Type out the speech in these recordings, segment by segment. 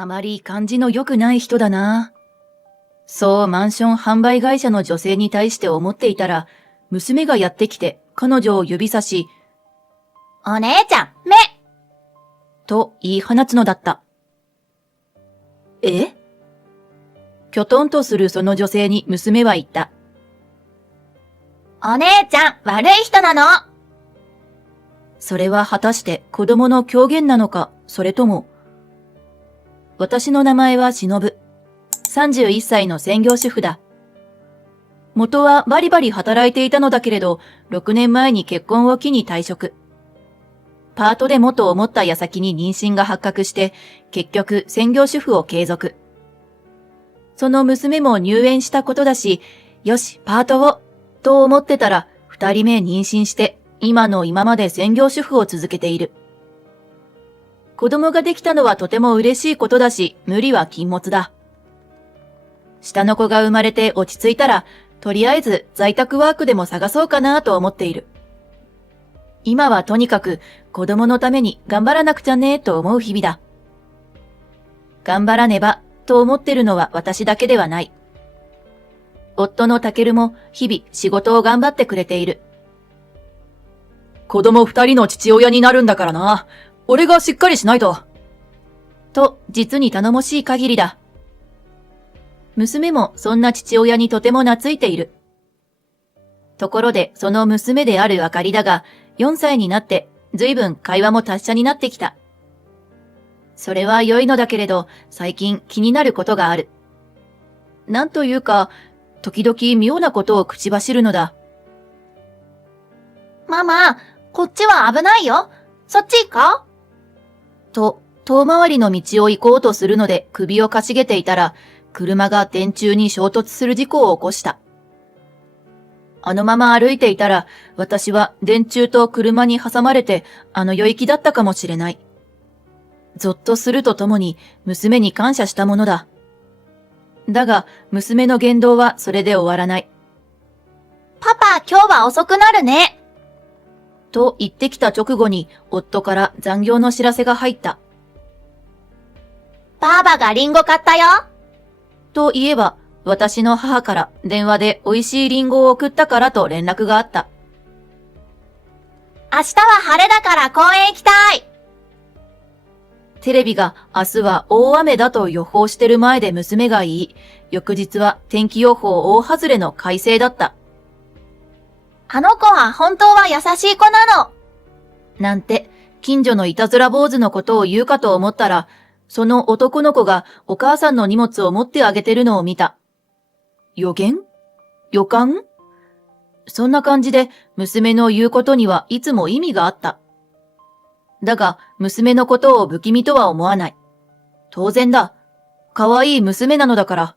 あまり感じの良くない人だな。そうマンション販売会社の女性に対して思っていたら、娘がやってきて彼女を指さし、お姉ちゃん、目と言い放つのだった。え？きょとんとするその女性に娘は言った。お姉ちゃん、悪い人なの。それは果たして子供の狂言なのか、それとも。私の名前は忍。31歳の専業主婦だ。元はバリバリ働いていたのだけれど、6年前に結婚を機に退職。パートでもと思った矢先に妊娠が発覚して、結局専業主婦を継続。その娘も入園したことだし、よし、パートを、と思ってたら、2人目妊娠して、今の今まで専業主婦を続けている。子供ができたのはとても嬉しいことだし、無理は禁物だ。下の子が生まれて落ち着いたら、とりあえず在宅ワークでも探そうかなと思っている。今はとにかく子供のために頑張らなくちゃねと思う日々だ。頑張らねばと思ってるのは私だけではない。夫のタケルも日々仕事を頑張ってくれている。子供2人の父親になるんだからな。俺がしっかりしないと。と、実に頼もしい限りだ。娘もそんな父親にとても懐いている。ところで、その娘であるあかりだが、4歳になって、随分会話も達者になってきた。それは良いのだけれど、最近気になることがある。なんというか、時々妙なことを口走るのだ。ママ、こっちは危ないよ。そっち行こう。と、遠回りの道を行こうとするので首をかしげていたら、車が電柱に衝突する事故を起こした。あのまま歩いていたら、私は電柱と車に挟まれてあの世行きだったかもしれない。ぞっとするとともに娘に感謝したものだ。だが、娘の言動はそれで終わらない。パパ、今日は遅くなるね。と言ってきた直後に夫から残業の知らせが入った。ばあばがリンゴ買ったよ。と言えば、私の母から電話で美味しいリンゴを送ったからと連絡があった。明日は晴れだから公園行きたい。テレビが明日は大雨だと予報してる前で娘が言い、翌日は天気予報大外れの快晴だった。あの子は本当は優しい子なの。なんて、近所のいたずら坊主のことを言うかと思ったら、その男の子がお母さんの荷物を持ってあげてるのを見た。予言？予感？そんな感じで娘の言うことにはいつも意味があった。だが、娘のことを不気味とは思わない。当然だ。可愛い娘なのだから。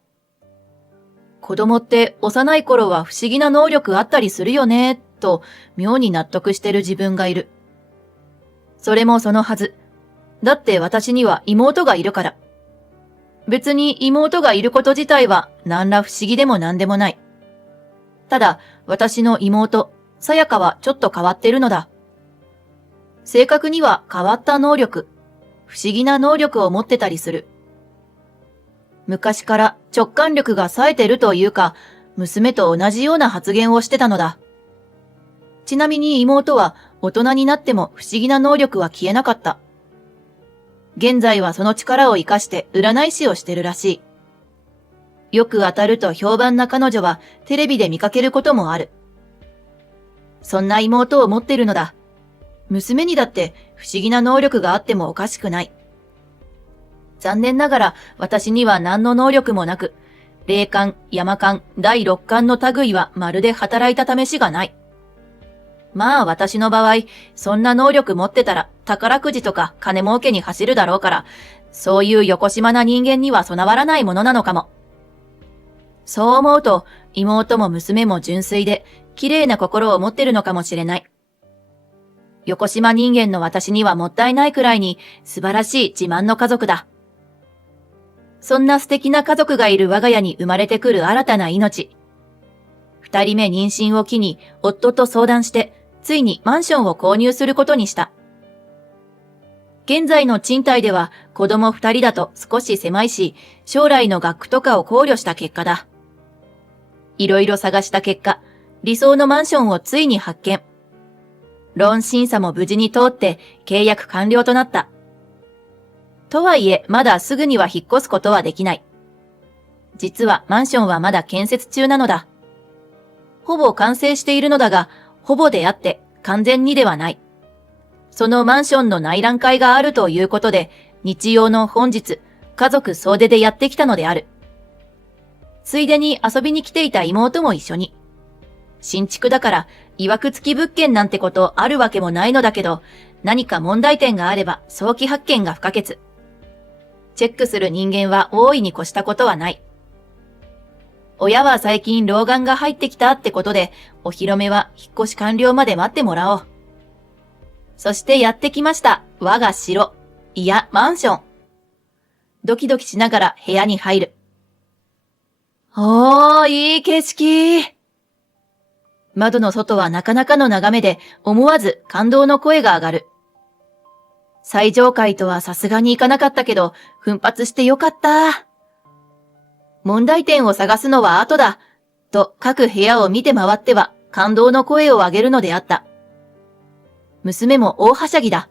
子供って幼い頃は不思議な能力あったりするよね、と妙に納得してる自分がいる。それもそのはず。だって私には妹がいるから。別に妹がいること自体は何ら不思議でも何でもない。ただ、私の妹、さやかはちょっと変わってるのだ。正確には変わった能力、不思議な能力を持ってたりする。昔から直感力が冴えてるというか、娘と同じような発言をしてたのだ。ちなみに妹は大人になっても不思議な能力は消えなかった。現在はその力を活かして占い師をしてるらしい。よく当たると評判な彼女はテレビで見かけることもある。そんな妹を持ってるのだ。娘にだって不思議な能力があってもおかしくない。残念ながら私には何の能力もなく、霊感、山感、第六感の類はまるで働いた試しがない。まあ私の場合、そんな能力持ってたら宝くじとか金儲けに走るだろうから、そういう横島な人間には備わらないものなのかも。そう思うと、妹も娘も純粋で、綺麗な心を持ってるのかもしれない。横島人間の私にはもったいないくらいに素晴らしい自慢の家族だ。そんな素敵な家族がいる我が家に生まれてくる新たな命。二人目妊娠を機に夫と相談して、ついにマンションを購入することにした。現在の賃貸では子供2人だと少し狭いし、将来の学区とかを考慮した結果だ。いろいろ探した結果、理想のマンションをついに発見。ローン審査も無事に通って契約完了となった。とはいえ、まだすぐには引っ越すことはできない。実はマンションはまだ建設中なのだ。ほぼ完成しているのだが、ほぼであって完全にではない。そのマンションの内覧会があるということで、日曜の本日、家族総出でやってきたのである。ついでに遊びに来ていた妹も一緒に。新築だから、曰く付き物件なんてことあるわけもないのだけど、何か問題点があれば早期発見が不可欠。チェックする人間は大いに越したことはない。親は最近老眼が入ってきたってことで、お披露目は引っ越し完了まで待ってもらおう。そしてやってきました。我が城。いや、マンション。ドキドキしながら部屋に入る。おー、いい景色。窓の外はなかなかの眺めで思わず感動の声が上がる。最上階とはさすがに行かなかったけど、奮発してよかった。問題点を探すのは後だ。と各部屋を見て回っては感動の声を上げるのであった。娘も大はしゃぎだ。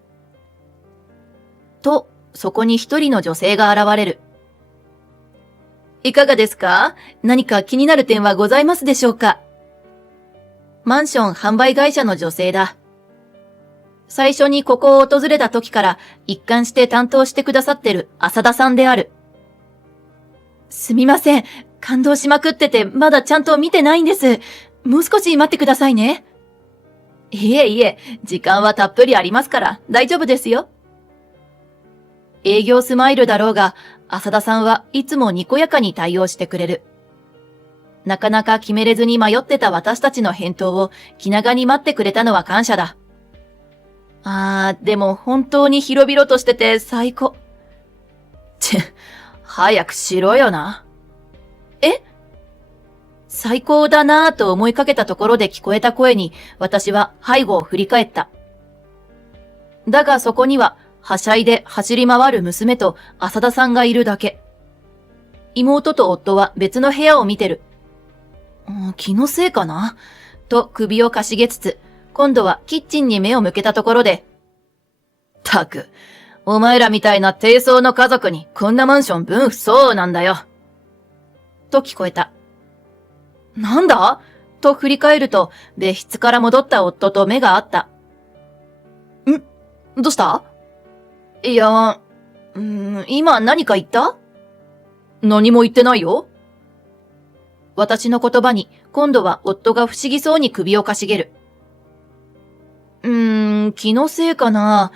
と、そこに一人の女性が現れる。いかがですか？何か気になる点はございますでしょうか？マンション販売会社の女性だ。最初にここを訪れた時から一貫して担当してくださってる浅田さんである。すみません。感動しまくっててまだちゃんと見てないんです。もう少し待ってくださいね。いえいえ、時間はたっぷりありますから大丈夫ですよ。営業スマイルだろうが、浅田さんはいつもにこやかに対応してくれる。なかなか決めれずに迷ってた私たちの返答を気長に待ってくれたのは感謝だ。でも本当に広々としてて最高。早くしろよな。え？最高だなぁと思いかけたところで聞こえた声に私は背後を振り返った。だがそこにははしゃいで走り回る娘と浅田さんがいるだけ。妹と夫は別の部屋を見てる。気のせいかなと首をかしげつつ、今度はキッチンに目を向けたところで、たく、お前らみたいな低層の家族にこんなマンション分不相応なんだよ。と聞こえた。なんだと振り返ると、別室から戻った夫と目が合った。どうした？いや、今何か言った？何も言ってないよ。私の言葉に、今度は夫が不思議そうに首をかしげる。気のせいかな？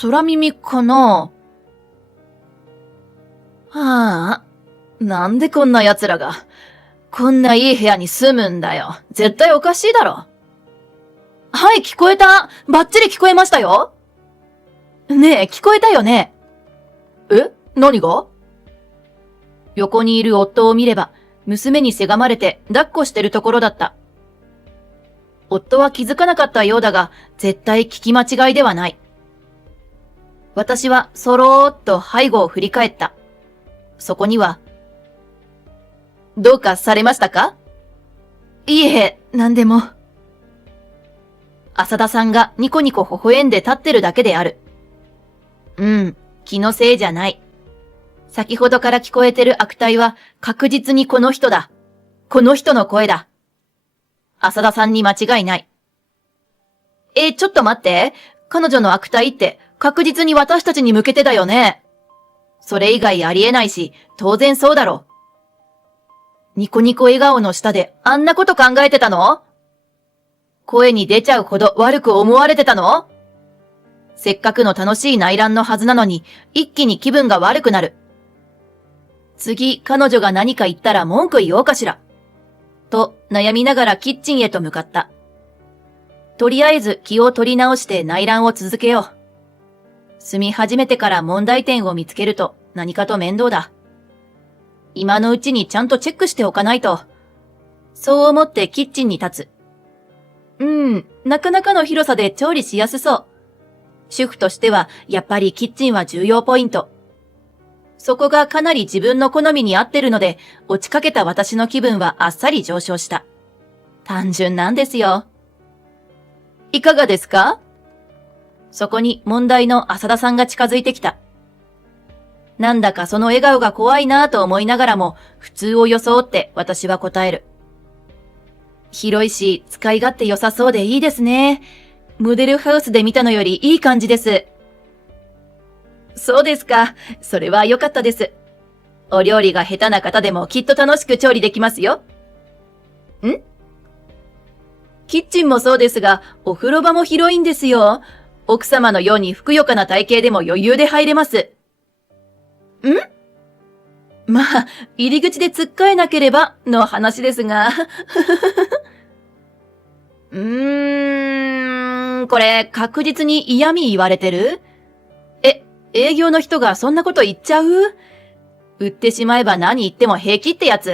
空耳かな？なんでこんな奴らが、こんないい部屋に住むんだよ。絶対おかしいだろ。はい、聞こえた。バッチリ聞こえましたよ。ねえ、聞こえたよね。何が？横にいる夫を見れば、娘にせがまれて抱っこしてるところだった。夫は気づかなかったようだが、絶対聞き間違いではない。私はそろーっと背後を振り返った。そこには、どうかされましたか？いえ、なんでも。浅田さんがニコニコ微笑んで立ってるだけである。気のせいじゃない。先ほどから聞こえてる悪態は確実にこの人だ。この人の声だ。浅田さんに間違いない。ちょっと待って。彼女の悪態って確実に私たちに向けてだよね。それ以外ありえないし、当然そうだろ。ニコニコ笑顔の下であんなこと考えてたの？声に出ちゃうほど悪く思われてたの？せっかくの楽しい内覧のはずなのに、一気に気分が悪くなる。次、彼女が何か言ったら文句言おうかしら。と悩みながらキッチンへと向かった。とりあえず気を取り直して内覧を続けよう。住み始めてから問題点を見つけると何かと面倒だ。今のうちにちゃんとチェックしておかないと。そう思ってキッチンに立つ。なかなかの広さで調理しやすそう。主婦としてはやっぱりキッチンは重要ポイント。そこがかなり自分の好みに合ってるので、落ちかけた私の気分はあっさり上昇した。単純なんですよ。いかがですか？そこに問題の浅田さんが近づいてきた。なんだかその笑顔が怖いなぁと思いながらも、普通を装って私は答える。広いし、使い勝手良さそうでいいですね。モデルハウスで見たのよりいい感じです。そうですか。それは良かったです。お料理が下手な方でもきっと楽しく調理できますよ。キッチンもそうですが、お風呂場も広いんですよ。奥様のようにふくよかな体型でも余裕で入れます。まあ、入り口でつっかえなければの話ですが。これ確実に嫌味言われてる？営業の人がそんなこと言っちゃう？売ってしまえば何言っても平気ってやつ？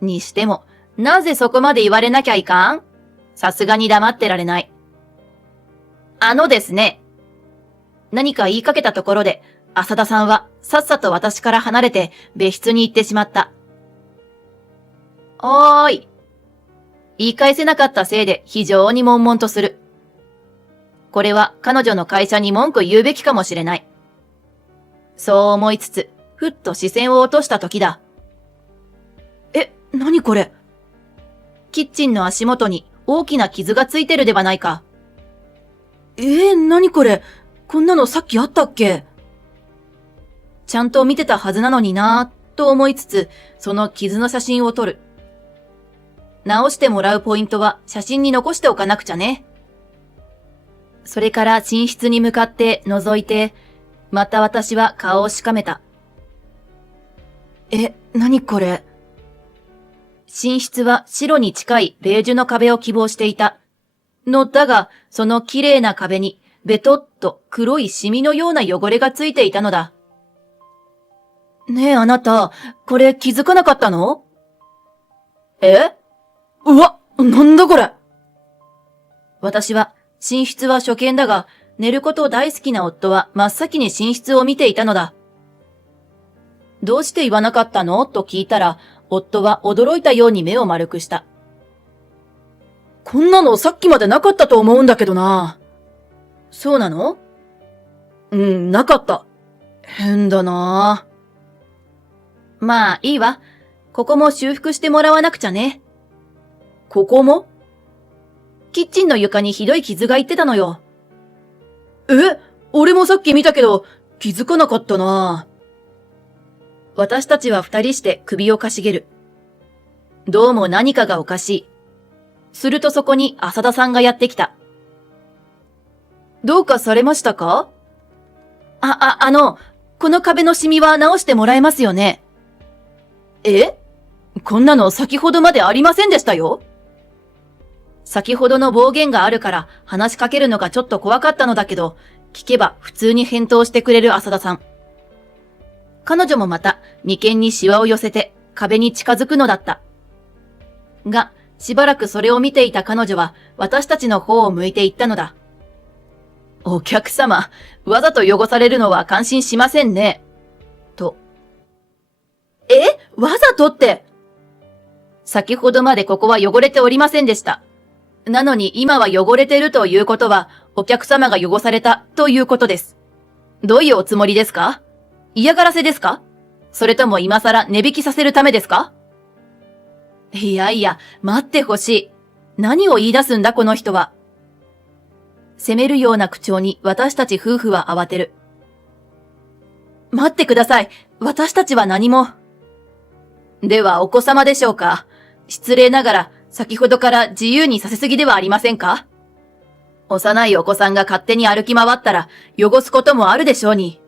にしても、なぜそこまで言われなきゃいかん？さすがに黙ってられない。ですね。何か言いかけたところで、浅田さんはさっさと私から離れて別室に行ってしまった。おーい。言い返せなかったせいで非常に悶々とする。これは彼女の会社に文句言うべきかもしれない。そう思いつつ、ふっと視線を落とした時だ。何これ？キッチンの足元に大きな傷がついてるではないか。何これ？こんなのさっきあったっけ？ちゃんと見てたはずなのになぁ、と思いつつ、その傷の写真を撮る。直してもらうポイントは写真に残しておかなくちゃね。それから寝室に向かって覗いて、また私は顔をしかめた。何これ？寝室は白に近いベージュの壁を希望していた。だが、その綺麗な壁にベトッと黒いシミのような汚れがついていたのだ。ねえあなた、これ気づかなかったの？うわ、なんだこれ。私は寝室は初見だが、寝ること大好きな夫は真っ先に寝室を見ていたのだ。どうして言わなかったの？と聞いたら、夫は驚いたように目を丸くした。こんなのさっきまでなかったと思うんだけどな。そうなの？なかった。変だな。まあいいわ。ここも修復してもらわなくちゃね。ここも？キッチンの床にひどい傷がいってたのよ。俺もさっき見たけど、気づかなかったな。私たちは二人して首をかしげる。どうも何かがおかしい。するとそこに浅田さんがやってきた。どうかされましたか？この壁のシミは直してもらえますよね？こんなの先ほどまでありませんでしたよ。先ほどの暴言があるから話しかけるのがちょっと怖かったのだけど、聞けば普通に返答してくれる浅田さん。彼女もまた眉間にシワを寄せて壁に近づくのだった。が、しばらくそれを見ていた彼女は私たちの方を向いていったのだ。お客様、わざと汚されるのは感心しませんね。と。わざとって。先ほどまでここは汚れておりませんでした。なのに今は汚れてるということは、お客様が汚されたということです。どういうおつもりですか？嫌がらせですか？それとも今更値引きさせるためですか？いやいや、待ってほしい。何を言い出すんだこの人は。責めるような口調に私たち夫婦は慌てる。待ってください。私たちは何も。ではお子様でしょうか？失礼ながら先ほどから自由にさせすぎではありませんか？幼いお子さんが勝手に歩き回ったら汚すこともあるでしょうに。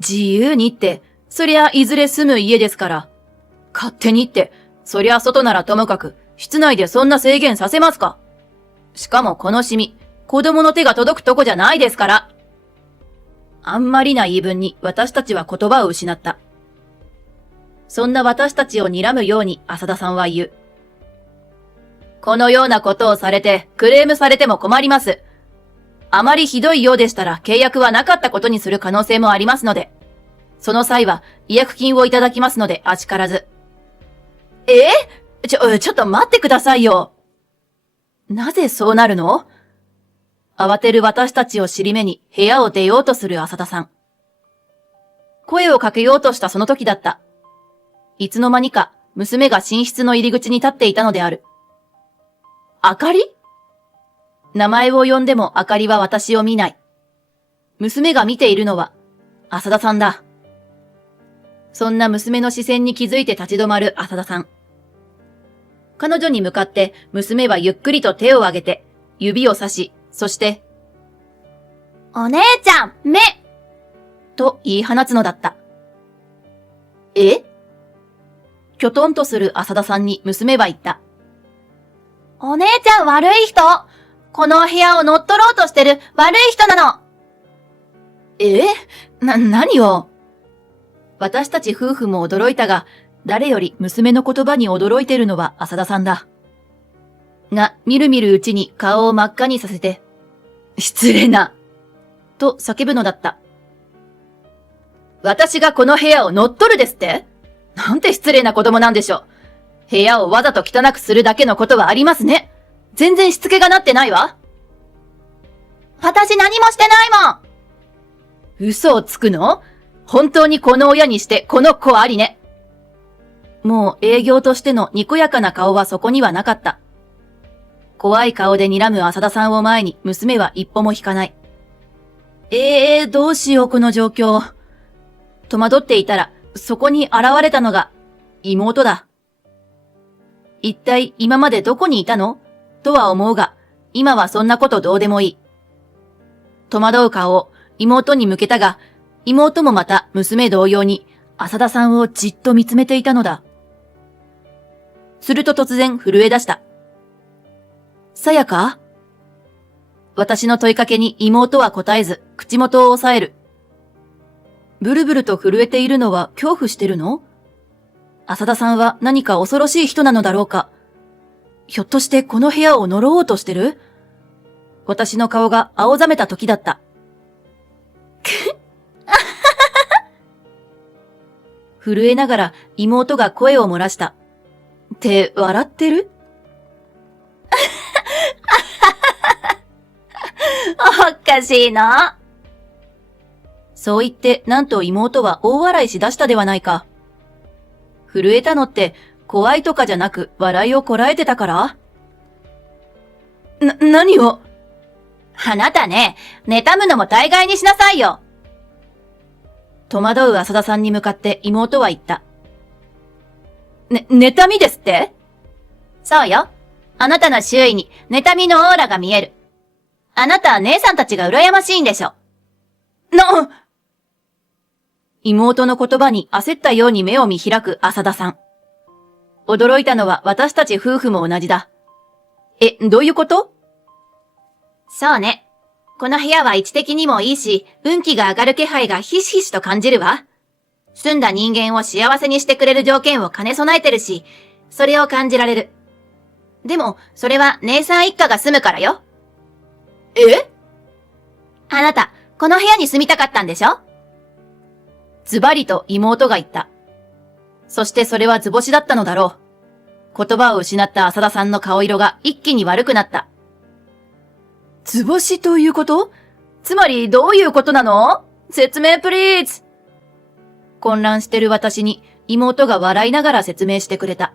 自由にって、そりゃいずれ住む家ですから。勝手にって、そりゃ外ならともかく、室内でそんな制限させますか？しかもこのシミ、子供の手が届くとこじゃないですから。あんまりな言い分に私たちは言葉を失った。そんな私たちを睨むように浅田さんは言う。このようなことをされてクレームされても困ります。あまりひどいようでしたら契約はなかったことにする可能性もありますので、その際は違約金をいただきますのであしからず。ちょっと待ってくださいよ。なぜそうなるの？慌てる私たちを尻目に部屋を出ようとする浅田さん。声をかけようとしたその時だった。いつの間にか娘が寝室の入り口に立っていたのである。あかり？名前を呼んでもあかりは私を見ない。娘が見ているのは浅田さんだ。そんな娘の視線に気づいて立ち止まる浅田さん。彼女に向かって娘はゆっくりと手を挙げて指を指し、そして、お姉ちゃん、目と言い放つのだった。え？きょとんとする浅田さんに娘は言った。お姉ちゃん悪い人。この部屋を乗っ取ろうとしてる悪い人なの。何を？私たち夫婦も驚いたが、誰より娘の言葉に驚いているのは浅田さんだ。が、みるみるうちに顔を真っ赤にさせて、失礼な、と叫ぶのだった。私がこの部屋を乗っ取るですって？なんて失礼な子供なんでしょう。部屋をわざと汚くするだけのことはありますね。全然しつけがなってないわ。私何もしてないもん。嘘をつくの？本当にこの親にしてこの子ありね。もう営業としてのにこやかな顔はそこにはなかった。怖い顔で睨む浅田さんを前に娘は一歩も引かない。どうしようこの状況。戸惑っていたらそこに現れたのが妹だ。一体今までどこにいたの？とは思うが、今はそんなことどうでもいい。戸惑う顔を妹に向けたが、妹もまた娘同様に浅田さんをじっと見つめていたのだ。すると突然震え出した。さやか？私の問いかけに妹は答えず、口元を押さえる。ブルブルと震えているのは恐怖してるの？浅田さんは何か恐ろしい人なのだろうか？ひょっとしてこの部屋を呪おうとしてる？私の顔が青ざめた時だった。震えながら妹が声を漏らした。って笑ってる？おかしいな。そう言ってなんと妹は大笑いしだしたではないか。震えたのって怖いとかじゃなく笑いをこらえてたから？何を？あなたね、妬むのも大概にしなさいよ。戸惑う浅田さんに向かって妹は言った。妬みですって？そうよ。あなたの周囲に妬みのオーラが見える。あなたは姉さんたちが羨ましいんでしょ。妹の言葉に焦ったように目を見開く浅田さん。驚いたのは私たち夫婦も同じだ。どういうこと？そうね。この部屋は位置的にもいいし、運気が上がる気配がひしひしと感じるわ。住んだ人間を幸せにしてくれる条件を兼ね備えてるし、それを感じられる。でも、それは姉さん一家が住むからよ。あなた、この部屋に住みたかったんでしょ？ズバリと妹が言った。そしてそれは図星だったのだろう。言葉を失った浅田さんの顔色が一気に悪くなった。図星ということ？つまりどういうことなの？説明プリーズ。混乱してる私に妹が笑いながら説明してくれた。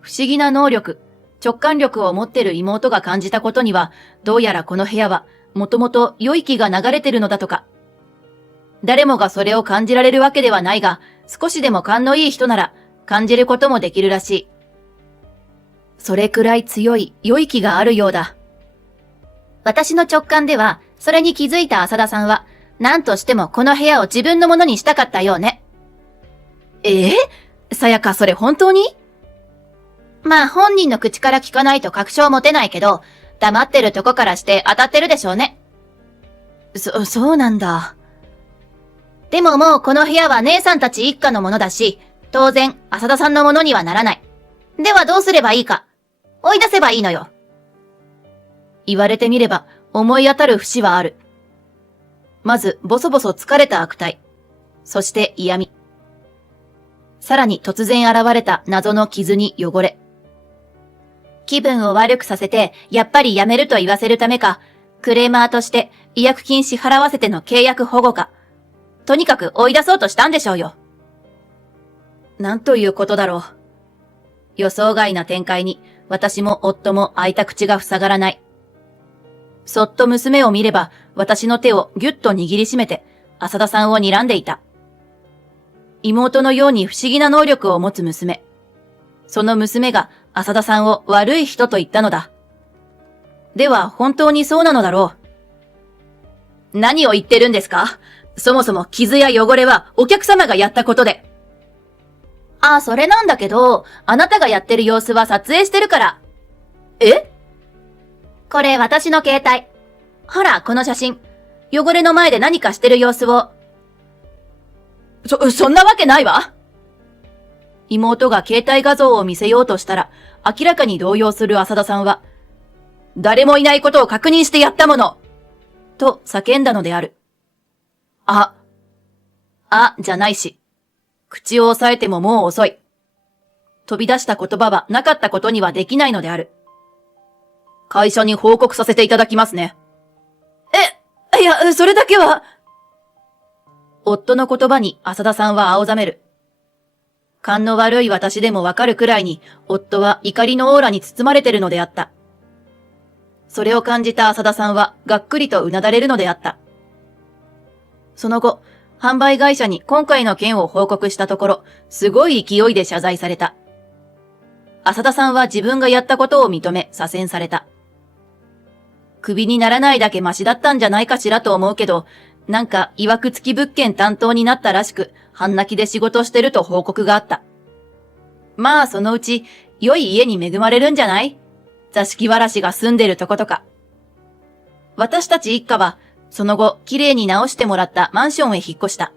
不思議な能力、直感力を持ってる妹が感じたことには、どうやらこの部屋はもともと良い気が流れてるのだとか。誰もがそれを感じられるわけではないが、少しでも勘のいい人なら感じることもできるらしい。それくらい強い良い気があるようだ。私の直感では、それに気づいた浅田さんは、何としてもこの部屋を自分のものにしたかったようね。さやかそれ本当に？まあ本人の口から聞かないと確証持てないけど、黙ってるとこからして当たってるでしょうね。そうなんだ。でももうこの部屋は姉さんたち一家のものだし、当然浅田さんのものにはならない。ではどうすればいいか。追い出せばいいのよ。言われてみれば、思い当たる節はある。まず、ボソボソ疲れた悪態。そして嫌味。さらに突然現れた謎の傷に汚れ。気分を悪くさせて、やっぱりやめると言わせるためか、クレーマーとして違約金支払わせての契約保護か。とにかく追い出そうとしたんでしょうよ。なんということだろう。予想外な展開に、私も夫も開いた口が塞がらない。そっと娘を見れば、私の手をぎゅっと握りしめて、浅田さんを睨んでいた。妹のように不思議な能力を持つ娘。その娘が浅田さんを悪い人と言ったのだ。では本当にそうなのだろう。何を言ってるんですか？そもそも傷や汚れはお客様がやったことで。ああ、それなんだけど、あなたがやってる様子は撮影してるから。え？これ私の携帯。ほら、この写真。汚れの前で何かしてる様子を。そんなわけないわ。妹が携帯画像を見せようとしたら、明らかに動揺する浅田さんは、誰もいないことを確認してやったものと叫んだのである。じゃないし。口を押さえてももう遅い。飛び出した言葉はなかったことにはできないのである。会社に報告させていただきますね。いや、それだけは。夫の言葉に浅田さんは青ざめる。勘の悪い私でもわかるくらいに、夫は怒りのオーラに包まれてるのであった。それを感じた浅田さんはがっくりとうなだれるのであった。その後、販売会社に今回の件を報告したところ、すごい勢いで謝罪された。浅田さんは自分がやったことを認め、左遷された。クビにならないだけマシだったんじゃないかしらと思うけど、なんか曰く付き物件担当になったらしく、半泣きで仕事してると報告があった。まあそのうち、良い家に恵まれるんじゃない？座敷わらしが住んでるとことか。私たち一家は、その後、綺麗に直してもらったマンションへ引っ越した。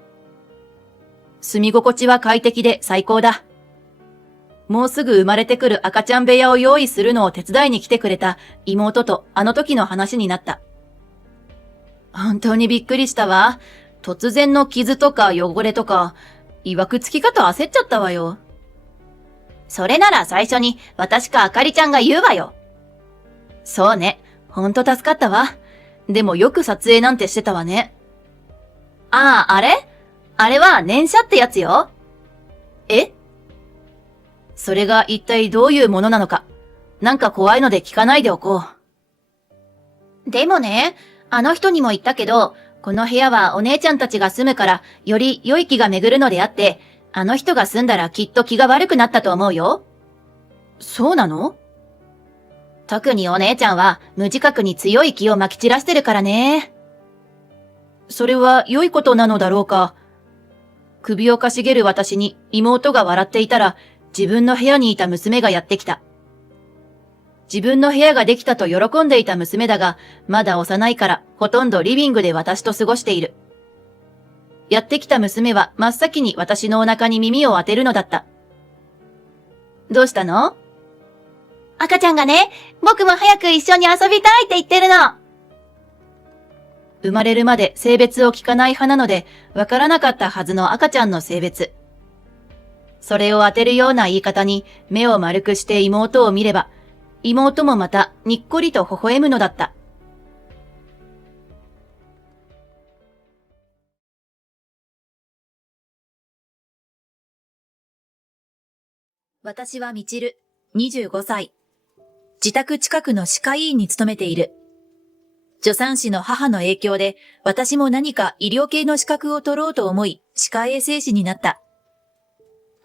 住み心地は快適で最高だ。もうすぐ生まれてくる赤ちゃん部屋を用意するのを手伝いに来てくれた妹とあの時の話になった。本当にびっくりしたわ。突然の傷とか汚れとか、曰くつき方焦っちゃったわよ。それなら最初に私かあかりちゃんが言うわよ。そうね。ほんと助かったわ。でもよく撮影なんてしてたわね。あれは念写ってやつよ。え？それが一体どういうものなのか。なんか怖いので聞かないでおこう。でもね、あの人にも言ったけど、この部屋はお姉ちゃんたちが住むから、より良い気が巡るのであって、あの人が住んだらきっと気が悪くなったと思うよ。そうなの？特にお姉ちゃんは無自覚に強い気を撒き散らしてるからね。それは良いことなのだろうか。首をかしげる私に妹が笑っていたら、自分の部屋にいた娘がやってきた。自分の部屋ができたと喜んでいた娘だが、まだ幼いからほとんどリビングで私と過ごしている。やってきた娘は真っ先に私のお腹に耳を当てるのだった。どうしたの？赤ちゃんがね、僕も早く一緒に遊びたいって言ってるの。生まれるまで性別を聞かない派なので、わからなかったはずの赤ちゃんの性別。それを当てるような言い方に目を丸くして妹を見れば、妹もまたにっこりと微笑むのだった。私はみちる、25歳。自宅近くの歯科医院に勤めている。助産師の母の影響で、私も何か医療系の資格を取ろうと思い、歯科衛生士になった。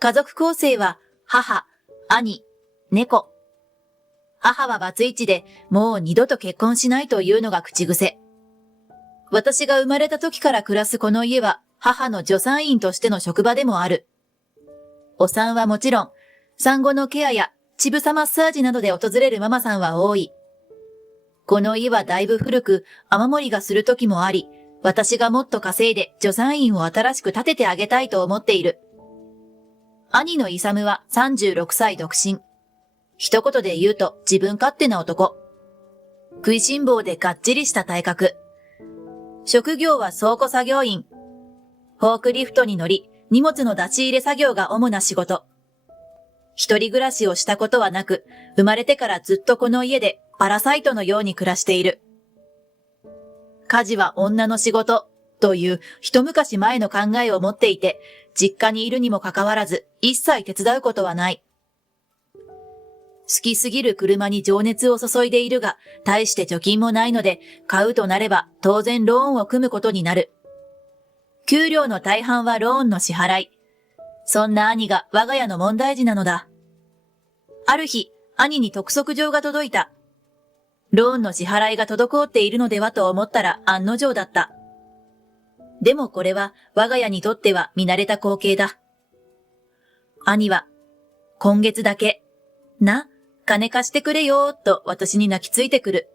家族構成は、母、兄、猫。母はバツイチで、もう二度と結婚しないというのが口癖。私が生まれた時から暮らすこの家は、母の助産院としての職場でもある。お産はもちろん、産後のケアや乳房マッサージなどで訪れるママさんは多い。この家はだいぶ古く、雨漏りがする時もあり、私がもっと稼いで助産院を新しく建ててあげたいと思っている。兄のイサムは36歳独身。一言で言うと自分勝手な男。食いしん坊でがっちりした体格。職業は倉庫作業員。フォークリフトに乗り、荷物の出し入れ作業が主な仕事。一人暮らしをしたことはなく、生まれてからずっとこの家でパラサイトのように暮らしている。家事は女の仕事という一昔前の考えを持っていて、実家にいるにもかかわらず一切手伝うことはない。好きすぎる車に情熱を注いでいるが、大して貯金もないので、買うとなれば当然ローンを組むことになる。給料の大半はローンの支払い。そんな兄が我が家の問題児なのだ。ある日、兄に督促状が届いた。ローンの支払いが滞っているのではと思ったら案の定だった。でもこれは我が家にとっては見慣れた光景だ。兄は、今月だけ、金貸してくれよーと私に泣きついてくる。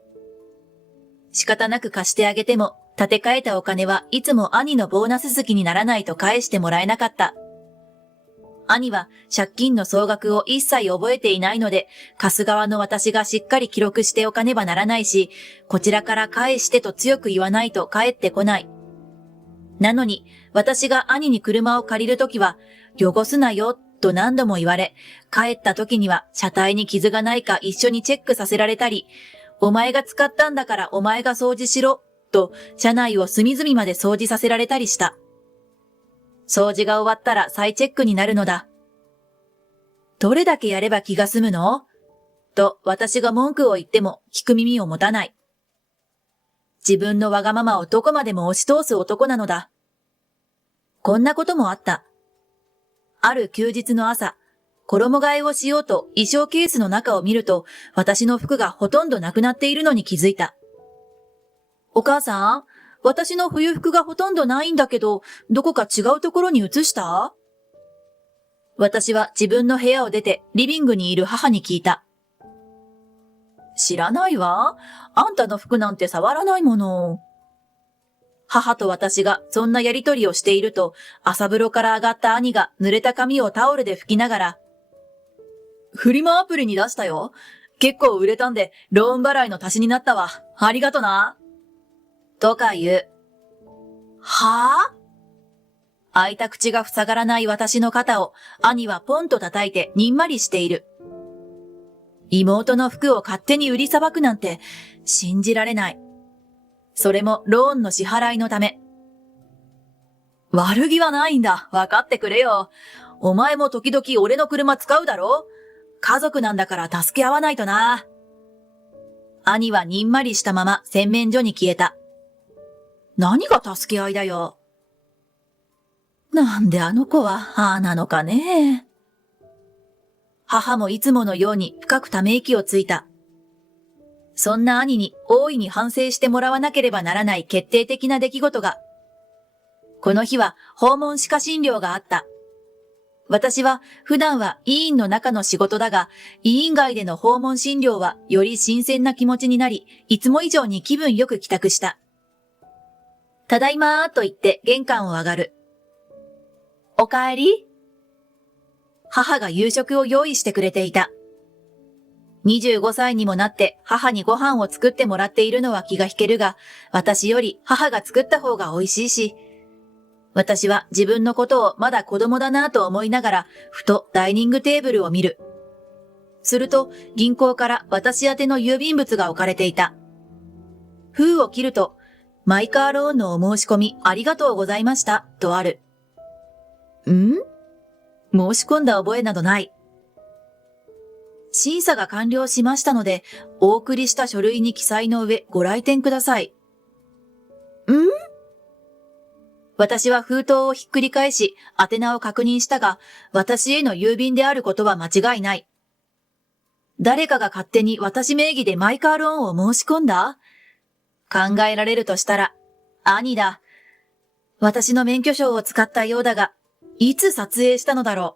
仕方なく貸してあげても、立て替えたお金はいつも兄のボーナス月にならないと返してもらえなかった。兄は借金の総額を一切覚えていないので、貸す側の私がしっかり記録しておかねばならないし、こちらから返してと強く言わないと返ってこない。なのに、私が兄に車を借りるときは、汚すなよと何度も言われ、帰った時には車体に傷がないか一緒にチェックさせられたり、お前が使ったんだからお前が掃除しろと車内を隅々まで掃除させられたりした。掃除が終わったら再チェックになるのだ。どれだけやれば気が済むの？と私が文句を言っても聞く耳を持たない。自分のわがままをどこまでも押し通す男なのだ。こんなこともあった。ある休日の朝、衣替えをしようと衣装ケースの中を見ると、私の服がほとんどなくなっているのに気づいた。お母さん、私の冬服がほとんどないんだけど、どこか違うところに移した？私は自分の部屋を出てリビングにいる母に聞いた。知らないわ。あんたの服なんて触らないもの。母と私がそんなやりとりをしていると、朝風呂から上がった兄が濡れた髪をタオルで拭きながら、フリマアプリに出したよ。結構売れたんで、ローン払いの足しになったわ。ありがとな。とか言う。はぁ？開いた口が塞がらない私の肩を兄はポンと叩いてにんまりしている。妹の服を勝手に売りさばくなんて信じられない。それもローンの支払いのため。悪気はないんだ。わかってくれよ。お前も時々俺の車使うだろ？家族なんだから助け合わないとな。兄はにんまりしたまま洗面所に消えた。何が助け合いだよ。なんであの子はああなのかね。母もいつものように深くため息をついた。そんな兄に大いに反省してもらわなければならない決定的な出来事が。この日は訪問歯科診療があった。私は普段は医院の中の仕事だが、医院外での訪問診療はより新鮮な気持ちになり、いつも以上に気分よく帰宅した。ただいまーと言って玄関を上がる。おかえり？母が夕食を用意してくれていた。25歳にもなって母にご飯を作ってもらっているのは気が引けるが、私より母が作った方が美味しいし、私は自分のことをまだ子供だなぁと思いながら、ふとダイニングテーブルを見る。すると、銀行から私宛ての郵便物が置かれていた。封を切ると、マイカーローンのお申し込みありがとうございました、とある。申し込んだ覚えなどない。審査が完了しましたので、お送りした書類に記載の上ご来店ください。私は封筒をひっくり返し、宛名を確認したが、私への郵便であることは間違いない。誰かが勝手に私名義でマイカーローンを申し込んだ？考えられるとしたら、兄だ。私の免許証を使ったようだが、いつ撮影したのだろ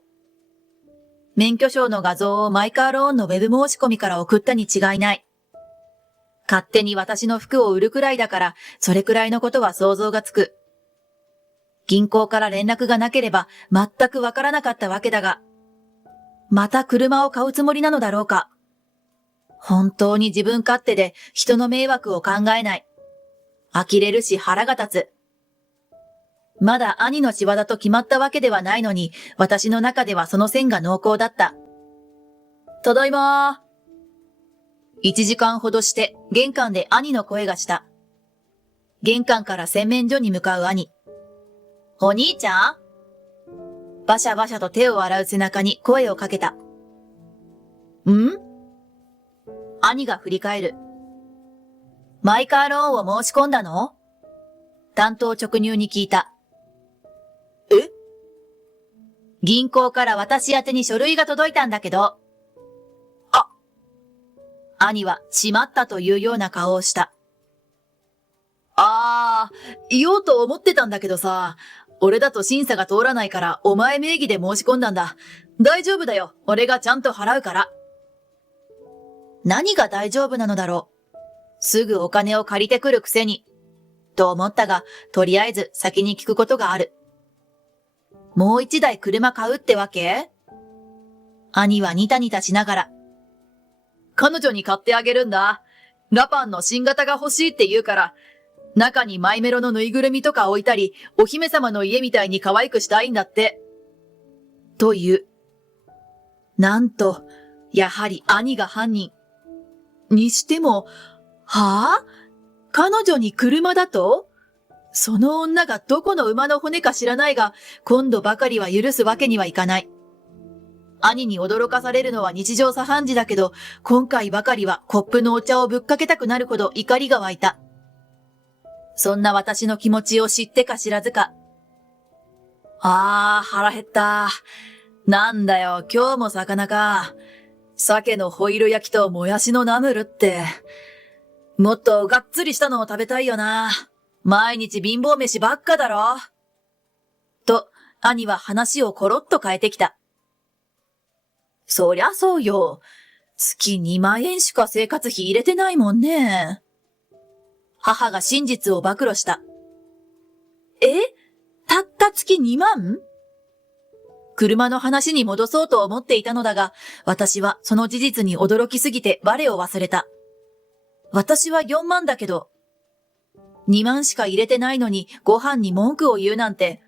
う。免許証の画像をマイカーローンのウェブ申し込みから送ったに違いない。勝手に私の服を売るくらいだから、それくらいのことは想像がつく。銀行から連絡がなければ全くわからなかったわけだが、また車を買うつもりなのだろうか。本当に自分勝手で人の迷惑を考えない。呆れるし腹が立つ。まだ兄の仕業と決まったわけではないのに、私の中ではその線が濃厚だった。ただいまー。1時間ほどして玄関で兄の声がした。玄関から洗面所に向かう兄。お兄ちゃん？バシャバシャと手を洗う背中に声をかけた。ん？兄が振り返る。マイカーローンを申し込んだの？担当直入に聞いた。え？銀行から私宛てに書類が届いたんだけど。兄はしまったというような顔をした。言おうと思ってたんだけどさ、俺だと審査が通らないからお前名義で申し込んだんだ。大丈夫だよ。俺がちゃんと払うから。何が大丈夫なのだろう。すぐお金を借りてくるくせに。と思ったが、とりあえず先に聞くことがある。もう一台車買うってわけ？兄はニタニタしながら。彼女に買ってあげるんだ。ラパンの新型が欲しいって言うから、中にマイメロのぬいぐるみとか置いたり、お姫様の家みたいに可愛くしたいんだって。と言う。なんと、やはり兄が犯人。にしても、はぁ？彼女に車だと？その女がどこの馬の骨か知らないが、今度ばかりは許すわけにはいかない。兄に驚かされるのは日常茶飯事だけど、今回ばかりはコップのお茶をぶっかけたくなるほど怒りが湧いた。そんな私の気持ちを知ってか知らずか。腹減った。なんだよ、今日も魚か。鮭のホイル焼きともやしのナムルって。もっとがっつりしたのを食べたいよな。毎日貧乏飯ばっかだろ。と、兄は話をコロッと変えてきた。そりゃそうよ。月2万円しか生活費入れてないもんね。母が真実を暴露した。たった月2万？車の話に戻そうと思っていたのだが、私はその事実に驚きすぎて我を忘れた。私は4万だけど、2万しか入れてないのにご飯に文句を言うなんて、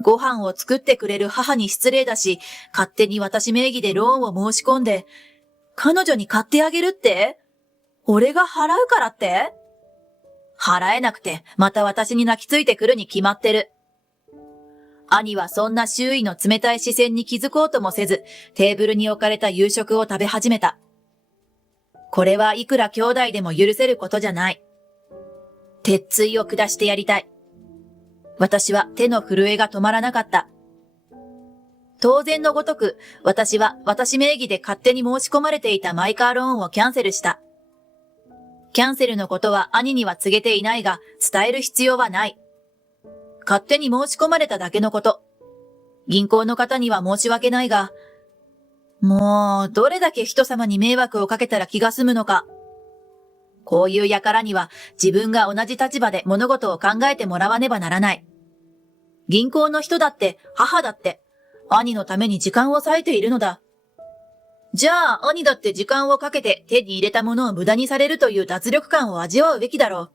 ご飯を作ってくれる母に失礼だし、勝手に私名義でローンを申し込んで、彼女に買ってあげるって？俺が払うからって？払えなくて、また私に泣きついてくるに決まってる。兄はそんな周囲の冷たい視線に気づこうともせず、テーブルに置かれた夕食を食べ始めた。これはいくら兄弟でも許せることじゃない。鉄槌を下してやりたい。私は手の震えが止まらなかった。当然のごとく、私は私名義で勝手に申し込まれていたマイカーローンをキャンセルした。キャンセルのことは兄には告げていないが、伝える必要はない。勝手に申し込まれただけのこと。銀行の方には申し訳ないが、もう、どれだけ人様に迷惑をかけたら気が済むのか。こういう輩には自分が同じ立場で物事を考えてもらわねばならない。銀行の人だって母だって兄のために時間を割いているのだ。じゃあ兄だって時間をかけて手に入れたものを無駄にされるという脱力感を味わうべきだろ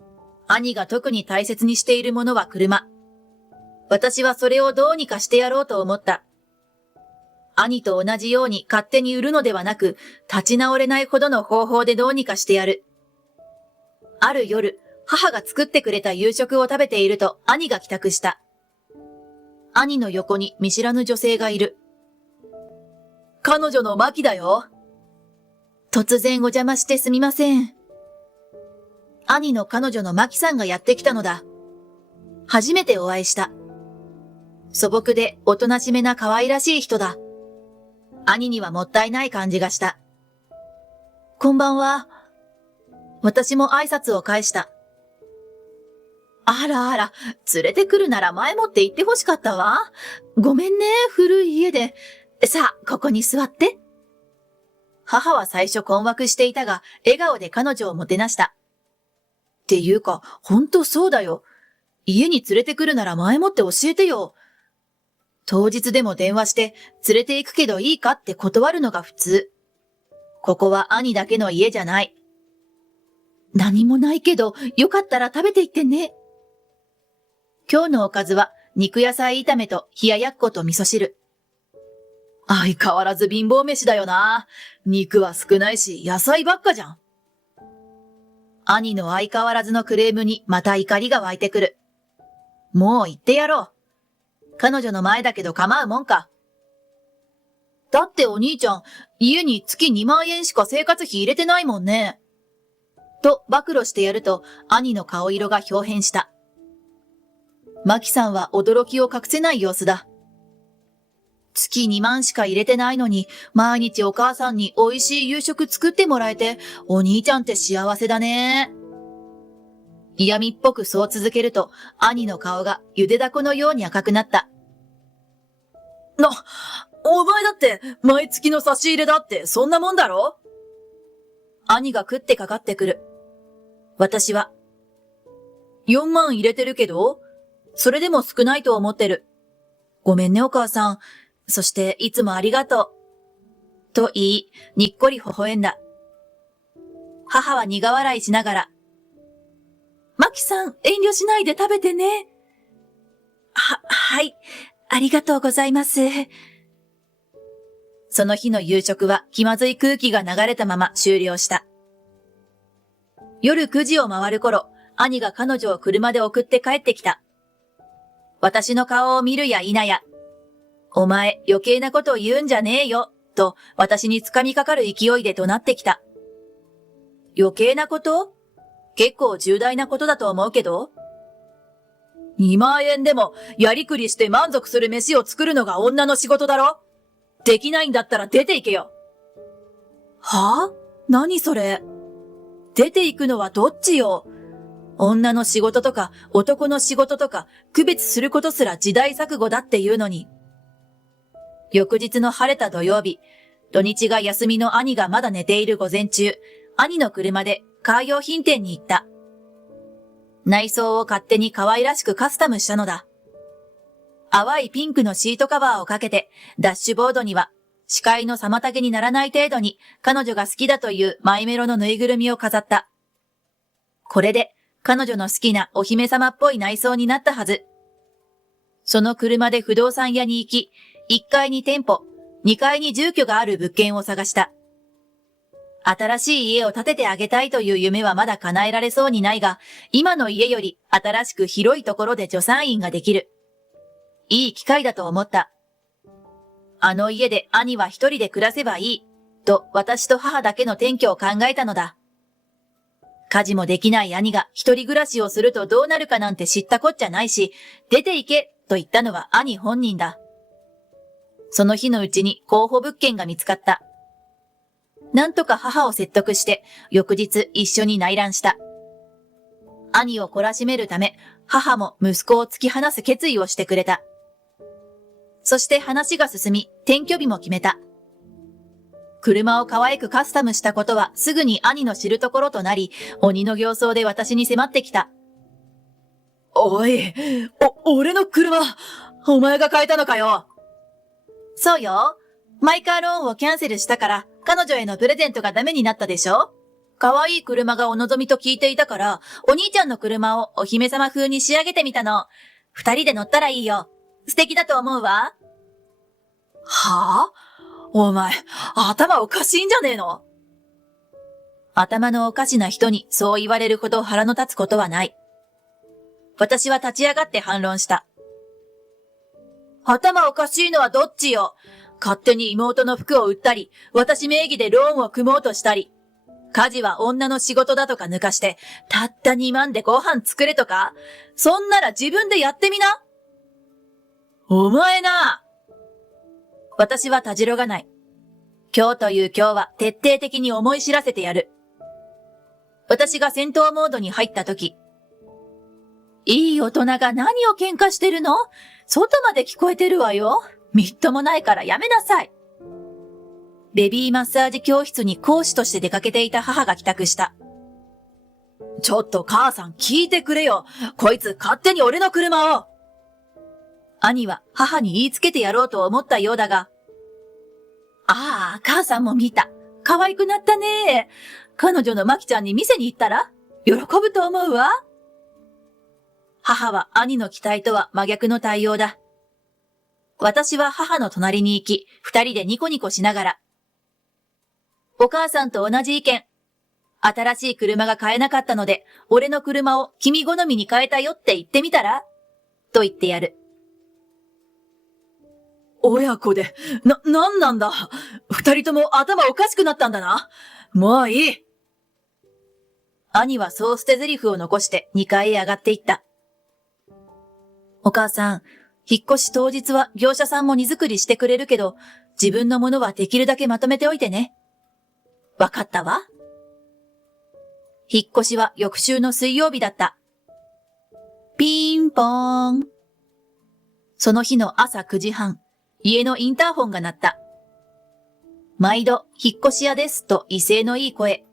う。兄が特に大切にしているものは車。私はそれをどうにかしてやろうと思った。兄と同じように勝手に売るのではなく、立ち直れないほどの方法でどうにかしてやる。ある夜、母が作ってくれた夕食を食べていると兄が帰宅した。兄の横に見知らぬ女性がいる。彼女のマキだよ。突然お邪魔してすみません。兄の彼女のマキさんがやってきたのだ。初めてお会いした。素朴でおとなしめな可愛らしい人だ。兄にはもったいない感じがした。こんばんは。私も挨拶を返した。あらあら、連れてくるなら前もって言ってほしかったわ。ごめんね、古い家で。さあ、ここに座って。母は最初困惑していたが、笑顔で彼女をもてなした。っていうか、ほんとそうだよ。家に連れてくるなら前もって教えてよ。当日でも電話して、連れて行くけどいいかって断るのが普通。ここは兄だけの家じゃない。何もないけど、よかったら食べていってね。今日のおかずは、肉野菜炒めと冷ややっこと味噌汁。相変わらず貧乏飯だよな。肉は少ないし、野菜ばっかじゃん。兄の相変わらずのクレームにまた怒りが湧いてくる。もう言ってやろう。彼女の前だけど構うもんか。だってお兄ちゃん、家に月2万円しか生活費入れてないもんね。と暴露してやると、兄の顔色が表変した。マキさんは驚きを隠せない様子だ。月2万しか入れてないのに、毎日お母さんに美味しい夕食作ってもらえて、お兄ちゃんって幸せだね。嫌味っぽくそう続けると、兄の顔がゆでだこのように赤くなった。お前だって毎月の差し入れだってそんなもんだろ？兄が食ってかかってくる。私は、4万入れてるけど、それでも少ないと思ってる。ごめんねお母さん。そしていつもありがとう。と言い、にっこり微笑んだ。母は苦笑いしながら、マキさん遠慮しないで食べてね。はい。ありがとうございます。その日の夕食は気まずい空気が流れたまま終了した。夜9時を回る頃、兄が彼女を車で送って帰ってきた。私の顔を見るや否や、お前余計なことを言うんじゃねえよ、と私に掴みかかる勢いで怒鳴ってきた。余計なこと？結構重大なことだと思うけど。2万円でもやりくりして満足する飯を作るのが女の仕事だろ？できないんだったら出ていけよ。はぁ？何それ？出ていくのはどっちよ？女の仕事とか男の仕事とか区別することすら時代錯誤だっていうのに。翌日の晴れた土曜日、土日が休みの兄がまだ寝ている午前中、兄の車でカー用品店に行った。内装を勝手に可愛らしくカスタムしたのだ。淡いピンクのシートカバーをかけて、ダッシュボードには視界の妨げにならない程度に彼女が好きだというマイメロのぬいぐるみを飾った。これで彼女の好きなお姫様っぽい内装になったはず。その車で不動産屋に行き、1階に店舗、2階に住居がある物件を探した。新しい家を建ててあげたいという夢はまだ叶えられそうにないが、今の家より新しく広いところで助産院ができる。いい機会だと思った。あの家で兄は一人で暮らせばいい、と私と母だけの転居を考えたのだ。家事もできない兄が一人暮らしをするとどうなるかなんて知ったこっちゃないし、出て行けと言ったのは兄本人だ。その日のうちに候補物件が見つかった。なんとか母を説得して、翌日一緒に内覧した。兄を懲らしめるため、母も息子を突き放す決意をしてくれた。そして話が進み、転居日も決めた。車を可愛くカスタムしたことはすぐに兄の知るところとなり、鬼の形相で私に迫ってきた。おい、俺の車、お前が変えたのかよ。そうよ。マイカーローンをキャンセルしたから、彼女へのプレゼントがダメになったでしょ？可愛い車がお望みと聞いていたから、お兄ちゃんの車をお姫様風に仕上げてみたの。2人で乗ったらいいよ。素敵だと思うわ。はぁ？お前、頭おかしいんじゃねえの？頭のおかしな人にそう言われるほど腹の立つことはない。私は立ち上がって反論した。頭おかしいのはどっちよ。勝手に妹の服を売ったり、私名義でローンを組もうとしたり、家事は女の仕事だとか抜かして、たった2万でご飯作れとか、そんなら自分でやってみな。お前な。私はたじろがない。今日という今日は徹底的に思い知らせてやる。私が戦闘モードに入った時、いい大人が何を喧嘩してるの？外まで聞こえてるわよ。みっともないからやめなさい。ベビーマッサージ教室に講師として出かけていた母が帰宅した。ちょっと母さん聞いてくれよ。こいつ勝手に俺の車を。兄は母に言いつけてやろうと思ったようだが、ああ、母さんも見た。可愛くなったね。彼女のマキちゃんに店に行ったら喜ぶと思うわ。母は兄の期待とは真逆の対応だ。私は母の隣に行き、二人でニコニコしながら。お母さんと同じ意見。新しい車が買えなかったので、俺の車を君好みに変えたよって言ってみたらと言ってやる。親子で、なんなんだ。二人とも頭おかしくなったんだな。もういい。兄はそう捨て台詞を残して2階へ上がっていった。お母さん、引っ越し当日は業者さんも荷造りしてくれるけど、自分のものはできるだけまとめておいてね。わかったわ。引っ越しは翌週の水曜日だった。ピンポーン。その日の朝9時半、家のインターホンが鳴った。毎度、引っ越し屋ですと威勢のいい声。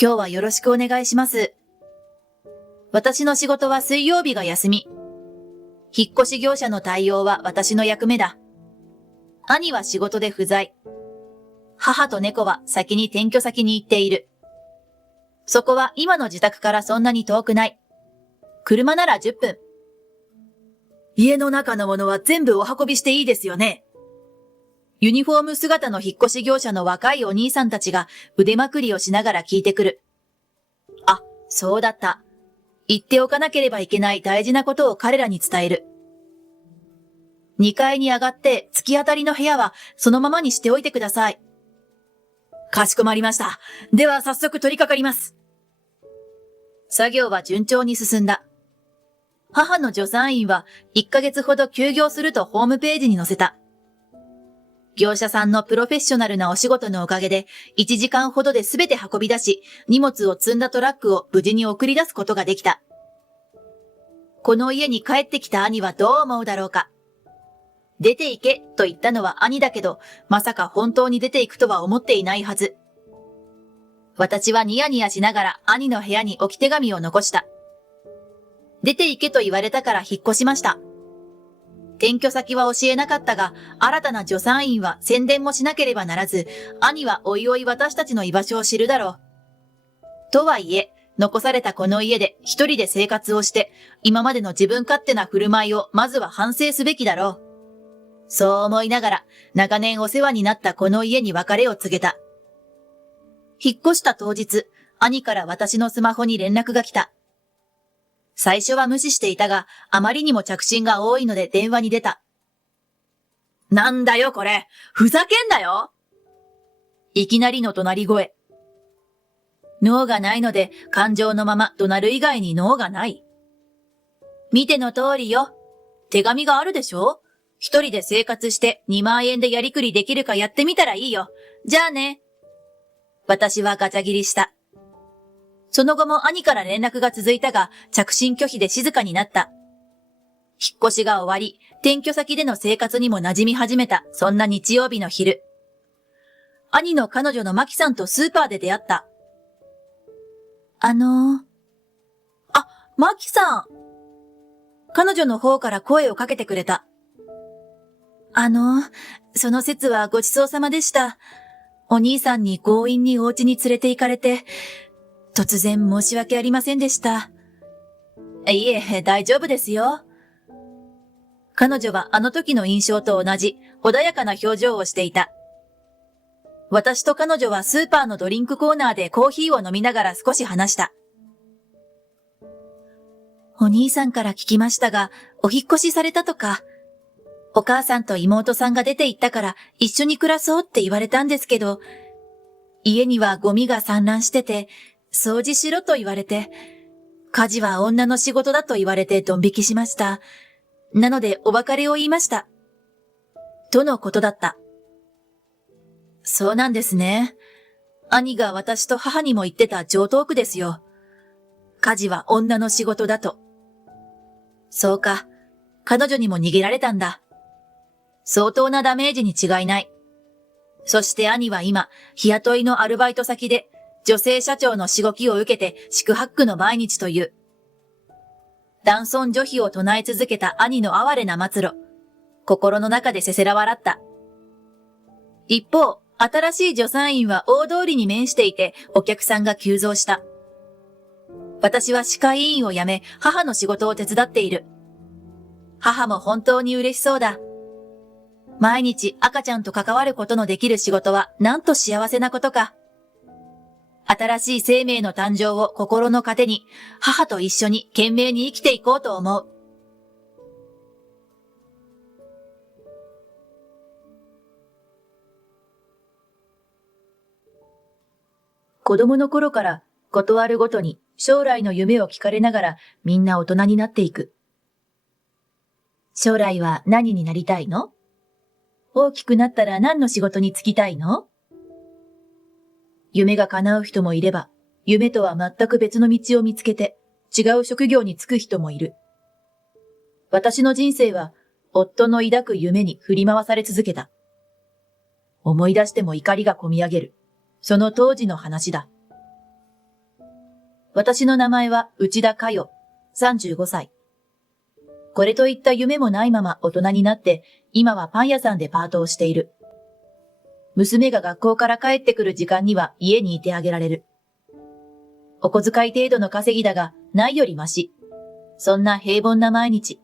今日はよろしくお願いします。私の仕事は水曜日が休み。引っ越し業者の対応は私の役目だ。兄は仕事で不在。母と猫は先に転居先に行っている。そこは今の自宅からそんなに遠くない。車なら10分。家の中のものは全部お運びしていいですよね。ユニフォーム姿の引っ越し業者の若いお兄さんたちが腕まくりをしながら聞いてくる。あ、そうだった。言っておかなければいけない大事なことを彼らに伝える。2階に上がって突き当たりの部屋はそのままにしておいてください。かしこまりました。では早速取り掛かります。作業は順調に進んだ。母の助産院は1ヶ月ほど休業するとホームページに載せた。業者さんのプロフェッショナルなお仕事のおかげで1時間ほどで全て運び出し、荷物を積んだトラックを無事に送り出すことができた。この家に帰ってきた兄はどう思うだろうか。出て行けと言ったのは兄だけど、まさか本当に出て行くとは思っていないはず。私はニヤニヤしながら兄の部屋に置き手紙を残した。出て行けと言われたから引っ越しました。転居先は教えなかったが、新たな助産院は宣伝もしなければならず、兄はおいおい私たちの居場所を知るだろう。とはいえ、残されたこの家で一人で生活をして、今までの自分勝手な振る舞いをまずは反省すべきだろう。そう思いながら、長年お世話になったこの家に別れを告げた。引っ越した当日、兄から私のスマホに連絡が来た。最初は無視していたが、あまりにも着信が多いので電話に出た。なんだよこれ、ふざけんなよ。いきなりの怒鳴り声。脳がないので感情のまま怒鳴る以外に脳がない。見ての通りよ。手紙があるでしょ？一人で生活して2万円でやりくりできるかやってみたらいいよ。じゃあね。私はガチャ切りした。その後も兄から連絡が続いたが、着信拒否で静かになった。引っ越しが終わり、転居先での生活にも馴染み始めた、そんな日曜日の昼。兄の彼女のマキさんとスーパーで出会った。マキさん。彼女の方から声をかけてくれた。その節はごちそうさまでした。お兄さんに強引にお家に連れて行かれて、突然申し訳ありませんでした。いえ、大丈夫ですよ。彼女はあの時の印象と同じ穏やかな表情をしていた。私と彼女はスーパーのドリンクコーナーでコーヒーを飲みながら少し話した。お兄さんから聞きましたが、お引っ越しされたとか。お母さんと妹さんが出て行ったから一緒に暮らそうって言われたんですけど、家にはゴミが散乱してて、掃除しろと言われて、家事は女の仕事だと言われてドン引きしました。なのでお別れを言いました。とのことだった。そうなんですね。兄が私と母にも言ってた常套句ですよ。家事は女の仕事だと。そうか。彼女にも逃げられたんだ。相当なダメージに違いない。そして兄は今、日雇いのアルバイト先で、女性社長のしごきを受けて四苦八苦の毎日という。男尊女卑を唱え続けた兄の哀れな末路。心の中でせせら笑った。一方、新しい助産院は大通りに面していてお客さんが急増した。私は歯科医院を辞め母の仕事を手伝っている。母も本当に嬉しそうだ。毎日赤ちゃんと関わることのできる仕事はなんと幸せなことか。新しい生命の誕生を心の糧に母と一緒に懸命に生きていこうと思う。子供の頃からことあるごとに将来の夢を聞かれながらみんな大人になっていく。将来は何になりたいの？大きくなったら何の仕事に就きたいの？夢が叶う人もいれば、夢とは全く別の道を見つけて違う職業に就く人もいる。私の人生は夫の抱く夢に振り回され続けた。思い出しても怒りがこみ上げる。その当時の話だ。私の名前は内田佳代、35歳。これといった夢もないまま大人になって、今はパン屋さんでパートをしている。娘が学校から帰ってくる時間には家にいてあげられる。お小遣い程度の稼ぎだが、ないよりマシ。そんな平凡な毎日。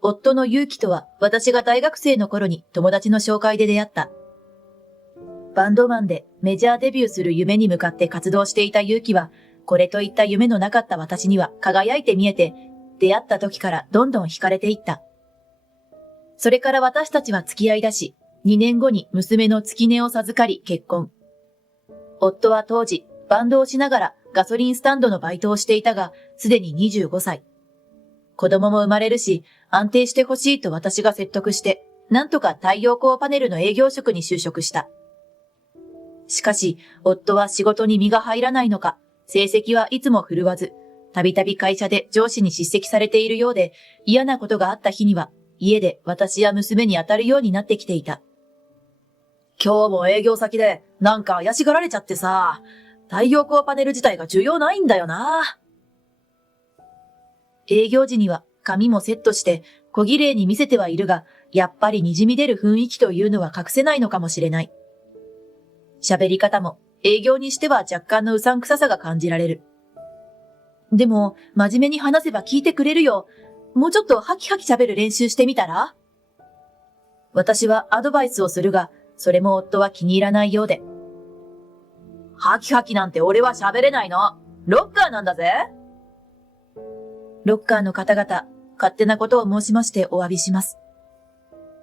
夫の勇気とは私が大学生の頃に友達の紹介で出会った。バンドマンでメジャーデビューする夢に向かって活動していた勇気は、これといった夢のなかった私には輝いて見えて、出会った時からどんどん惹かれていった。それから私たちは付き合いだし、2年後に娘の月音を授かり結婚。夫は当時、バンドをしながらガソリンスタンドのバイトをしていたが、すでに25歳。子供も生まれるし、安定してほしいと私が説得して、なんとか太陽光パネルの営業職に就職した。しかし、夫は仕事に身が入らないのか、成績はいつも振るわず、たびたび会社で上司に叱責されているようで、嫌なことがあった日には、家で私や娘に当たるようになってきていた。今日も営業先で、なんか怪しがられちゃってさ、太陽光パネル自体が需要ないんだよな。営業時には髪もセットして小綺麗に見せてはいるが、やっぱり滲み出る雰囲気というのは隠せないのかもしれない。喋り方も営業にしては若干のうさんくささが感じられる。でも、真面目に話せば聞いてくれるよ。もうちょっとハキハキ喋る練習してみたら？私はアドバイスをするが、それも夫は気に入らないようで。ハキハキなんて俺は喋れないの。ロッカーなんだぜ。ロッカーの方々、勝手なことを申しましてお詫びします。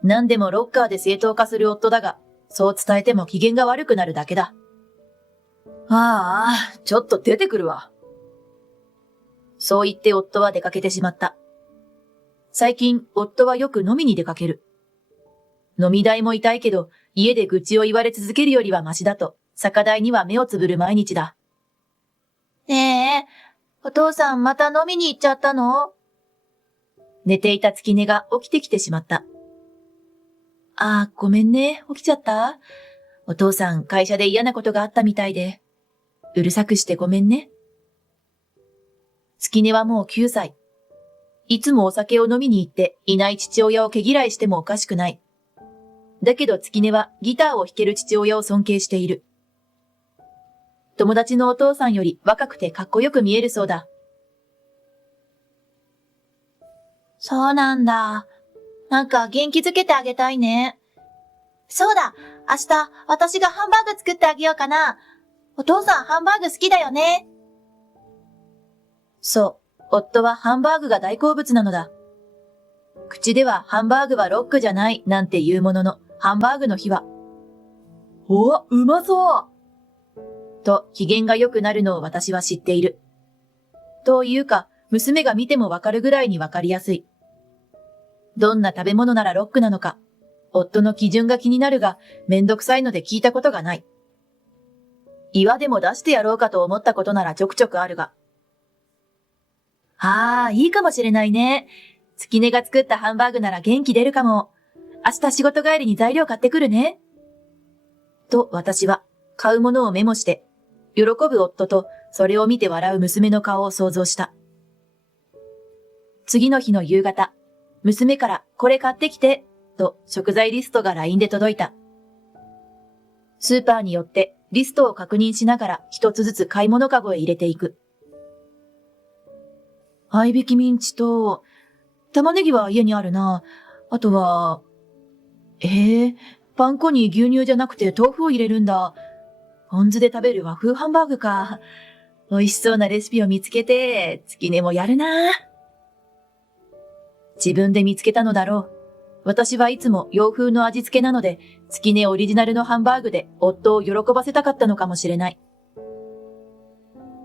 何でもロッカーで正当化する夫だが、そう伝えても機嫌が悪くなるだけだ。ああ、ちょっと出てくるわ。そう言って夫は出かけてしまった。最近、夫はよく飲みに出かける。飲み代も痛いけど、家で愚痴を言われ続けるよりはマシだと、酒代には目をつぶる毎日だ。ねえ、お父さんまた飲みに行っちゃったの？寝ていた月音が起きてきてしまった。ああ、ごめんね、起きちゃった？お父さん会社で嫌なことがあったみたいで。うるさくしてごめんね。月音はもう9歳。いつもお酒を飲みに行っていない父親を毛嫌いしてもおかしくない。だけど月音はギターを弾ける父親を尊敬している。友達のお父さんより若くてかっこよく見えるそうだ。そうなんだ。なんか元気づけてあげたいね。そうだ、明日私がハンバーグ作ってあげようかな。お父さんハンバーグ好きだよね。そう、夫はハンバーグが大好物なのだ。口ではハンバーグはロックじゃないなんて言うものの、ハンバーグの日は、お、うまそうと機嫌が良くなるのを私は知っている。というか、娘が見てもわかるぐらいにわかりやすい。どんな食べ物ならロックなのか、夫の基準が気になるが、めんどくさいので聞いたことがない。岩でも出してやろうかと思ったことならちょくちょくあるが。ああ、いいかもしれないね。月音が作ったハンバーグなら元気出るかも。明日仕事帰りに材料買ってくるね。と私は買うものをメモして、喜ぶ夫とそれを見て笑う娘の顔を想像した。次の日の夕方、娘からこれ買ってきて、と食材リストが LINE で届いた。スーパーに寄ってリストを確認しながら一つずつ買い物かごへ入れていく。合いびきミンチと、玉ねぎは家にあるな。あとは、パン粉に牛乳じゃなくて豆腐を入れるんだ。ポン酢で食べる和風ハンバーグか。美味しそうなレシピを見つけて、月音もやるな。自分で見つけたのだろう。私はいつも洋風の味付けなので、月音オリジナルのハンバーグで夫を喜ばせたかったのかもしれない。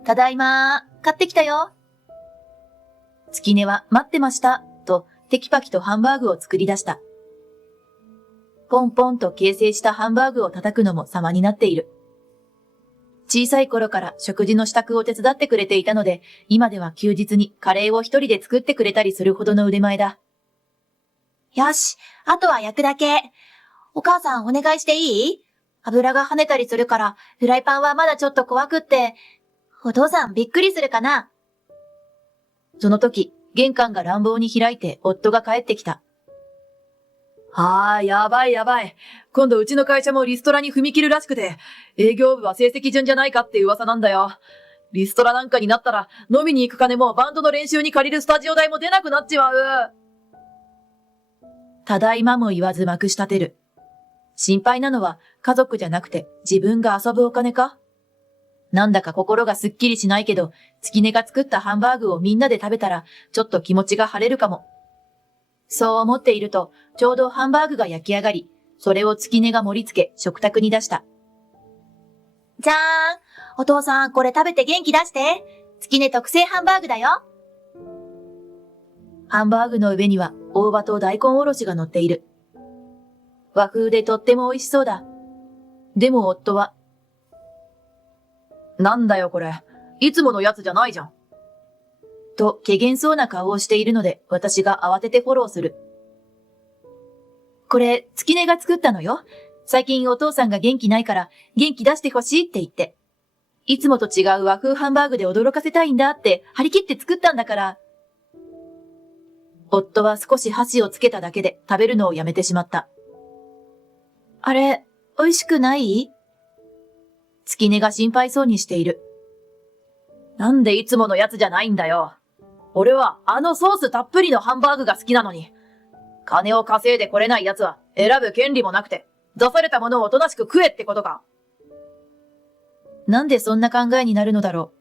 ただいま、買ってきたよ。月音は待ってました、とテキパキとハンバーグを作り出した。ポンポンと形成したハンバーグを叩くのも様になっている。小さい頃から食事の支度を手伝ってくれていたので、今では休日にカレーを一人で作ってくれたりするほどの腕前だ。よし、あとは焼くだけ。お母さんお願いしていい？油が跳ねたりするから、フライパンはまだちょっと怖くって。お父さんびっくりするかな？その時、玄関が乱暴に開いて夫が帰ってきた。やばい。今度うちの会社もリストラに踏み切るらしくて、営業部は成績順じゃないかって噂なんだよ。リストラなんかになったら、飲みに行く金もバンドの練習に借りるスタジオ代も出なくなっちまう。ただいまも言わずまくし立てる。心配なのは家族じゃなくて自分が遊ぶお金か？なんだか心がすっきりしないけど、月音が作ったハンバーグをみんなで食べたら、ちょっと気持ちが晴れるかも。そう思っていると、ちょうどハンバーグが焼き上がり、それを月音が盛り付け、食卓に出した。じゃーん！お父さん、これ食べて元気出して。月音特製ハンバーグだよ。ハンバーグの上には大葉と大根おろしが乗っている。和風でとっても美味しそうだ。でも夫は、なんだよこれ。いつものやつじゃないじゃん。と、怪げそうな顔をしているので、私が慌ててフォローする。これ、月音が作ったのよ。最近お父さんが元気ないから、元気出してほしいって言って。いつもと違う和風ハンバーグで驚かせたいんだって、張り切って作ったんだから。夫は少し箸をつけただけで食べるのをやめてしまった。あれ、美味しくない？月音が心配そうにしている。なんでいつものやつじゃないんだよ。俺はあのソースたっぷりのハンバーグが好きなのに。金を稼いでこれない奴は選ぶ権利もなくて、出されたものをおとなしく食えってことか。なんでそんな考えになるのだろ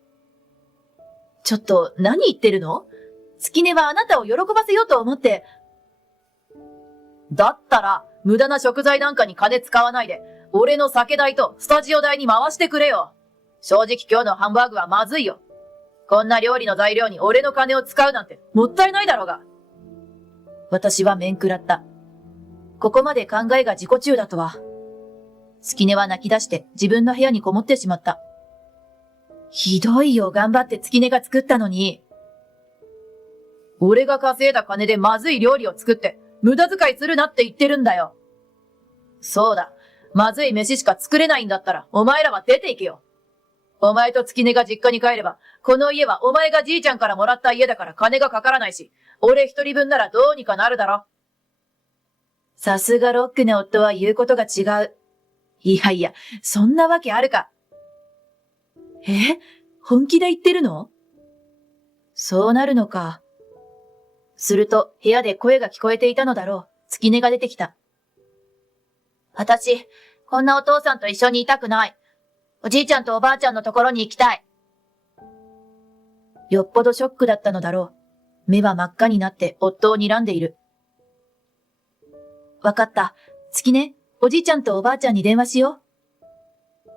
う。ちょっと何言ってるの？月音はあなたを喜ばせようと思って。だったら無駄な食材なんかに金使わないで、俺の酒代とスタジオ代に回してくれよ。正直今日のハンバーグはまずいよ。こんな料理の材料に俺の金を使うなんてもったいないだろうが。私は面食らった。ここまで考えが自己中だとは。月音は泣き出して自分の部屋にこもってしまった。ひどいよ、頑張って月音が作ったのに。俺が稼いだ金でまずい料理を作って無駄遣いするなって言ってるんだよ。そうだ、まずい飯しか作れないんだったらお前らは出て行けよ。お前と月音が実家に帰れば、この家はお前がじいちゃんからもらった家だから金がかからないし、俺一人分ならどうにかなるだろ。さすがロックな夫は言うことが違う。いやいや、そんなわけあるか。本気で言ってるの？そうなるのか。すると部屋で声が聞こえていたのだろう。月音が出てきた。私、こんなお父さんと一緒にいたくない。おじいちゃんとおばあちゃんのところに行きたい。よっぽどショックだったのだろう。目は真っ赤になって夫を睨んでいる。わかった。月音、おじいちゃんとおばあちゃんに電話しよう。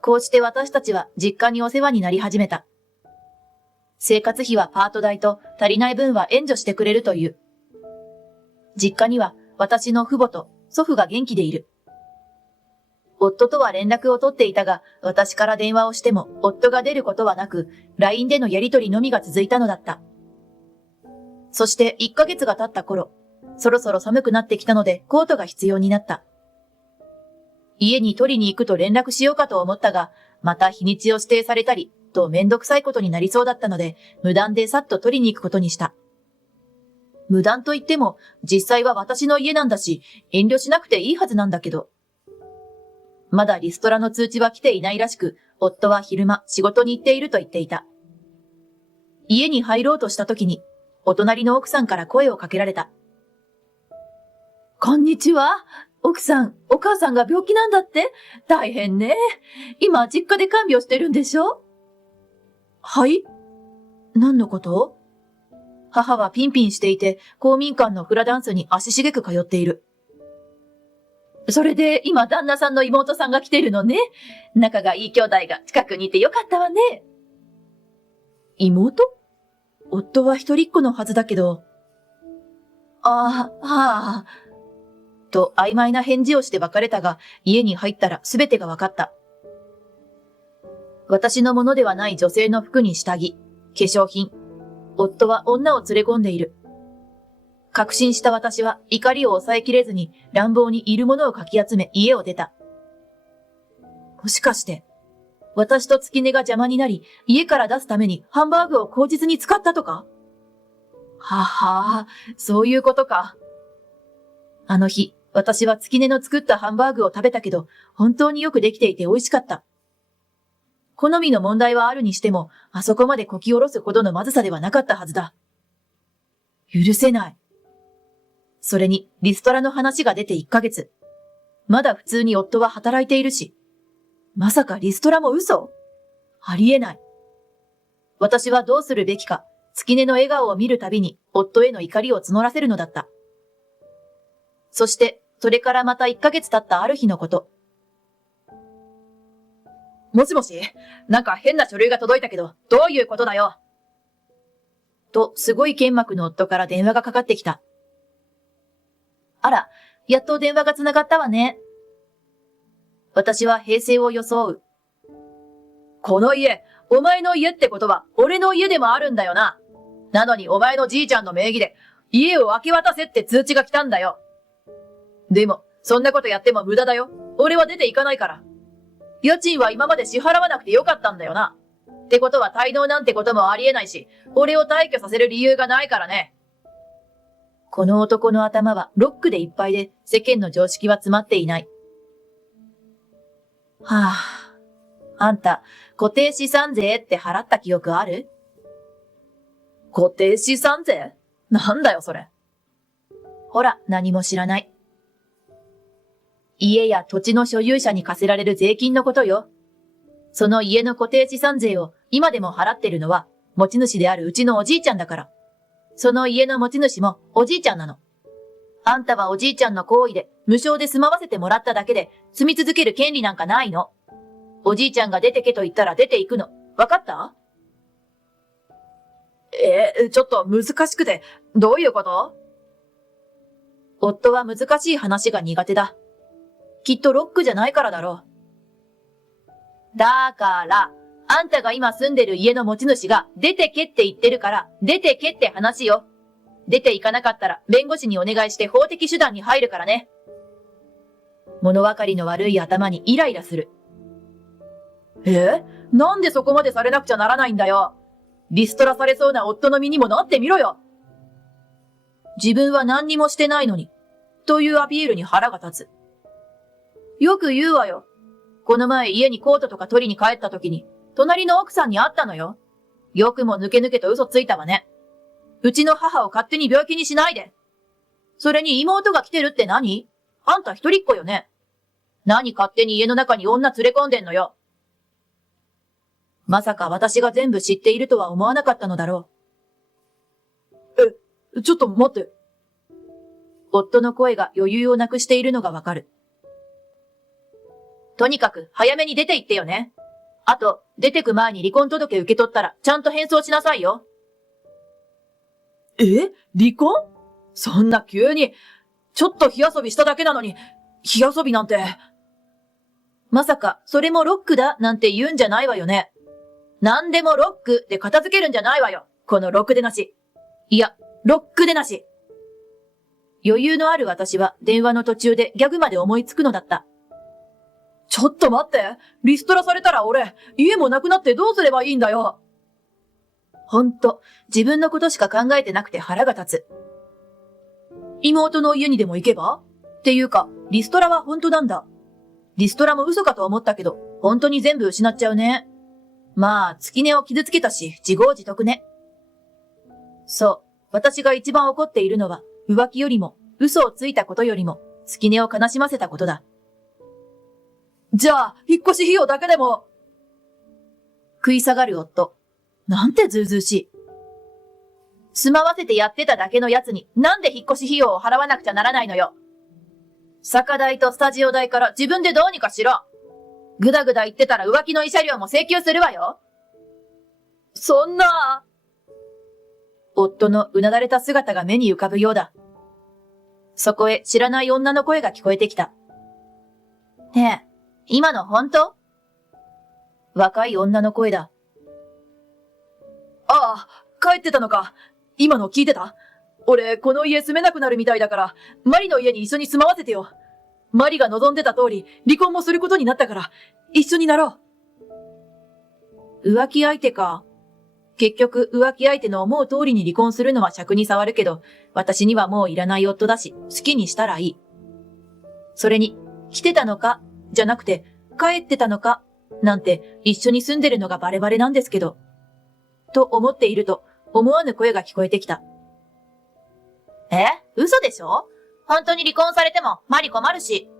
こうして私たちは実家にお世話になり始めた。生活費はパート代と足りない分は援助してくれるという。実家には私の父母と祖父が元気でいる。夫とは連絡を取っていたが、私から電話をしても夫が出ることはなく、LINE でのやりとりのみが続いたのだった。そして1ヶ月が経った頃、そろそろ寒くなってきたのでコートが必要になった。家に取りに行くと連絡しようかと思ったが、また日にちを指定されたり、とめんどくさいことになりそうだったので、無断でさっと取りに行くことにした。無断といっても、実際は私の家なんだし、遠慮しなくていいはずなんだけど。まだリストラの通知は来ていないらしく、夫は昼間仕事に行っていると言っていた。家に入ろうとした時に、お隣の奥さんから声をかけられた。こんにちは。奥さん、お母さんが病気なんだって？大変ね。今、実家で看病してるんでしょ？はい？何のこと？母はピンピンしていて、公民館のフラダンスに足しげく通っている。それで、今、旦那さんの妹さんが来てるのね。仲がいい兄弟が近くにいてよかったわね。妹？夫は一人っ子のはずだけど。はあ。と曖昧な返事をして別れたが、家に入ったらすべてが分かった。私のものではない女性の服に下着、化粧品。夫は女を連れ込んでいる。確信した私は怒りを抑えきれずに乱暴にいるものをかき集め家を出た。もしかして、私と月音が邪魔になり、家から出すためにハンバーグを口実に使ったとか？ははぁ、そういうことか。あの日、私は月音の作ったハンバーグを食べたけど、本当によくできていて美味しかった。好みの問題はあるにしても、あそこまでこき下ろすほどのまずさではなかったはずだ。許せない。それに、リストラの話が出て1ヶ月。まだ普通に夫は働いているし。まさかリストラも嘘？ありえない。私はどうするべきか、月音の笑顔を見るたびに夫への怒りを募らせるのだった。そして、それからまた1ヶ月経ったある日のこと。もしもし、なんか変な書類が届いたけど、どういうことだよ。と、すごい剣幕の夫から電話がかかってきた。あら、やっと電話がつながったわね。私は平静を装う。この家、お前の家ってことは、俺の家でもあるんだよな。なのにお前のじいちゃんの名義で、家を明け渡せって通知が来たんだよ。でも、そんなことやっても無駄だよ。俺は出ていかないから。家賃は今まで支払わなくてよかったんだよな。ってことは滞納なんてこともありえないし、俺を退去させる理由がないからね。この男の頭はロックでいっぱいで、世間の常識は詰まっていない。はぁ、あんた、固定資産税って払った記憶ある？固定資産税？なんだよそれ。ほら、何も知らない。家や土地の所有者に課せられる税金のことよ。その家の固定資産税を今でも払ってるのは持ち主であるうちのおじいちゃんだから。その家の持ち主もおじいちゃんなの。あんたはおじいちゃんの行為で無償で住まわせてもらっただけで住み続ける権利なんかないの。おじいちゃんが出てけと言ったら出ていくの。わかった？ちょっと難しくて、どういうこと？夫は難しい話が苦手だ。きっとロックじゃないからだろう。だから、あんたが今住んでる家の持ち主が出てけって言ってるから、出てけって話よ。出ていかなかったら弁護士にお願いして法的手段に入るからね。物分かりの悪い頭にイライラする。なんでそこまでされなくちゃならないんだよ。リストラされそうな夫の身にもなってみろよ。自分は何にもしてないのに、というアピールに腹が立つ。よく言うわよ。この前家にコートとか取りに帰った時に、隣の奥さんに会ったのよ。よくも抜け抜けと嘘ついたわね。うちの母を勝手に病気にしないで。それに妹が来てるって何？あんた一人っ子よね。何勝手に家の中に女連れ込んでんのよ。まさか私が全部知っているとは思わなかったのだろう。ちょっと待って。夫の声が余裕をなくしているのがわかる。とにかく早めに出て行ってよね。あと、出てく前に離婚届受け取ったらちゃんと返送しなさいよ。離婚？そんな急に、ちょっと火遊びしただけなのに、火遊びなんて。まさか、それもロックだなんて言うんじゃないわよね。なんでもロックで片付けるんじゃないわよ。このロックでなし。いや、ロックでなし。余裕のある私は電話の途中でギャグまで思いつくのだった。ちょっと待って。リストラされたら俺、家もなくなってどうすればいいんだよ。ほんと、自分のことしか考えてなくて腹が立つ。妹の家にでも行けば？っていうか、リストラは本当なんだ。リストラも嘘かと思ったけど、本当に全部失っちゃうね。まあ、月音を傷つけたし、自業自得ね。そう、私が一番怒っているのは、浮気よりも、嘘をついたことよりも、月音を悲しませたことだ。じゃあ、引っ越し費用だけでも。食い下がる夫。なんてずうずうしい。住まわせてやってただけのやつに、なんで引っ越し費用を払わなくちゃならないのよ。酒代とスタジオ代から自分でどうにかしろ。ぐだぐだ言ってたら浮気の慰謝料も請求するわよ。そんな。夫のうなだれた姿が目に浮かぶようだ。そこへ知らない女の声が聞こえてきた。ねえ、今の本当？若い女の声だ。ああ、帰ってたのか。今の聞いてた？俺、この家住めなくなるみたいだから、マリの家に一緒に住まわせてよ。マリが望んでた通り、離婚もすることになったから、一緒になろう。浮気相手か。結局、浮気相手の思う通りに離婚するのは尺に触るけど、私にはもういらない夫だし、好きにしたらいい。それに、来てたのか、じゃなくて、帰ってたのか、なんて一緒に住んでるのがバレバレなんですけど。と思っていると、思わぬ声が聞こえてきた。嘘でしょ？本当に離婚されてもマリ困るし。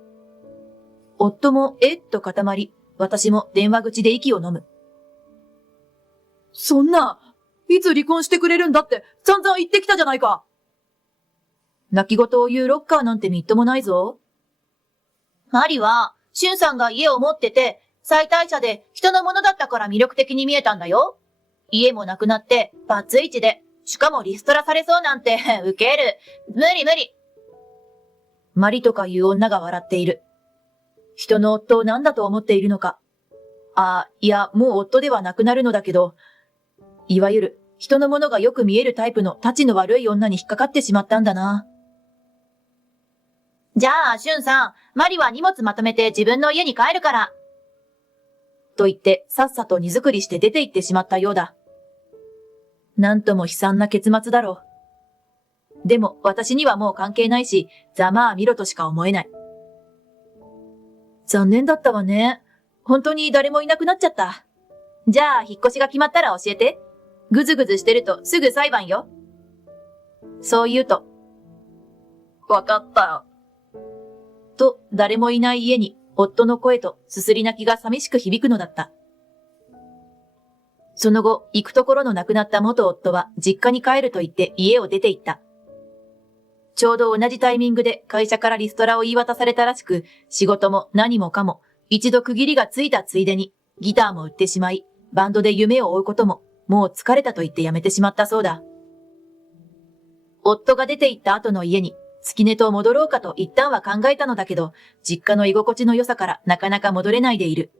夫もと固まり、私も電話口で息を飲む。そんな、いつ離婚してくれるんだって散々言ってきたじゃないか。泣き言を言うロッカーなんてみっともないぞ。マリは、シュンさんが家を持ってて、妻帯者で人のものだったから魅力的に見えたんだよ。家もなくなって、バツイチで、しかもリストラされそうなんて、ウケる。無理無理。マリとかいう女が笑っている。人の夫を何だと思っているのか。いや、もう夫ではなくなるのだけど、いわゆる人のものがよく見えるタイプのタチの悪い女に引っかかってしまったんだな。じゃあ、シュンさん、マリは荷物まとめて自分の家に帰るから。と言って、さっさと荷造りして出て行ってしまったようだ。なんとも悲惨な結末だろう。でも、私にはもう関係ないし、ざまあ見ろとしか思えない。残念だったわね。本当に誰もいなくなっちゃった。じゃあ、引っ越しが決まったら教えて。ぐずぐずしてるとすぐ裁判よ。そう言うと。わかった。と、誰もいない家に、夫の声とすすり泣きが寂しく響くのだった。その後、行くところの亡くなった元夫は実家に帰ると言って家を出て行った。ちょうど同じタイミングで会社からリストラを言い渡されたらしく、仕事も何もかも一度区切りがついたついでにギターも売ってしまい、バンドで夢を追うことももう疲れたと言って辞めてしまったそうだ。夫が出て行った後の家に月音と戻ろうかと一旦は考えたのだけど、実家の居心地の良さからなかなか戻れないでいる。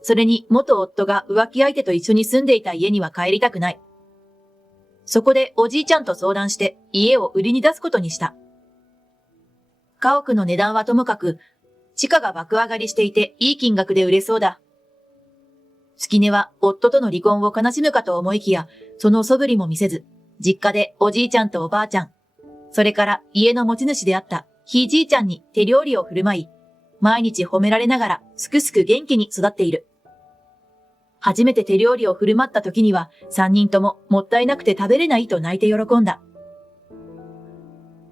それに元夫が浮気相手と一緒に住んでいた家には帰りたくない。そこでおじいちゃんと相談して家を売りに出すことにした。家屋の値段はともかく、地価が爆上がりしていていい金額で売れそうだ。月音は夫との離婚を悲しむかと思いきや、その素振りも見せず、実家でおじいちゃんとおばあちゃん、それから家の持ち主であったひいじいちゃんに手料理を振る舞い、毎日褒められながらすくすく元気に育っている。初めて手料理を振る舞った時には3人とももったいなくて食べれないと泣いて喜んだ。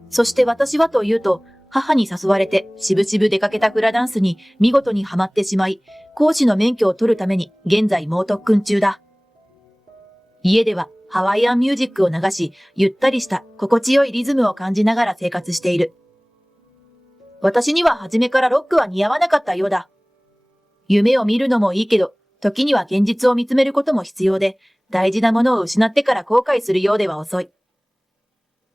そして私はというと、母に誘われてしぶしぶ出かけたフラダンスに見事にはまってしまい、講師の免許を取るために現在猛特訓中だ。家ではハワイアンミュージックを流し、ゆったりした心地よいリズムを感じながら生活している。私には初めからロックは似合わなかったようだ。夢を見るのもいいけど、時には現実を見つめることも必要で、大事なものを失ってから後悔するようでは遅い。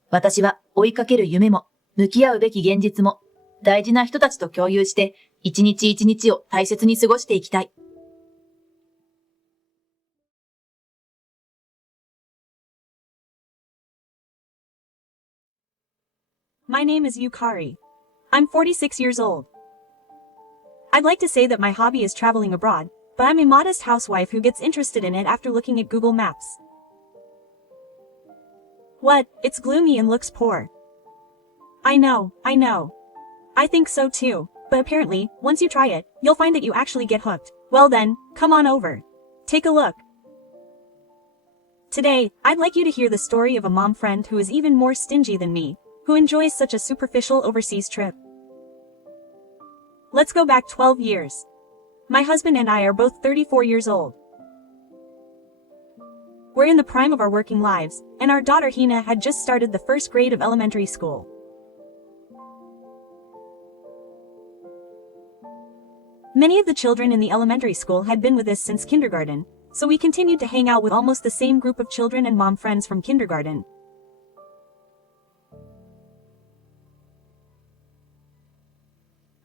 私は追いかける夢も、向き合うべき現実も、大事な人たちと共有して、一日一日を大切に過ごしていきたい。My name is Yukari. I'm 46 years old. I'd like to say that my hobby is traveling abroad, but I'm a modest housewife who gets interested in it after looking at Google Maps. What? It's gloomy and looks poor. I know. I think so too, but apparently, once you try it, you'll find that you actually get hooked. Well then, come on over. Take a look. Today, I'd like you to hear the story of a mom friend who is even more stingy than me, who enjoys such a superficial overseas trip. Let's go back 12 years. My husband and I are both 34 years old. We're in the prime of our working lives, and our daughter Hina had just started the first grade of elementary school. Many of the children in the elementary school had been with us since kindergarten, so we continued to hang out with almost the same group of children and mom friends from kindergarten.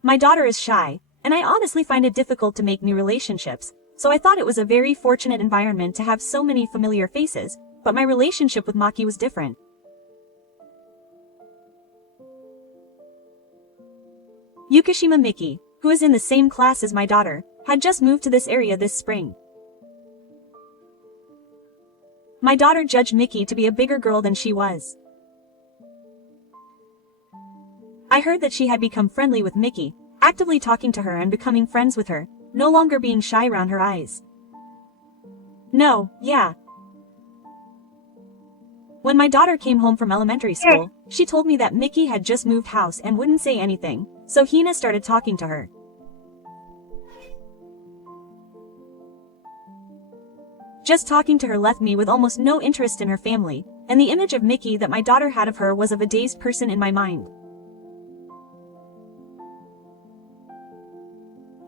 My daughter is shy, and I honestly find it difficult to make new relationships, so I thought it was a very fortunate environment to have so many familiar faces, but my relationship with Maki was different. Yukishima Miki, who is in the same class as my daughter, had just moved to this area this spring. My daughter judged Miki to be a bigger girl than she was. I heard that she had become friendly with Miki, actively talking to her and becoming friends with her, no longer being shy around her eyes. No, yeah. When my daughter came home from elementary school, she told me that Miki had just moved house and wouldn't say anything, so Hina started talking to her. Just talking to her left me with almost no interest in her family, and the image of Miki that my daughter had of her was of a dazed person in my mind.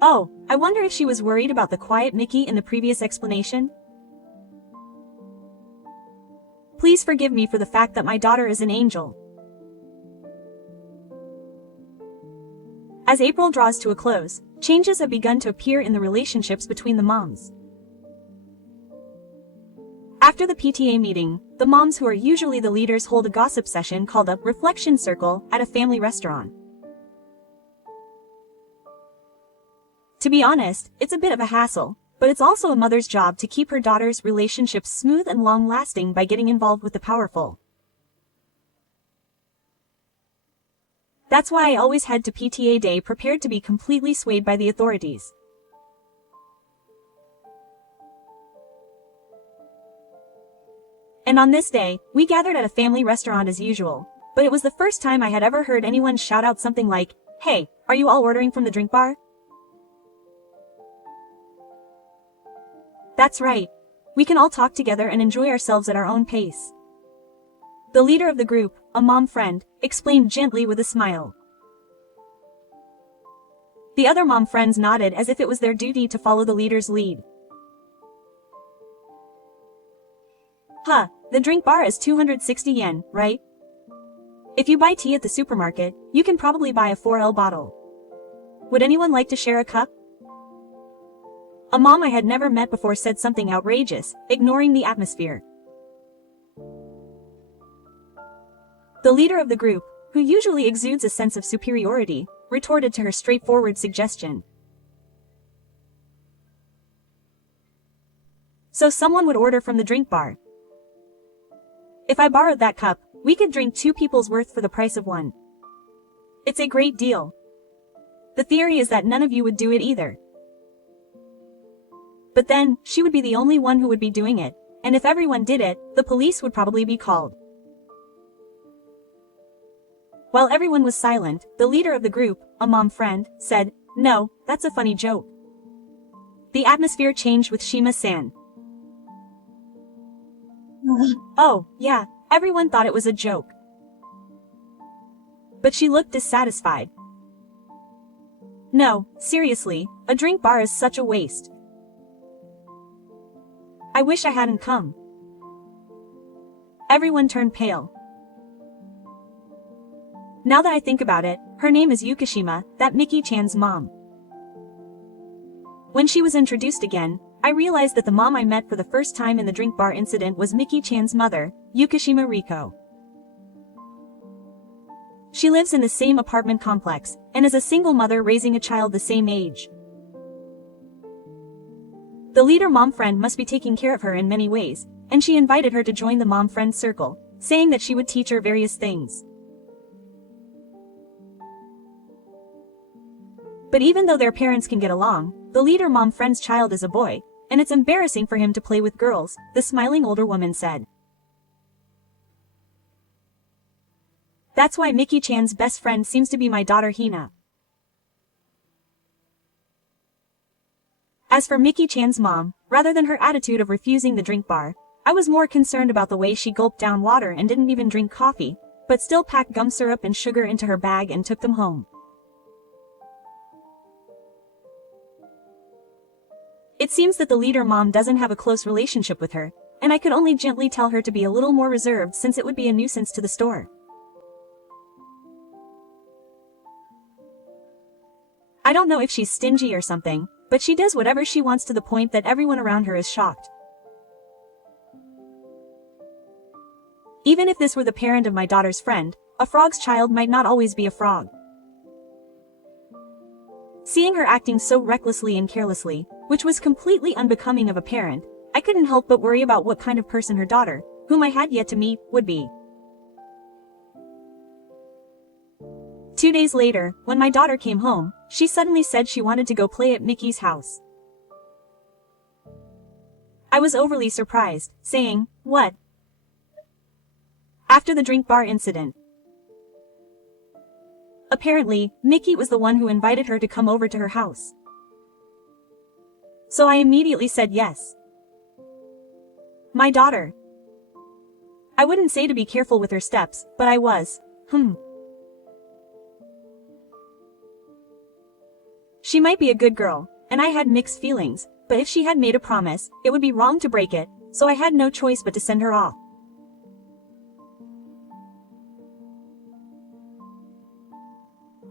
Oh, I wonder if she was worried about the quiet Miki in the previous explanation? Please forgive me for the fact that my daughter is an angel. As April draws to a close, changes have begun to appear in the relationships between the moms. After the PTA meeting, the moms who are usually the leaders hold a gossip session called a reflection circle at a family restaurant. To be honest, it's a bit of a hassle, but it's also a mother's job to keep her daughter's relationships smooth and long-lasting by getting involved with the powerful. That's why I always head to PTA day prepared to be completely swayed by the authorities. And on this day, we gathered at a family restaurant as usual, but it was the first time I had ever heard anyone shout out something like, "Hey, are you all ordering from the drink bar?" That's right. We can all talk together and enjoy ourselves at our own pace. The leader of the group, a mom friend, explained gently with a smile. The other mom friends nodded as if it was their duty to follow the leader's lead. Huh, the drink bar is 260 yen, right? If you buy tea at the supermarket, you can probably buy a 4L bottle. Would anyone like to share a cup? A mom I had never met before said something outrageous, ignoring the atmosphere. The leader of the group, who usually exudes a sense of superiority, retorted to her straightforward suggestion. So someone would order from the drink bar. If I borrowed that cup, we could drink 2 people's worth for the price of 1. It's a great deal. The theory is that none of you would do it either. But then, she would be the only one who would be doing it, and if everyone did it, the police would probably be called. While everyone was silent, the leader of the group, a mom friend, said, "No, that's a funny joke." The atmosphere changed with Shima-san. Oh, yeah, everyone thought it was a joke. But she looked dissatisfied. No, seriously, a drink bar is such a waste. I wish I hadn't come. Everyone turned pale. Now that I think about it, her name is Yukishima, that Miki-chan's mom. When she was introduced again, I realized that the mom I met for the first time in the drink bar incident was Miki-chan's mother, Yukishima Riko. She lives in the same apartment complex, and is a single mother raising a child the same age. The leader mom friend must be taking care of her in many ways, and she invited her to join the mom friend circle, saying that she would teach her various things. But even though their parents can get along, the leader mom friend's child is a boy, and it's embarrassing for him to play with girls, the smiling older woman said. That's why Mickey Chan's best friend seems to be my daughter Hina. As for Mickey Chan's mom, rather than her attitude of refusing the drink bar, I was more concerned about the way she gulped down water and didn't even drink coffee, but still packed gum syrup and sugar into her bag and took them home. It seems that the leader mom doesn't have a close relationship with her, and I could only gently tell her to be a little more reserved since it would be a nuisance to the store. I don't know if she's stingy or something, but she does whatever she wants to the point that everyone around her is shocked. Even if this were the parent of my daughter's friend, a frog's child might not always be a frog. Seeing her acting so recklessly and carelessly, which was completely unbecoming of a parent, I couldn't help but worry about what kind of person her daughter, whom I had yet to meet, would be. 2 days later, when my daughter came home, she suddenly said she wanted to go play at Mickey's house. I was overly surprised, saying, "What?" After the drink bar incident. Apparently, Mickey was the one who invited her to come over to her house. So I immediately said yes. My daughter. I wouldn't say to be careful with her steps, but I was. She might be a good girl, and I had mixed feelings, but if she had made a promise, it would be wrong to break it, so I had no choice but to send her off.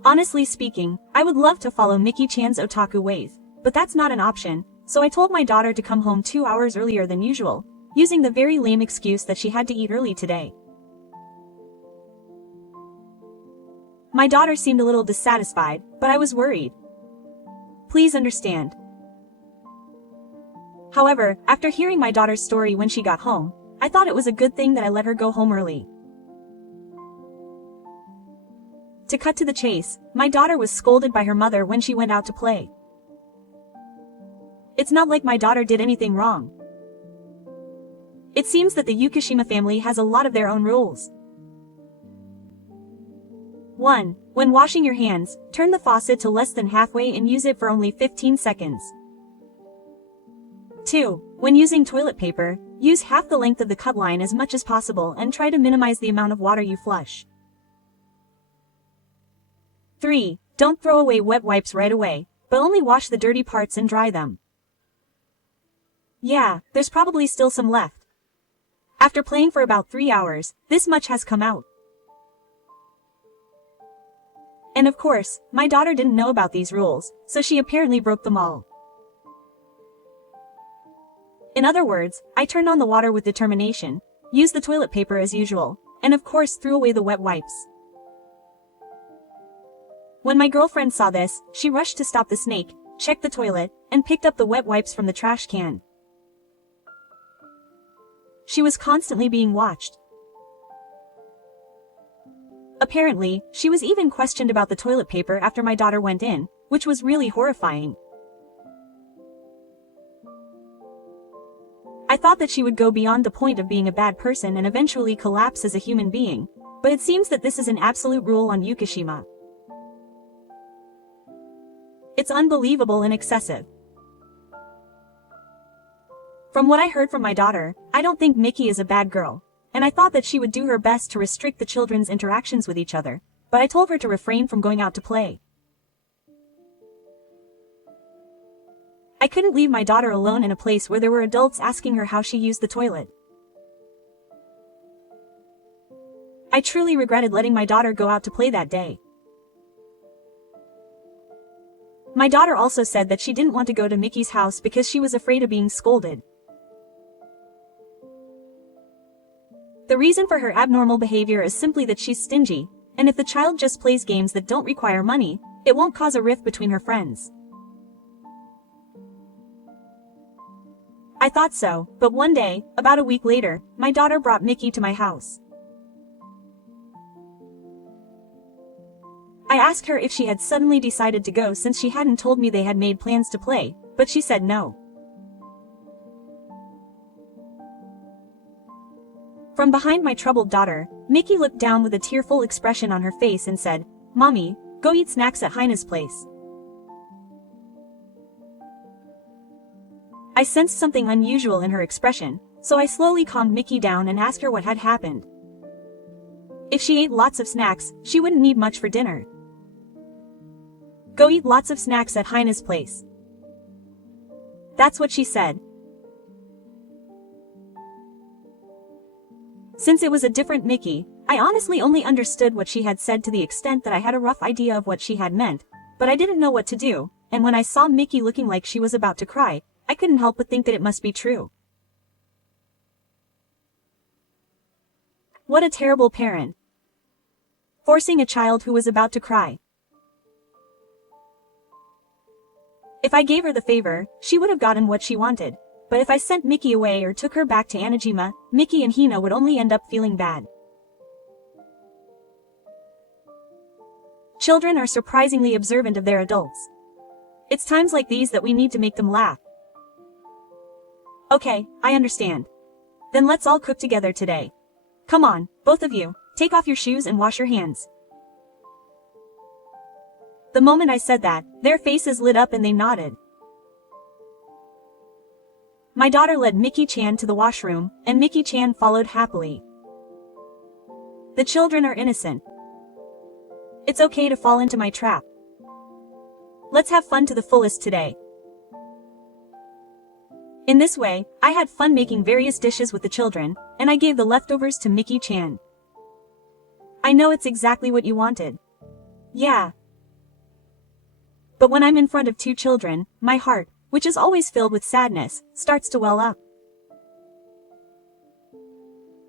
Honestly speaking, I would love to follow Mickey Chan's otaku ways, but that's not an option, so I told my daughter to come home 2 hours earlier than usual, using the very lame excuse that she had to eat early today. My daughter seemed a little dissatisfied, but I was worried. Please understand. However, after hearing my daughter's story when she got home, I thought it was a good thing that I let her go home early. To cut to the chase, my daughter was scolded by her mother when she went out to play. It's not like my daughter did anything wrong. It seems that the Yukishima family has a lot of their own rules. 1. When washing your hands, turn the faucet to less than halfway and use it for only 15 seconds. 2. When using toilet paper, use half the length of the cut line as much as possible and try to minimize the amount of water you flush. 3. Don't throw away wet wipes right away, but only wash the dirty parts and dry them. Yeah, there's probably still some left. After playing for about 3 hours, this much has come out. And of course, my daughter didn't know about these rules, so she apparently broke them all. In other words, I turned on the water with determination, used the toilet paper as usual, and of course threw away the wet wipes. When my girlfriend saw this, she rushed to stop the snake, checked the toilet, and picked up the wet wipes from the trash can. She was constantly being watched. Apparently, she was even questioned about the toilet paper after my daughter went in, which was really horrifying. I thought that she would go beyond the point of being a bad person and eventually collapse as a human being, but it seems that this is an absolute rule on Yukishima. It's unbelievable and excessive. From what I heard from my daughter, I don't think Mickey is a bad girl, and I thought that she would do her best to restrict the children's interactions with each other, but I told her to refrain from going out to play. I couldn't leave my daughter alone in a place where there were adults asking her how she used the toilet. I truly regretted letting my daughter go out to play that day. My daughter also said that she didn't want to go to Mickey's house because she was afraid of being scolded. The reason for her abnormal behavior is simply that she's stingy, and if the child just plays games that don't require money, it won't cause a rift between her friends. I thought so, but one day, about a week later, my daughter brought Mickey to my house. I asked her if she had suddenly decided to go since she hadn't told me they had made plans to play, but she said no. From behind my troubled daughter, Mickey looked down with a tearful expression on her face and said, "Mommy, go eat snacks at Heine's place." I sensed something unusual in her expression, so I slowly calmed Mickey down and asked her what had happened. If she ate lots of snacks, she wouldn't need much for dinner. Go eat lots of snacks at Heine's place. That's what she said. Since it was a different Mickey, I honestly only understood what she had said to the extent that I had a rough idea of what she had meant, but I didn't know what to do, and when I saw Mickey looking like she was about to cry, I couldn't help but think that it must be true. What a terrible parent. Forcing a child who was about to cry. If I gave her the favor, she would have gotten what she wanted, but if I sent Mickey away or took her back to Anajima, Mickey and Hina would only end up feeling bad. Children are surprisingly observant of their adults. It's times like these that we need to make them laugh. Okay, I understand. Then let's all cook together today. Come on, both of you, take off your shoes and wash your hands. The moment I said that, their faces lit up and they nodded. My daughter led Mickey-chan to the washroom, and Mickey-chan followed happily. The children are innocent. It's okay to fall into my trap. Let's have fun to the fullest today. In this way, I had fun making various dishes with the children, and I gave the leftovers to Mickey-chan. I know it's exactly what you wanted. Yeah. But when I'm in front of two children, my heart, which is always filled with sadness, starts to well up.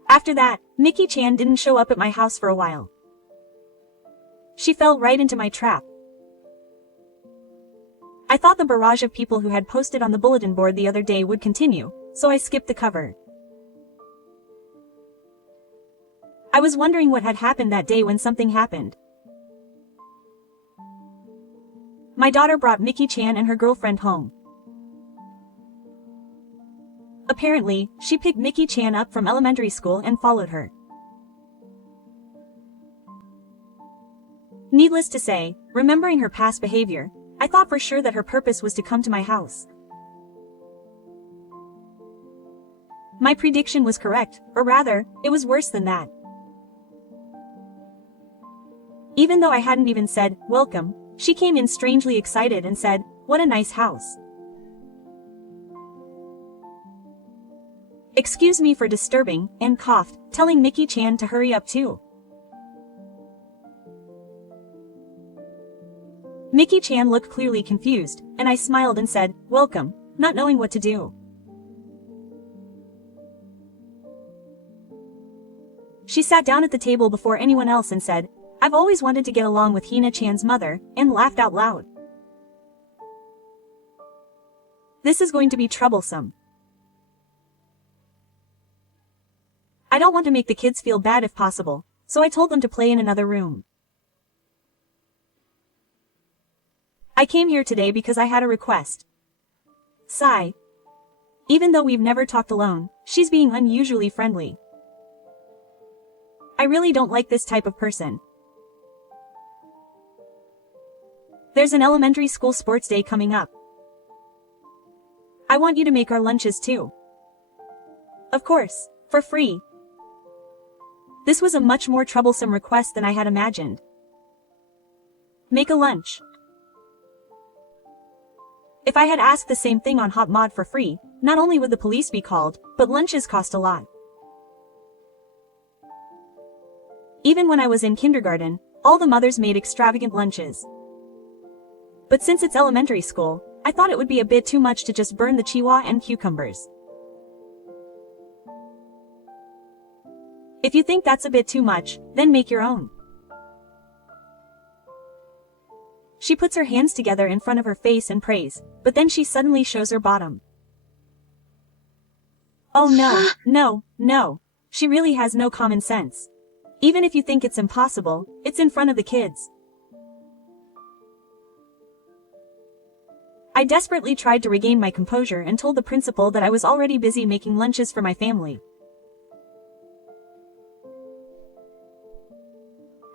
After that, Mickey-chan didn't show up at my house for a while. She fell right into my trap. I thought the barrage of people who had posted on the bulletin board the other day would continue, so I skipped the cover. I was wondering what had happened that day when something happened. My daughter brought Mickey-chan and her girlfriend home. Apparently, she picked Mickey-chan up from elementary school and followed her. Needless to say, remembering her past behavior, I thought for sure that her purpose was to come to my house. My prediction was correct, or rather, it was worse than that. Even though I hadn't even said, "Welcome," she came in strangely excited and said, "What a nice house." Excuse me for disturbing, and coughed, telling Mickey-chan to hurry up too. Mickey-chan looked clearly confused, and I smiled and said, "Welcome," not knowing what to do. She sat down at the table before anyone else and said, "I've always wanted to get along with Hina-chan's mother," and laughed out loud. This is going to be troublesome. I don't want to make the kids feel bad if possible, so I told them to play in another room. I came here today because I had a request. Sigh. Even though we've never talked alone, she's being unusually friendly. I really don't like this type of person. There's an elementary school sports day coming up. I want you to make our lunches too. Of course, for free. This was a much more troublesome request than I had imagined. Make a lunch. If I had asked the same thing on Hot Mod for free, not only would the police be called, but lunches cost a lot. Even when I was in kindergarten, all the mothers made extravagant lunches. But since it's elementary school, I thought it would be a bit too much to just burn the chihuahua and cucumbers. If you think that's a bit too much, then make your own. She puts her hands together in front of her face and prays, but then she suddenly shows her bottom. Oh no, no, no. She really has no common sense. Even if you think it's impossible, it's in front of the kids. I desperately tried to regain my composure and told the principal that I was already busy making lunches for my family.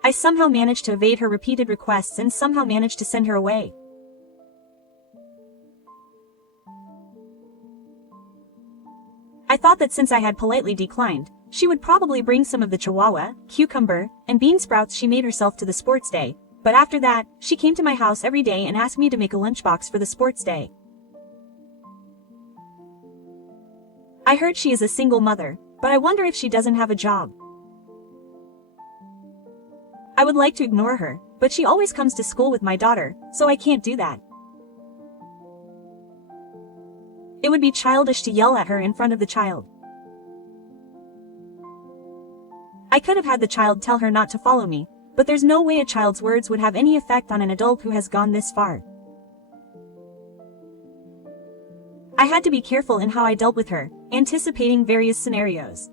I somehow managed to evade her repeated requests and somehow managed to send her away. I thought that since I had politely declined, she would probably bring some of the chihuahua, cucumber, and bean sprouts she made herself to the sports day, but after that, she came to my house every day and asked me to make a lunchbox for the sports day. I heard she is a single mother, but I wonder if she doesn't have a job. I would like to ignore her, but she always comes to school with my daughter, so I can't do that. It would be childish to yell at her in front of the child. I could have had the child tell her not to follow me, but there's no way a child's words would have any effect on an adult who has gone this far. I had to be careful in how I dealt with her, anticipating various scenarios.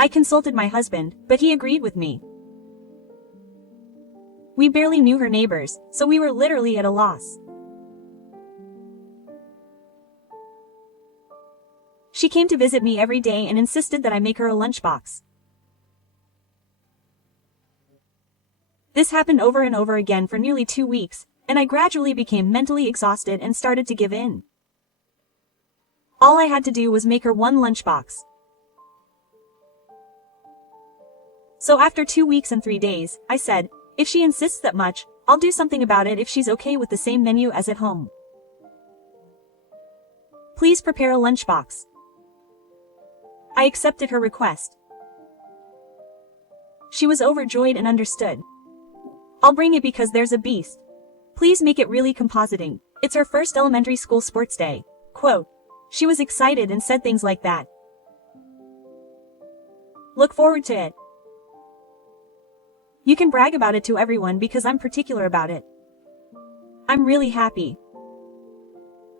I consulted my husband, but he agreed with me. We barely knew her neighbors, so we were literally at a loss. She came to visit me every day and insisted that I make her a lunchbox. This happened over and over again for nearly 2 weeks, and I gradually became mentally exhausted and started to give in. All I had to do was make her one lunchbox. So after 2 weeks and 3 days, I said, if she insists that much, I'll do something about it if she's okay with the same menu as at home. Please prepare a lunchbox. I accepted her request. She was overjoyed and understood. I'll bring it because there's a beast. Please make it really compositing. It's her first elementary school sports day. Quote. She was excited and said things like that. Look forward to it. You can brag about it to everyone because I'm particular about it. I'm really happy.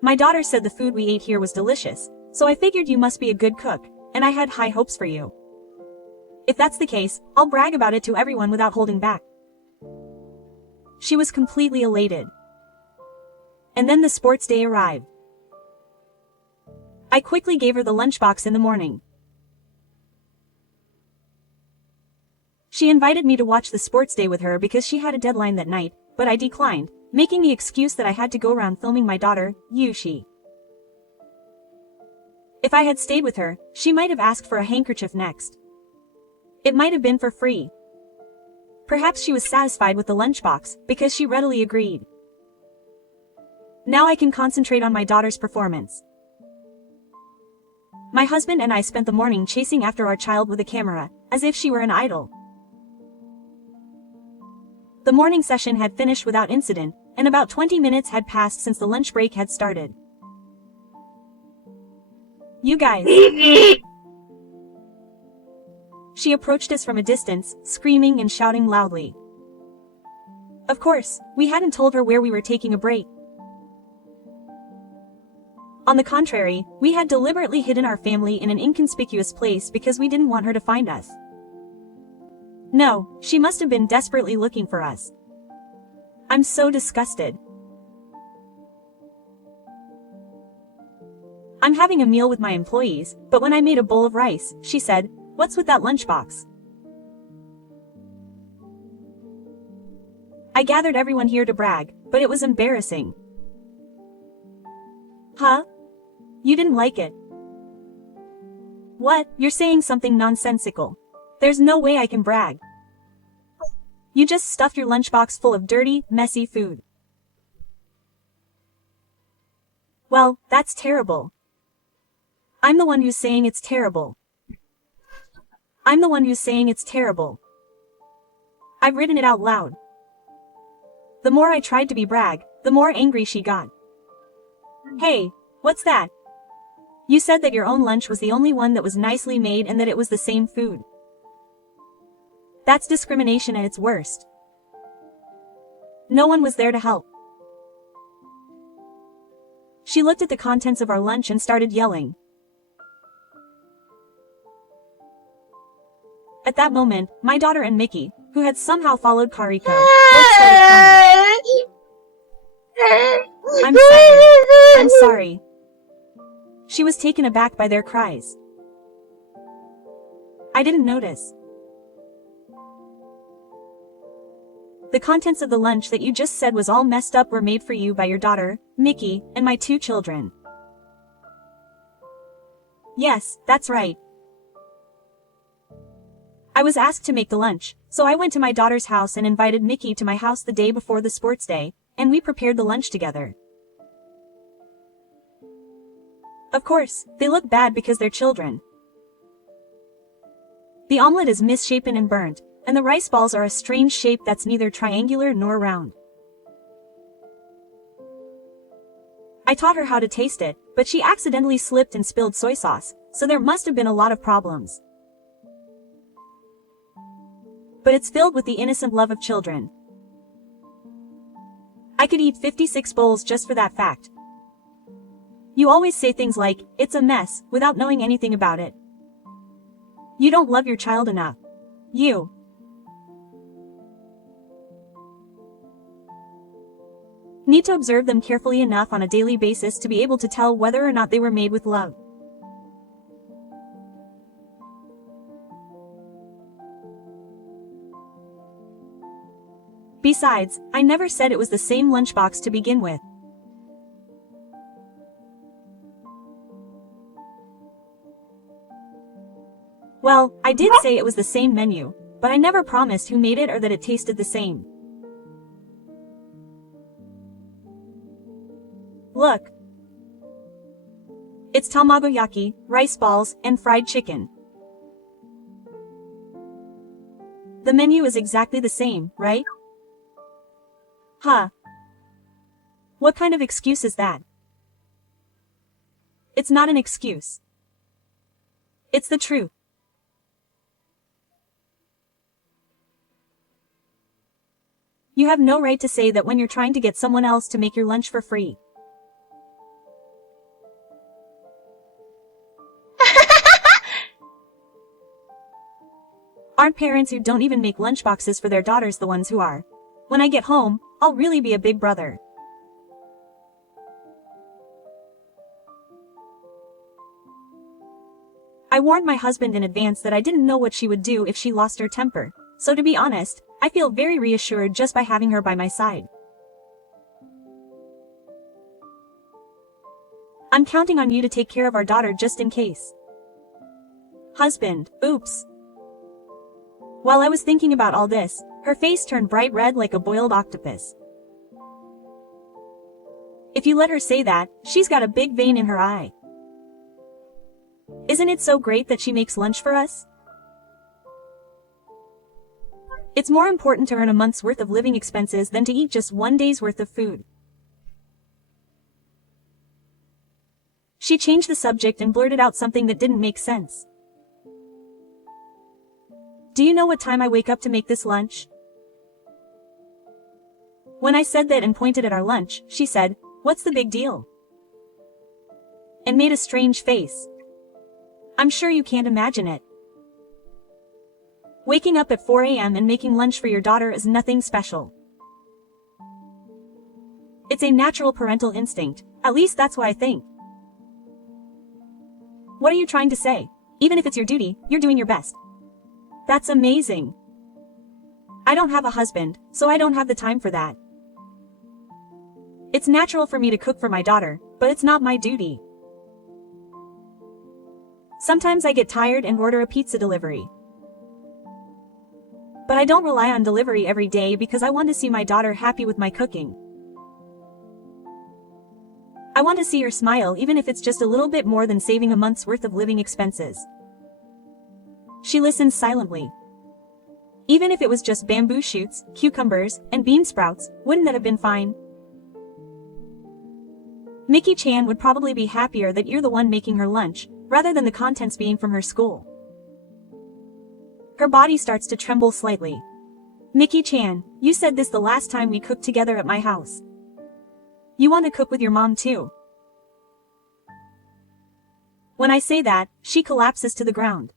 My daughter said the food we ate here was delicious, so I figured you must be a good cook, and I had high hopes for you. If that's the case, I'll brag about it to everyone without holding back. She was completely elated. And then the sports day arrived. I quickly gave her the lunchbox in the morning. She invited me to watch the sports day with her because she had a deadline that night, but I declined, making the excuse that I had to go around filming my daughter, Yushi. If I had stayed with her, she might have asked for a handkerchief next. It might have been for free. Perhaps she was satisfied with the lunchbox, because she readily agreed. Now I can concentrate on my daughter's performance. My husband and I spent the morning chasing after our child with a camera, as if she were an idol. The morning session had finished without incident, and about 20 minutes had passed since the lunch break had started. You guys. She approached us from a distance, screaming and shouting loudly. Of course, we hadn't told her where we were taking a break. On the contrary, we had deliberately hidden our family in an inconspicuous place because we didn't want her to find us. No, she must have been desperately looking for us. I'm so disgusted. I'm having a meal with my employees, but when I made a bowl of rice, she said, "What's with that lunchbox?" I gathered everyone here to brag, but it was embarrassing. Huh? You didn't like it? What? You're saying something nonsensical. There's no way I can brag. You just stuffed your lunchbox full of dirty, messy food. Well, that's terrible. I'm the one who's saying it's terrible. I'm the one who's saying it's terrible. I've written it out loud. The more I tried to be brag, the more angry she got. Hey, what's that? You said that your own lunch was the only one that was nicely made and that it was the same food. That's discrimination at its worst. No one was there to help. She looked at the contents of our lunch and started yelling. At that moment, my daughter and Mickey, who had somehow followed Kariko, both started crying. I'm sorry. She was taken aback by their cries. I didn't notice. The contents of the lunch that you just said was all messed up were made for you by your daughter, Mickey, and my 2 children. Yes, that's right. I was asked to make the lunch, so I went to my daughter's house and invited Mickey to my house the day before the sports day, and we prepared the lunch together. Of course, they look bad because they're children. The omelet is misshapen and burnt, and the rice balls are a strange shape that's neither triangular nor round. I taught her how to taste it, but she accidentally slipped and spilled soy sauce, so there must have been a lot of problems. But it's filled with the innocent love of children. I could eat 56 bowls just for that fact. You always say things like, "It's a mess," without knowing anything about it. You don't love your child enough. You need to observe them carefully enough on a daily basis to be able to tell whether or not they were made with love. Besides, I never said it was the same lunchbox to begin with. Well, I did say it was the same menu, but I never promised who made it or that it tasted the same. Look. It's tamagoyaki, rice balls, and fried chicken. The menu is exactly the same, right? Huh. What kind of excuse is that? It's not an excuse. It's the truth. You have no right to say that when you're trying to get someone else to make your lunch for free. Aren't parents who don't even make lunchboxes for their daughters the ones who are? When I get home, I'll really be a big brother. I warned my husband in advance that I didn't know what she would do if she lost her temper, so to be honest, I feel very reassured just by having her by my side. I'm counting on you to take care of our daughter just in case. Husband, oops. While I was thinking about all this, her face turned bright red like a boiled octopus. If you let her say that, she's got a big vein in her eye. Isn't it so great that she makes lunch for us? It's more important to earn a month's worth of living expenses than to eat just one day's worth of food. She changed the subject and blurted out something that didn't make sense. Do you know what time I wake up to make this lunch? When I said that and pointed at our lunch, she said, "What's the big deal?" And made a strange face. I'm sure you can't imagine it. Waking up at 4 a.m. and making lunch for your daughter is nothing special. It's a natural parental instinct, at least that's what I think. What are you trying to say? Even if it's your duty, you're doing your best. That's amazing. I don't have a husband, so I don't have the time for that. It's natural for me to cook for my daughter, but it's not my duty. Sometimes I get tired and order a pizza delivery. But I don't rely on delivery every day because I want to see my daughter happy with my cooking. I want to see her smile even if it's just a little bit more than saving a month's worth of living expenses. She listened silently. Even if it was just bamboo shoots, cucumbers, and bean sprouts, wouldn't that have been fine? Mickey-chan would probably be happier that you're the one making her lunch, rather than the contents being from her school. Her body starts to tremble slightly. Mickey-chan, you said this the last time we cooked together at my house. You want to cook with your mom too. When I say that, she collapses to the ground.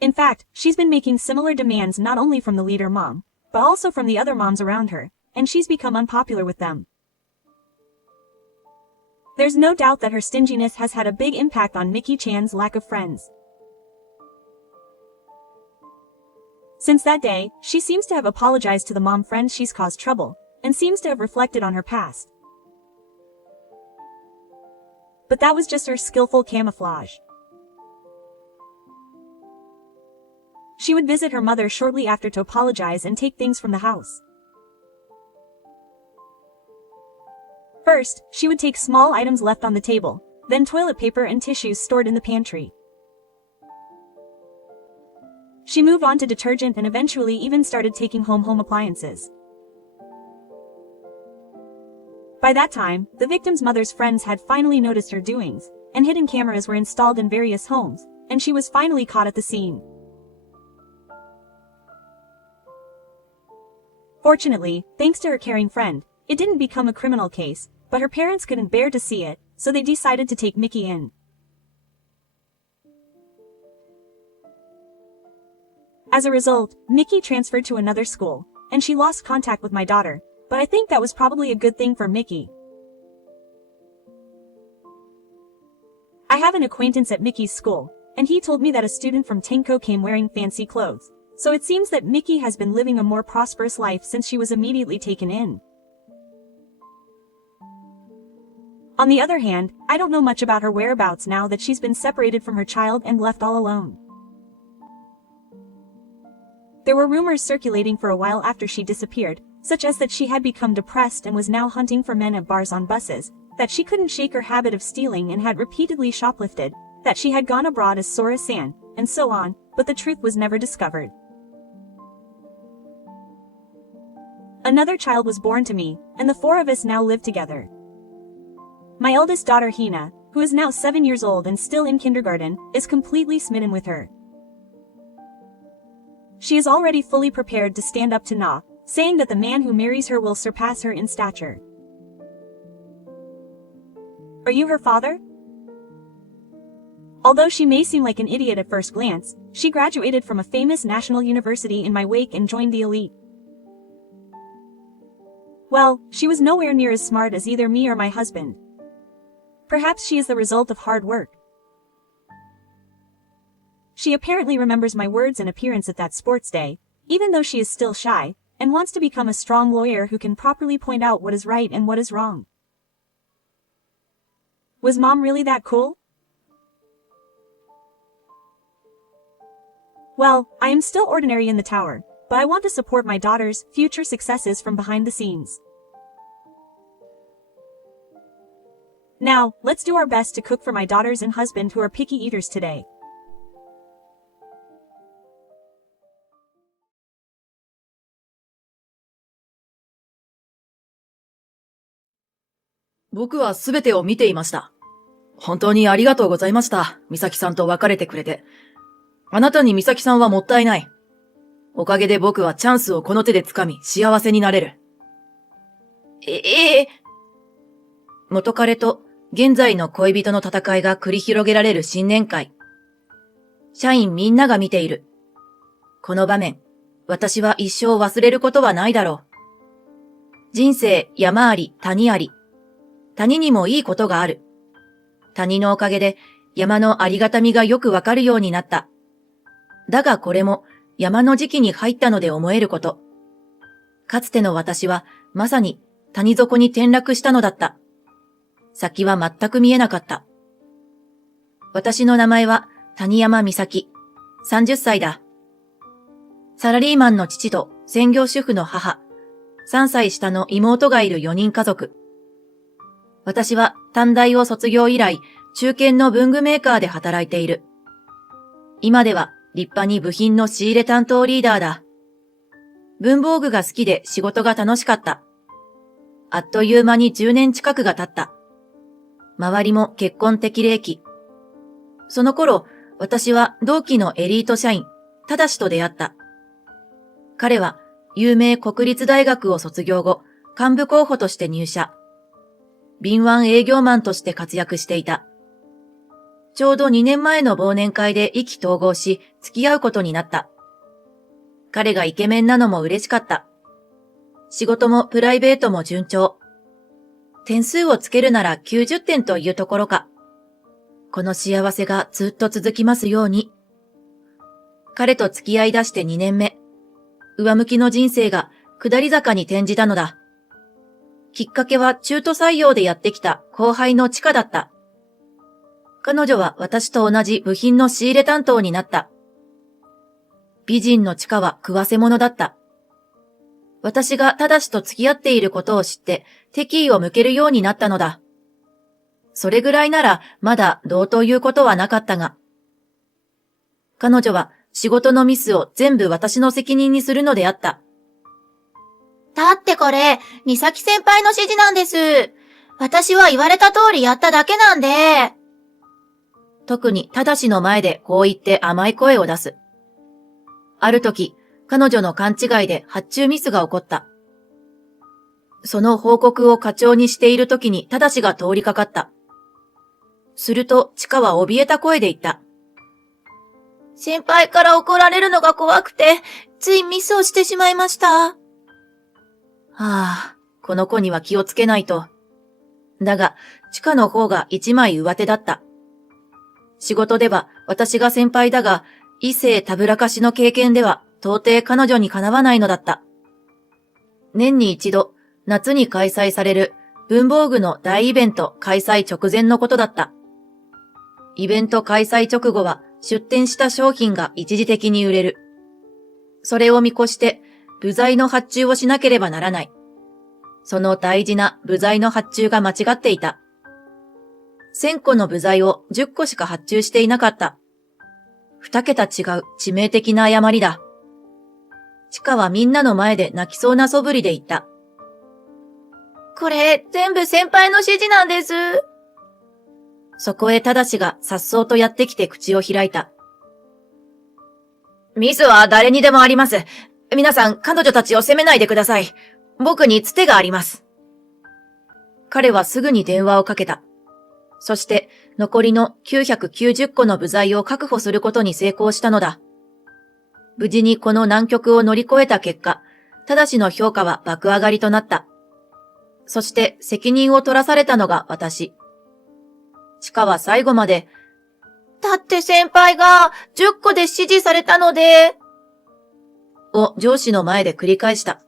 In fact, she's been making similar demands not only from the leader mom, but also from the other moms around her, and she's become unpopular with them. There's no doubt that her stinginess has had a big impact on Mickey-chan's lack of friends. Since that day, she seems to have apologized to the mom friends she's caused trouble, and seems to have reflected on her past. But that was just her skillful camouflage. She would visit her mother shortly after to apologize and take things from the house. First, she would take small items left on the table, then toilet paper and tissues stored in the pantry. She moved on to detergent and eventually even started taking home appliances. By that time, the victim's mother's friends had finally noticed her doings, and hidden cameras were installed in various homes, and she was finally caught at the scene. Fortunately, thanks to her caring friend, it didn't become a criminal case, but her parents couldn't bear to see it, so they decided to take Mickey in. As a result, Mickey transferred to another school, and she lost contact with my daughter, but I think that was probably a good thing for Mickey. I have an acquaintance at Mickey's school, and he told me that a student from Tenko came wearing fancy clothes, so it seems that Mickey has been living a more prosperous life since she was immediately taken in. On the other hand, I don't know much about her whereabouts now that she's been separated from her child and left all alone. There were rumors circulating for a while after she disappeared, such as that she had become depressed and was now hunting for men at bars on buses, that she couldn't shake her habit of stealing and had repeatedly shoplifted, that she had gone abroad as Sora-san, and so on, but the truth was never discovered. Another child was born to me, and the four of us now live together. My eldest daughter Hina, who is now 7 years old and still in kindergarten, is completely smitten with her. She is already fully prepared to stand up to Na, saying that the man who marries her will surpass her in stature. Are you her father? Although she may seem like an idiot at first glance, she graduated from a famous national university in my wake and joined the elite. Well, she was nowhere near as smart as either me or my husband. Perhaps she is the result of hard work. She apparently remembers my words and appearance at that sports day, even though she is still shy, and wants to become a strong lawyer who can properly point out what is right and what is wrong. Was Mom really that cool? Well, I am still ordinary in the tower, but I want to support my daughter's future successes from behind the scenes. Now, let's do our best to cook for my daughters and husband who are picky eaters today. 僕はすべてを見ていました。本当にありがとうございました。美咲さんと別れてくれて。あなたに美咲さんはもったいない。おかげで僕はチャンスをこの手で掴み幸せになれる。元彼と現在の恋人の戦いが繰り広げられる新年会。社員みんなが見ている。この場面、私は一生忘れることはないだろう。人生山あり谷あり。谷にもいいことがある。谷のおかげで山のありがたみがよくわかるようになった。だがこれも山の時期に入ったので思えること。かつての私はまさに谷底に転落したのだった。先は全く見えなかった。私の名前は谷山美咲。30歳だ。サラリーマンの父と専業主婦の母。3歳下の妹がいる4人家族。私は短大を卒業以来、中堅の文具メーカーで働いている。今では立派に部品の仕入れ担当リーダーだ。文房具が好きで仕事が楽しかった。あっという間に10年近くが経った。周りも結婚適齢期。その頃、私は同期のエリート社員、ただしと出会った。彼は有名国立大学を卒業後、幹部候補として入社。敏腕営業マンとして活躍していた。ちょうど2年前の忘年会で意気投合し、付き合うことになった。彼がイケメンなのも嬉しかった。仕事もプライベートも順調。点数をつけるなら90点というところか。この幸せがずっと続きますように。彼と付き合い出して2年目。上向きの人生が下り坂に転じたのだ。きっかけは中途採用でやってきた後輩のチカだった。彼女は私と同じ部品の仕入れ担当になった。美人のチカは食わせ者だった。私がただしと付き合っていることを知って敵意を向けるようになったのだ。それぐらいならまだどうということはなかったが。彼女は仕事のミスを全部私の責任にするのであった。だってこれ、美咲先輩の指示なんです。私は言われた通りやっただけなんで。特にただしの前でこう言って甘い声を出す。ある時、彼女の勘違いで発注ミスが起こった。その報告を課長にしている時にただしが通りかかった。すると、チカは怯えた声で言った。先輩から怒られるのが怖くて、ついミスをしてしまいました。この子には気をつけないと。だが、チカの方が一枚上手だった。仕事では私が先輩だが、異性たぶらかしの経験では到底彼女にかなわないのだった。年に一度、夏に開催される文房具の大イベント開催直前のことだった。イベント開催直後は出展した商品が一時的に売れる。それを見越して、部材の発注をしなければならない。その大事な部材の発注が間違っていた。1000個の部材を10個しか発注していなかった。2桁違う致命的な誤りだ。チカはみんなの前で泣きそうな素振りで言った。これ全部先輩の指示なんです。そこへただしが颯爽とやってきて口を開いた。ミスは誰にでもあります。皆さん、彼女たちを責めないでください。僕につてがあります。彼はすぐに電話をかけた。そして、残りの990個の部材を確保することに成功したのだ。無事にこの難局を乗り越えた結果、ただしの評価は爆上がりとなった。そして責任を取らされたのが私。チカは最後まで、だって先輩が10個で指示されたので、を上司の前で繰り返した。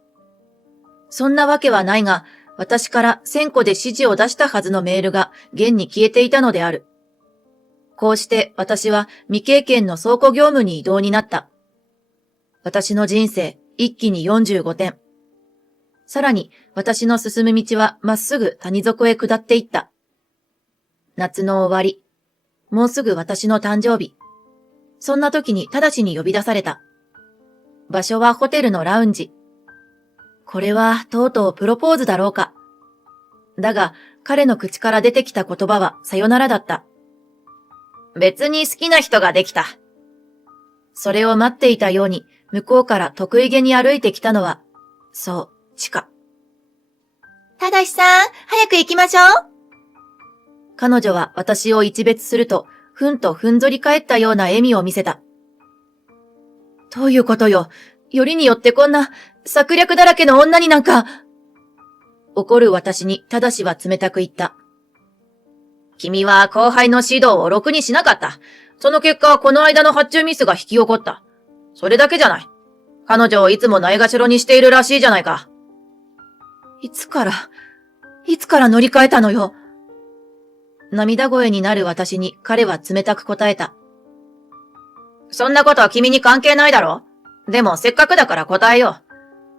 そんなわけはないが、私から1000個で指示を出したはずのメールが現に消えていたのである。こうして私は未経験の倉庫業務に異動になった。私の人生一気に45点。さらに私の進む道はまっすぐ谷底へ下っていった。夏の終わり。もうすぐ私の誕生日。そんな時に直ちに呼び出された。場所はホテルのラウンジ。これはとうとうプロポーズだろうか。だが彼の口から出てきた言葉はさよならだった。別に好きな人ができた。それを待っていたように向こうから得意げに歩いてきたのは、そう、チカ。ただしさん、早く行きましょう。彼女は私を一別すると、ふんとふんぞり返ったような笑みを見せた。どういうことよ。よりによってこんな策略だらけの女になんか。怒る私にただしは冷たく言った。君は後輩の指導をろくにしなかった。その結果、この間の発注ミスが引き起こった。それだけじゃない。彼女をいつもないがしろにしているらしいじゃないか。いつから乗り換えたのよ。涙声になる私に彼は冷たく答えた。そんなことは君に関係ないだろ。でもせっかくだから答えよ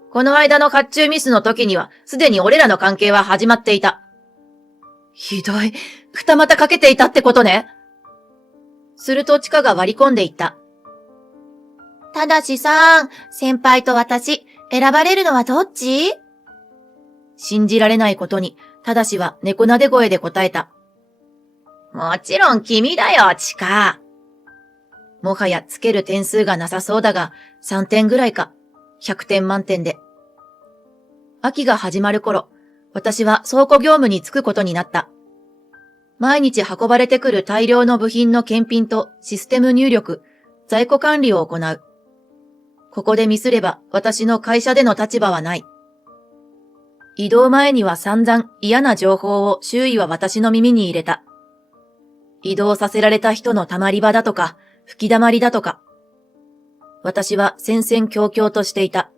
う。この間の発注ミスの時にはすでに俺らの関係は始まっていた。ひどい。二股かけていたってことね。するとチカが割り込んでいった。ただしさん、先輩と私、選ばれるのはどっち？信じられないことに、ただしは猫なで声で答えた。もちろん君だよ、チカ。もはやつける点数がなさそうだが、3点ぐらいか。100点満点で。秋が始まる頃、私は倉庫業務に就くことになった。毎日運ばれてくる大量の部品の検品とシステム入力、在庫管理を行う。ここでミスれば私の会社での立場はない。移動前には散々嫌な情報を周囲は私の耳に入れた。移動させられた人のたまり場だとか、吹き溜まりだとか。私は戦々恐々としていた。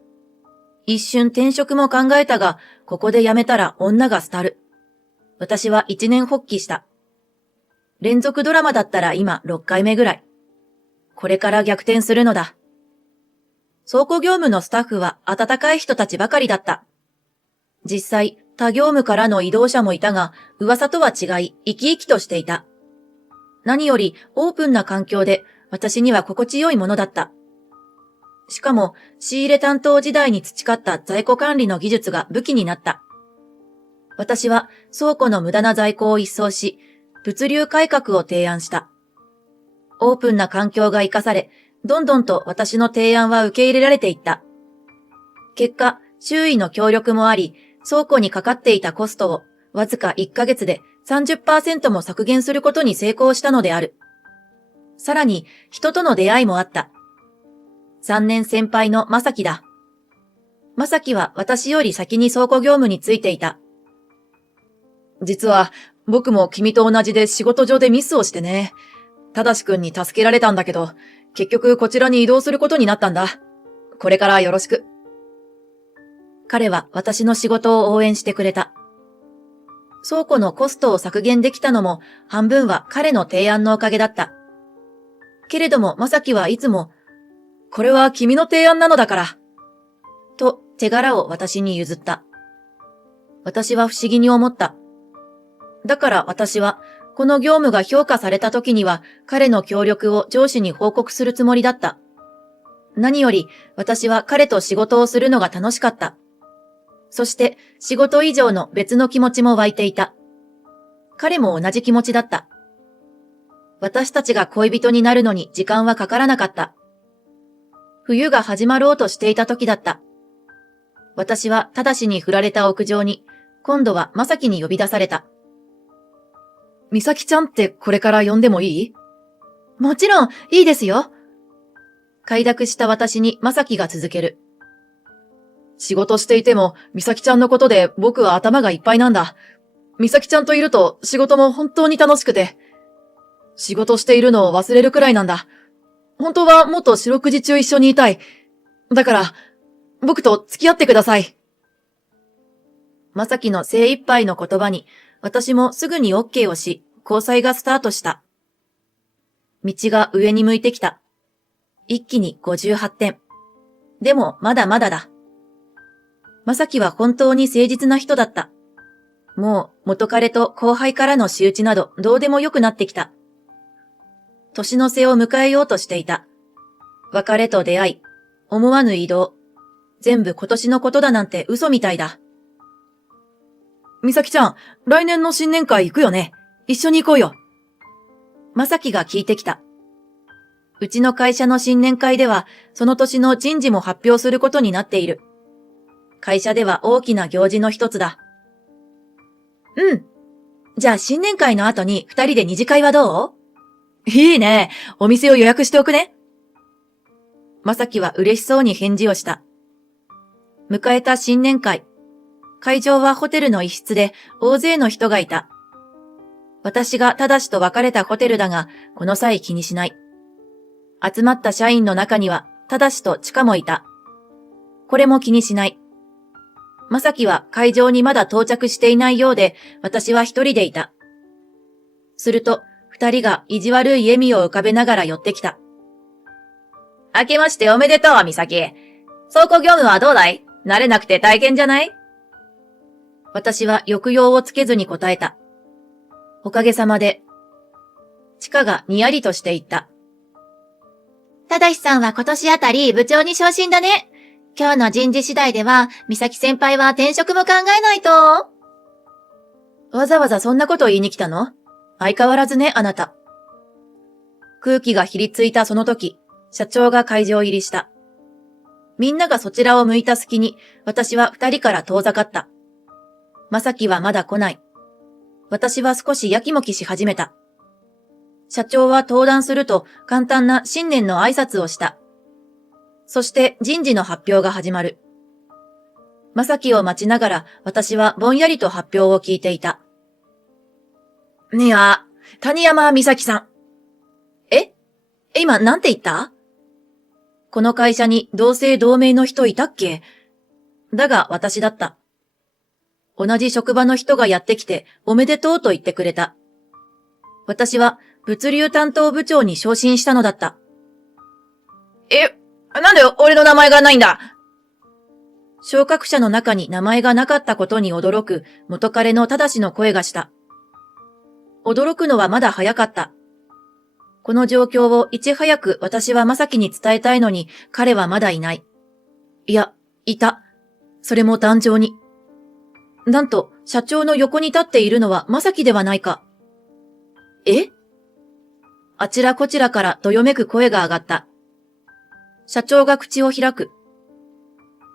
一瞬転職も考えたが、ここで辞めたら女が廃る。私は一念発起した。連続ドラマだったら今6回目ぐらい。これから逆転するのだ。倉庫業務のスタッフは温かい人たちばかりだった。実際、他業務からの移動者もいたが、噂とは違い、生き生きとしていた。何よりオープンな環境で私には心地よいものだった。しかも、仕入れ担当時代に培った在庫管理の技術が武器になった。私は倉庫の無駄な在庫を一掃し、物流改革を提案した。オープンな環境が活かされ、どんどんと私の提案は受け入れられていった。結果、周囲の協力もあり、倉庫にかかっていたコストをわずか1ヶ月で 30% も削減することに成功したのである。さらに、人との出会いもあった。3年先輩のまさきだ。まさきは私より先に倉庫業務についていた。実は、僕も君と同じで仕事上でミスをしてね。ただしくんに助けられたんだけど、結局こちらに移動することになったんだ。これからよろしく。彼は私の仕事を応援してくれた。倉庫のコストを削減できたのも半分は彼の提案のおかげだった。けれどもまさきはいつも、これは君の提案なのだから、と手柄を私に譲った。私は不思議に思った。だから私は、この業務が評価された時には彼の協力を上司に報告するつもりだった。何より私は彼と仕事をするのが楽しかった。そして仕事以上の別の気持ちも湧いていた。彼も同じ気持ちだった。私たちが恋人になるのに時間はかからなかった。冬が始まろうとしていた時だった。私はただしに振られた屋上に、今度はまさきに呼び出された。みさきちゃんってこれから呼んでもいい？もちろん、いいですよ。快諾した私にまさきが続ける。仕事していても、みさきちゃんのことで僕は頭がいっぱいなんだ。みさきちゃんといると仕事も本当に楽しくて。仕事しているのを忘れるくらいなんだ。本当はもっと四六時中一緒にいたい。だから、僕と付き合ってください。まさきの精一杯の言葉に、私もすぐに OK をし、交際がスタートした。道が上に向いてきた。一気に58点。でもまだまだだ。まさきは本当に誠実な人だった。もう元彼と後輩からの仕打ちなどどうでもよくなってきた。年の瀬を迎えようとしていた。別れと出会い、思わぬ移動。全部今年のことだなんて嘘みたいだ。みさきちゃん、来年の新年会行くよね。一緒に行こうよ。まさきが聞いてきた。うちの会社の新年会では、その年の人事も発表することになっている。会社では大きな行事の一つだ。うん。じゃあ新年会の後に二人で二次会はどう？いいね。お店を予約しておくね。まさきは嬉しそうに返事をした。迎えた新年会。会場はホテルの一室で大勢の人がいた。私がただしと別れたホテルだが、この際気にしない。集まった社員の中には、ただしとチカもいた。これも気にしない。まさきは会場にまだ到着していないようで、私は一人でいた。すると、二人が意地悪い笑みを浮かべながら寄ってきた。明けましておめでとう、みさき。倉庫業務はどうだい？慣れなくて大変じゃない？私は抑揚をつけずに答えた。おかげさまで。チカがにやりとして言った。ただしさんは今年あたり部長に昇進だね。今日の人事次第では、美咲先輩は転職も考えないと。わざわざそんなこと言いに来たの？相変わらずね、あなた。空気がひりついたその時、社長が会場入りした。みんながそちらを向いた隙に、私は二人から遠ざかった。まさきはまだ来ない。私は少しやきもきし始めた。社長は登壇すると簡単な新年の挨拶をした。そして人事の発表が始まる。まさきを待ちながら私はぼんやりと発表を聞いていた。いや、谷山美咲さん。今なんて言った？この会社に同姓同名の人いたっけ？だが私だった。同じ職場の人がやってきておめでとうと言ってくれた。私は物流担当部長に昇進したのだった。なんで俺の名前がないんだ？昇格者の中に名前がなかったことに驚く元彼の正の声がした。驚くのはまだ早かった。この状況をいち早く私は正樹に伝えたいのに彼はまだいない。いや、いた。それも壇上に。なんと、社長の横に立っているのは正樹ではないか。あちらこちらからどよめく声が上がった。社長が口を開く。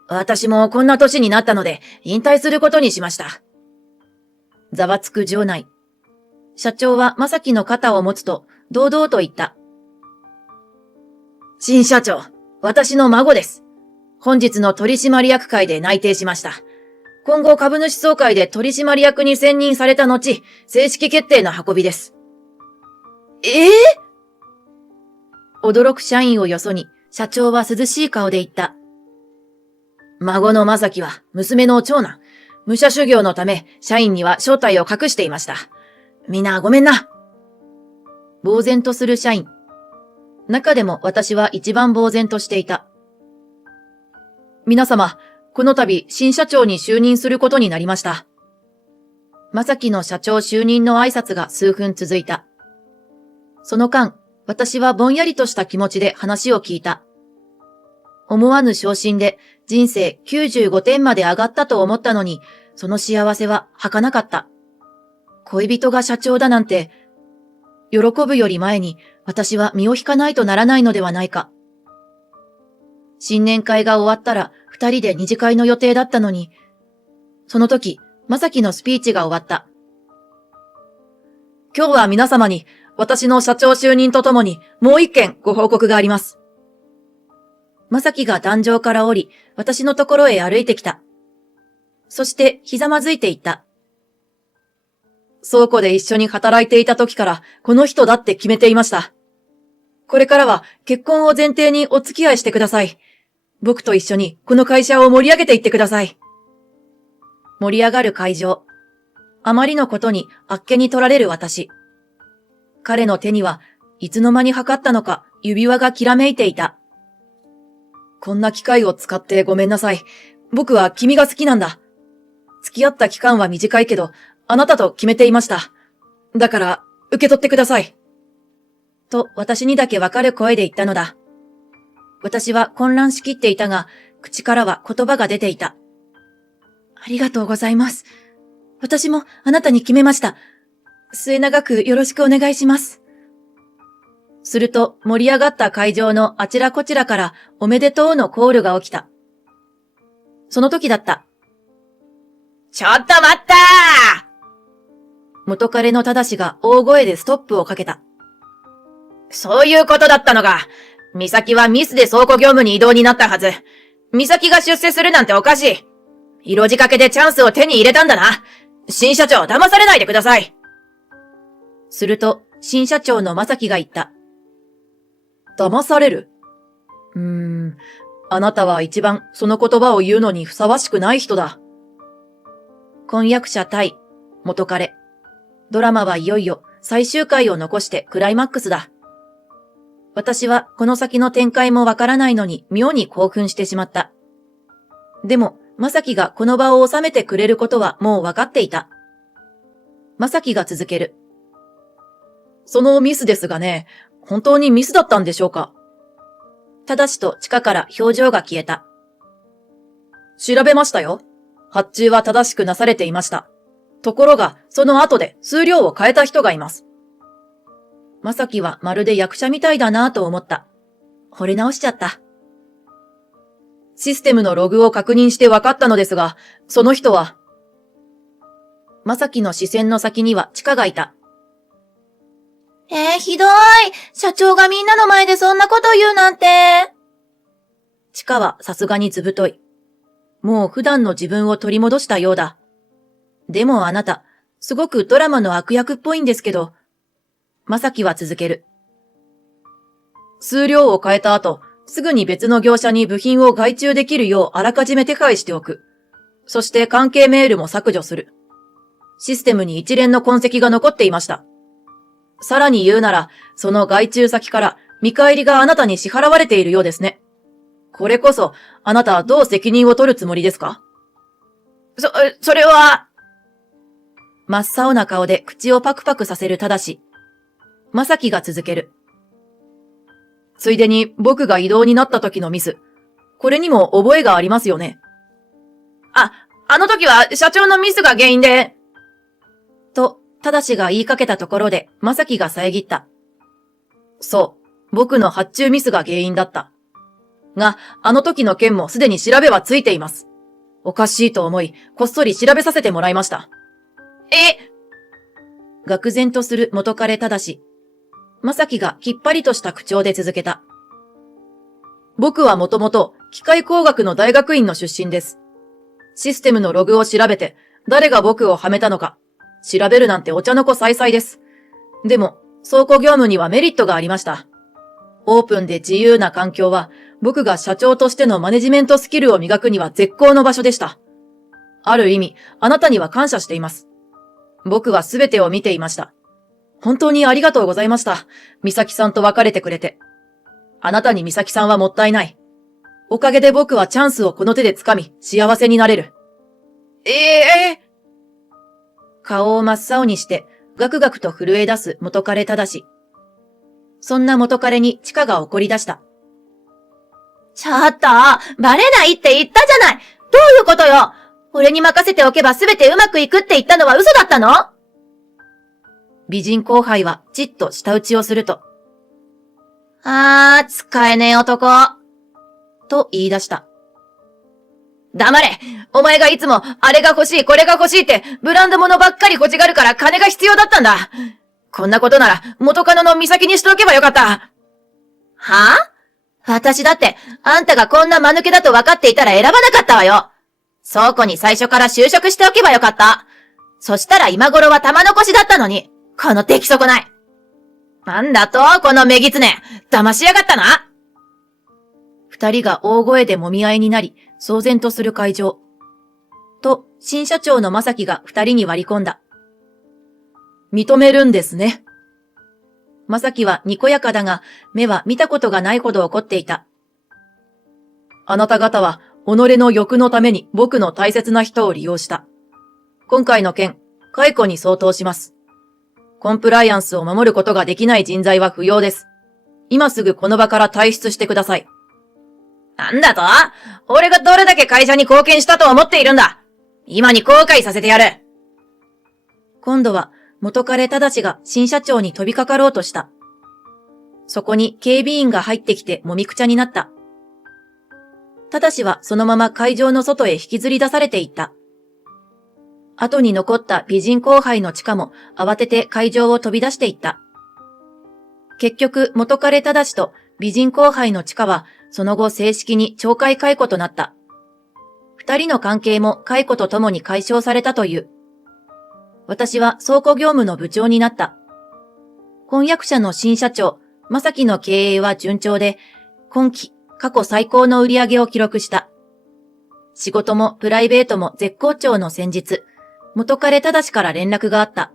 私もこんな年になったので引退することにしました。ざわつく場内。社長は正樹の肩を持つと堂々と言った。新社長、私の孫です。本日の取締役会で内定しました。今後株主総会で取締役に選任された後、正式決定の運びです。驚く社員をよそに、社長は涼しい顔で言った。孫の正樹は娘の長男。武者修行のため、社員には正体を隠していました。みんなごめんな。呆然とする社員。中でも私は一番呆然としていた。皆様、この度新社長に就任することになりました。正樹の社長就任の挨拶が数分続いた。その間、私はぼんやりとした気持ちで話を聞いた。思わぬ昇進で人生95点まで上がったと思ったのに、その幸せは儚かった。恋人が社長だなんて、喜ぶより前に私は身を引かないとならないのではないか。新年会が終わったら二人で二次会の予定だったのに、その時、正樹のスピーチが終わった。今日は皆様に私の社長就任とともにもう一件ご報告があります。正樹が壇上から降り、私のところへ歩いてきた。そしてひざまずいていった。倉庫で一緒に働いていた時からこの人だって決めていました。これからは結婚を前提にお付き合いしてください。僕と一緒にこの会社を盛り上げていってください。盛り上がる会場。あまりのことにあっけに取られる私。彼の手にはいつの間に測ったのか指輪がきらめいていた。こんな機会を使ってごめんなさい。僕は君が好きなんだ。付き合った期間は短いけど、あなたと決めていました。だから、受け取ってください。と私にだけわかる声で言ったのだ。私は混乱しきっていたが、口からは言葉が出ていた。ありがとうございます。私もあなたに決めました。末永くよろしくお願いします。すると盛り上がった会場のあちらこちらからおめでとうのコールが起きた。その時だった。ちょっと待ったー！元彼の正が大声でストップをかけた。そういうことだったのか。美咲はミスで倉庫業務に異動になったはず。美咲が出世するなんておかしい。色仕掛けでチャンスを手に入れたんだな。新社長騙されないでください。すると、新社長の正樹が言った。騙される？あなたは一番その言葉を言うのにふさわしくない人だ。婚約者対元彼。ドラマはいよいよ最終回を残してクライマックスだ。私はこの先の展開もわからないのに妙に興奮してしまった。でも、正樹がこの場を収めてくれることはもうわかっていた。正樹が続ける。そのミスですがね、本当にミスだったんでしょうか？正と地下から表情が消えた。調べましたよ。発注は正しくなされていました。ところが、その後で数量を変えた人がいます。正樹はまるで役者みたいだなぁと思った。惚れ直しちゃった。システムのログを確認して分かったのですが、その人は、正樹の視線の先には地下がいた。ひどい。社長がみんなの前でそんなこと言うなんて。地下はさすがにずぶとい。もう普段の自分を取り戻したようだ。でもあなた、すごくドラマの悪役っぽいんですけど。まさきは続ける。数量を変えた後、すぐに別の業者に部品を外注できるようあらかじめ手配しておく。そして関係メールも削除する。システムに一連の痕跡が残っていました。さらに言うなら、その外注先から見返りがあなたに支払われているようですね。これこそ、あなたはどう責任を取るつもりですか？それは…真っ青な顔で口をパクパクさせるただし、まさきが続ける。ついでに僕が異動になった時のミス。これにも覚えがありますよね。あの時は社長のミスが原因で…と、ただしが言いかけたところで、まさきが遮った。そう、僕の発注ミスが原因だった。が、あの時の件もすでに調べはついています。おかしいと思い、こっそり調べさせてもらいました。愕然とする元彼ただし、まさきがきっぱりとした口調で続けた。僕はもともと機械工学の大学院の出身です。システムのログを調べて、誰が僕をはめたのか、調べるなんてお茶の子さいさいです。でも、倉庫業務にはメリットがありました。オープンで自由な環境は、僕が社長としてのマネジメントスキルを磨くには絶好の場所でした。ある意味、あなたには感謝しています。僕はすべてを見ていました。本当にありがとうございました。美咲さんと別れてくれて。あなたに美咲さんはもったいない。おかげで僕はチャンスをこの手で掴み、幸せになれる。顔を真っ青にして、ガクガクと震え出す元彼ただし。そんな元彼にチカが怒り出した。ちょっと、バレないって言ったじゃない。どういうことよ。俺に任せておけばすべてうまくいくって言ったのは嘘だったの？美人後輩はじっと舌打ちをすると。使えねえ男。と言い出した。黙れ！お前がいつも、あれが欲しい、これが欲しいって、ブランド物ばっかり欲しがるから金が必要だったんだ。こんなことなら、元カノの美咲にしておけばよかった。はぁ？私だって、あんたがこんな間抜けだと分かっていたら選ばなかったわよ。倉庫に最初から就職しておけばよかった。そしたら今頃は玉残しだったのに、この出来損ない。なんだと、このメギツネ。騙しやがったな。二人が大声で揉み合いになり、騒然とする会場。と、新社長の正樹が二人に割り込んだ。認めるんですね。正樹はにこやかだが、目は見たことがないほど怒っていた。あなた方は、己の欲のために僕の大切な人を利用した。今回の件、解雇に相当します。コンプライアンスを守ることができない人材は不要です。今すぐこの場から退出してください。なんだと？俺がどれだけ会社に貢献したと思っているんだ。今に後悔させてやる。今度は元彼ただしが新社長に飛びかかろうとした。そこに警備員が入ってきてもみくちゃになった。ただしはそのまま会場の外へ引きずり出されていった。後に残った美人後輩のチカも慌てて会場を飛び出していった。結局元彼ただしと美人後輩のチカはその後正式に懲戒解雇となった。二人の関係も解雇とともに解消されたという。私は倉庫業務の部長になった。婚約者の新社長、正樹の経営は順調で、今期過去最高の売り上げを記録した。仕事もプライベートも絶好調の先日、元彼ただしから連絡があった。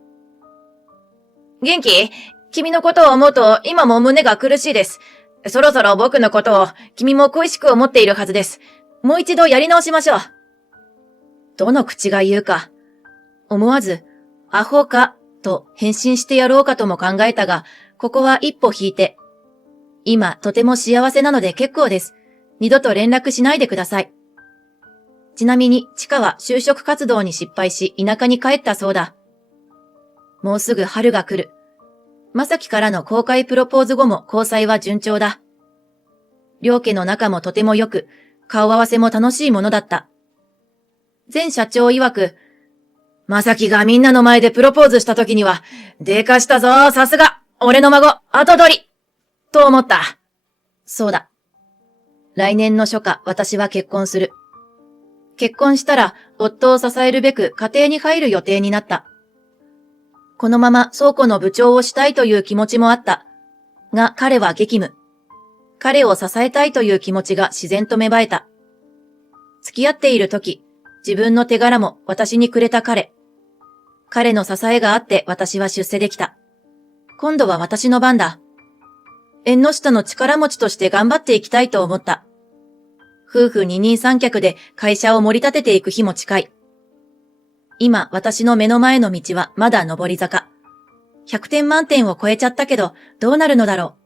元気？君のことを思うと今も胸が苦しいです。そろそろ僕のことを君も恋しく思っているはずです。もう一度やり直しましょう。どの口が言うか。思わず、アホか、と返信してやろうかとも考えたが、ここは一歩引いて。今とても幸せなので結構です。二度と連絡しないでください。ちなみに、チカは就職活動に失敗し、田舎に帰ったそうだ。もうすぐ春が来る。正樹からの公開プロポーズ後も交際は順調だ。両家の仲もとても良く、顔合わせも楽しいものだった。前社長曰く、正樹がみんなの前でプロポーズした時には、でかしたぞ、さすが、俺の孫、後取りと思った。そうだ。来年の初夏、私は結婚する。結婚したら夫を支えるべく家庭に入る予定になった。このまま倉庫の部長をしたいという気持ちもあった。が彼は激務。彼を支えたいという気持ちが自然と芽生えた。付き合っている時、自分の手柄も私にくれた彼。彼の支えがあって私は出世できた。今度は私の番だ。縁の下の力持ちとして頑張っていきたいと思った。夫婦二人三脚で会社を盛り立てていく日も近い。今私の目の前の道はまだ上り坂。100点満点を超えちゃったけどどうなるのだろう。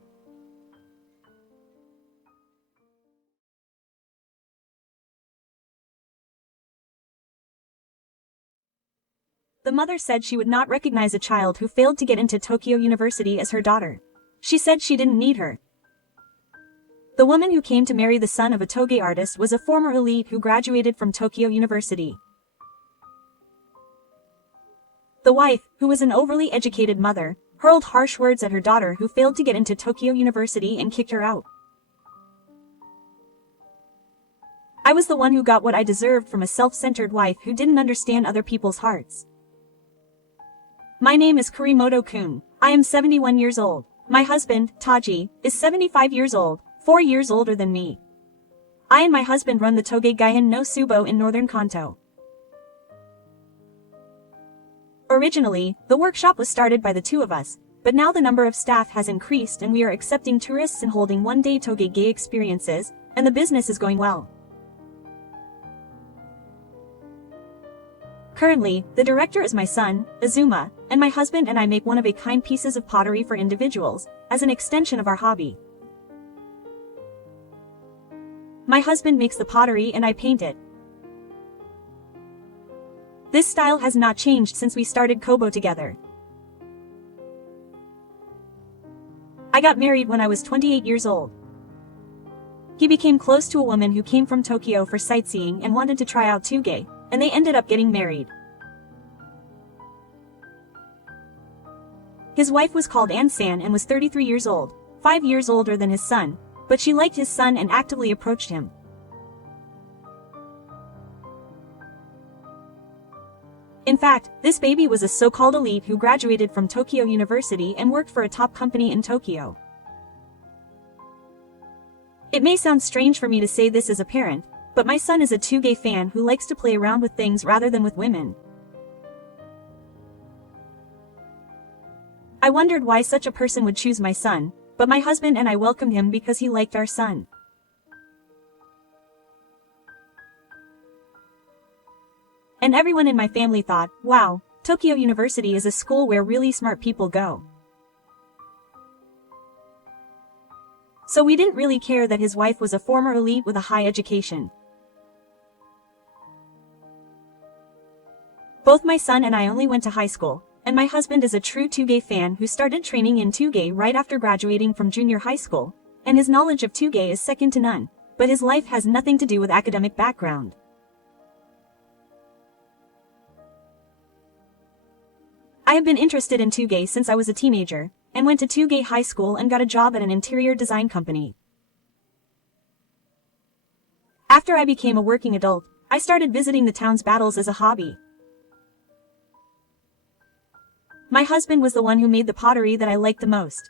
The mother said she would not recognize a child who failed to get into Tokyo University as her daughter. She said she didn't need her. The woman who came to marry the son of a toge artist was a former elite who graduated from Tokyo University. The wife, who was an overly educated mother, hurled harsh words at her daughter who failed to get into Tokyo University and kicked her out. I was the one who got what I deserved from a self-centered wife who didn't understand other people's hearts. My name is Kurimoto-kun. I am 71 years old. My husband, Taji, is 75 years old, 4 years older than me. I and my husband run the Toge Gaien no Subo in northern Kanto. Originally, the workshop was started by the two of us, but now the number of staff has increased and we are accepting tourists and holding one-day Toge Gay experiences, and the business is going well. Currently, the director is my son, Azuma, and my husband and I make one-of-a-kind pieces of pottery for individuals, as an extension of our hobby. My husband makes the pottery and I paint it. This style has not changed since we started Kobo together. I got married when I was 28 years old. He became close to a woman who came from Tokyo for sightseeing and wanted to try out Touge, and they ended up getting married. His wife was called Ann-san and was 33 years old, 5 years older than his son, but she liked his son and actively approached him. In fact, this baby was a so-called elite who graduated from Tokyo University and worked for a top company in Tokyo. It may sound strange for me to say this as a parent, but my son is a Touge fan who likes to play around with things rather than with women. I wondered why such a person would choose my son, but my husband and I welcomed him because he liked our son. And everyone in my family thought, wow, Tokyo University is a school where really smart people go. So we didn't really care that his wife was a former elite with a high education. Both my son and I only went to high school, and my husband is a true Touge fan who started training in Touge right after graduating from junior high school, and his knowledge of Touge is second to none, but his life has nothing to do with academic background. I have been interested in Touge since I was a teenager, and went to Touge High School and got a job at an interior design company. After I became a working adult, I started visiting the town's battles as a hobby. My husband was the one who made the pottery that I liked the most.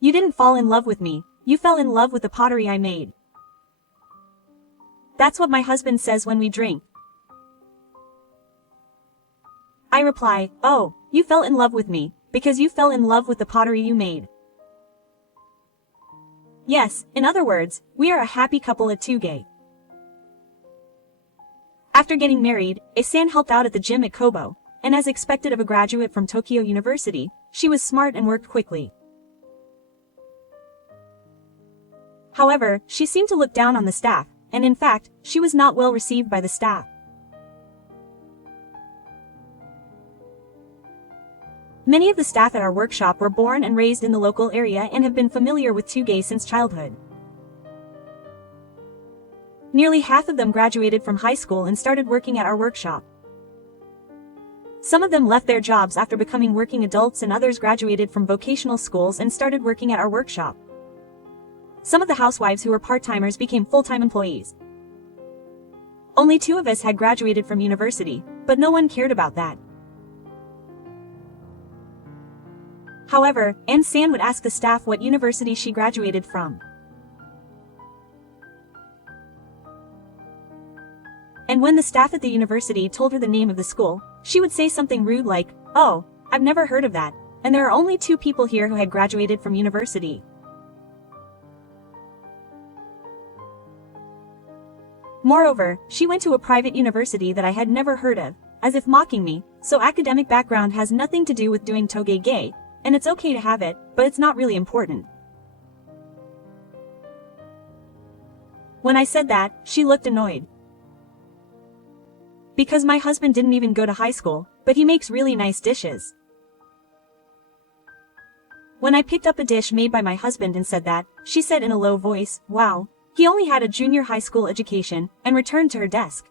You didn't fall in love with me, you fell in love with the pottery I made. That's what my husband says when we drink. I reply, oh, you fell in love with me, because you fell in love with the pottery you made. Yes, in other words, we are a happy couple at Touge. After getting married, A-san helped out at the gym at Kobo, and as expected of a graduate from Tokyo University, she was smart and worked quickly. However, she seemed to look down on the staff, and in fact, she was not well received by the staff. Many of the staff at our workshop were born and raised in the local area and have been familiar with Touge since childhood. Nearly half of them graduated from high school and started working at our workshop. Some of them left their jobs after becoming working adults and others graduated from vocational schools and started working at our workshop. Some of the housewives who were part-timers became full-time employees. Only 2 of us had graduated from university, but no one cared about that. However, Ann San would ask the staff what university she graduated from. And when the staff at the university told her the name of the school, she would say something rude like, "Oh, I've never heard of that, and there are only 2 people here who had graduated from university." Moreover, she went to a private university that I had never heard of, as if mocking me, so academic background has nothing to do with doing toge-gay, and it's okay to have it, but it's not really important. When I said that, she looked annoyed. Because my husband didn't even go to high school, but he makes really nice dishes. When I picked up a dish made by my husband and said that, she said in a low voice, "Wow, he only had a junior high school education," and returned to her desk.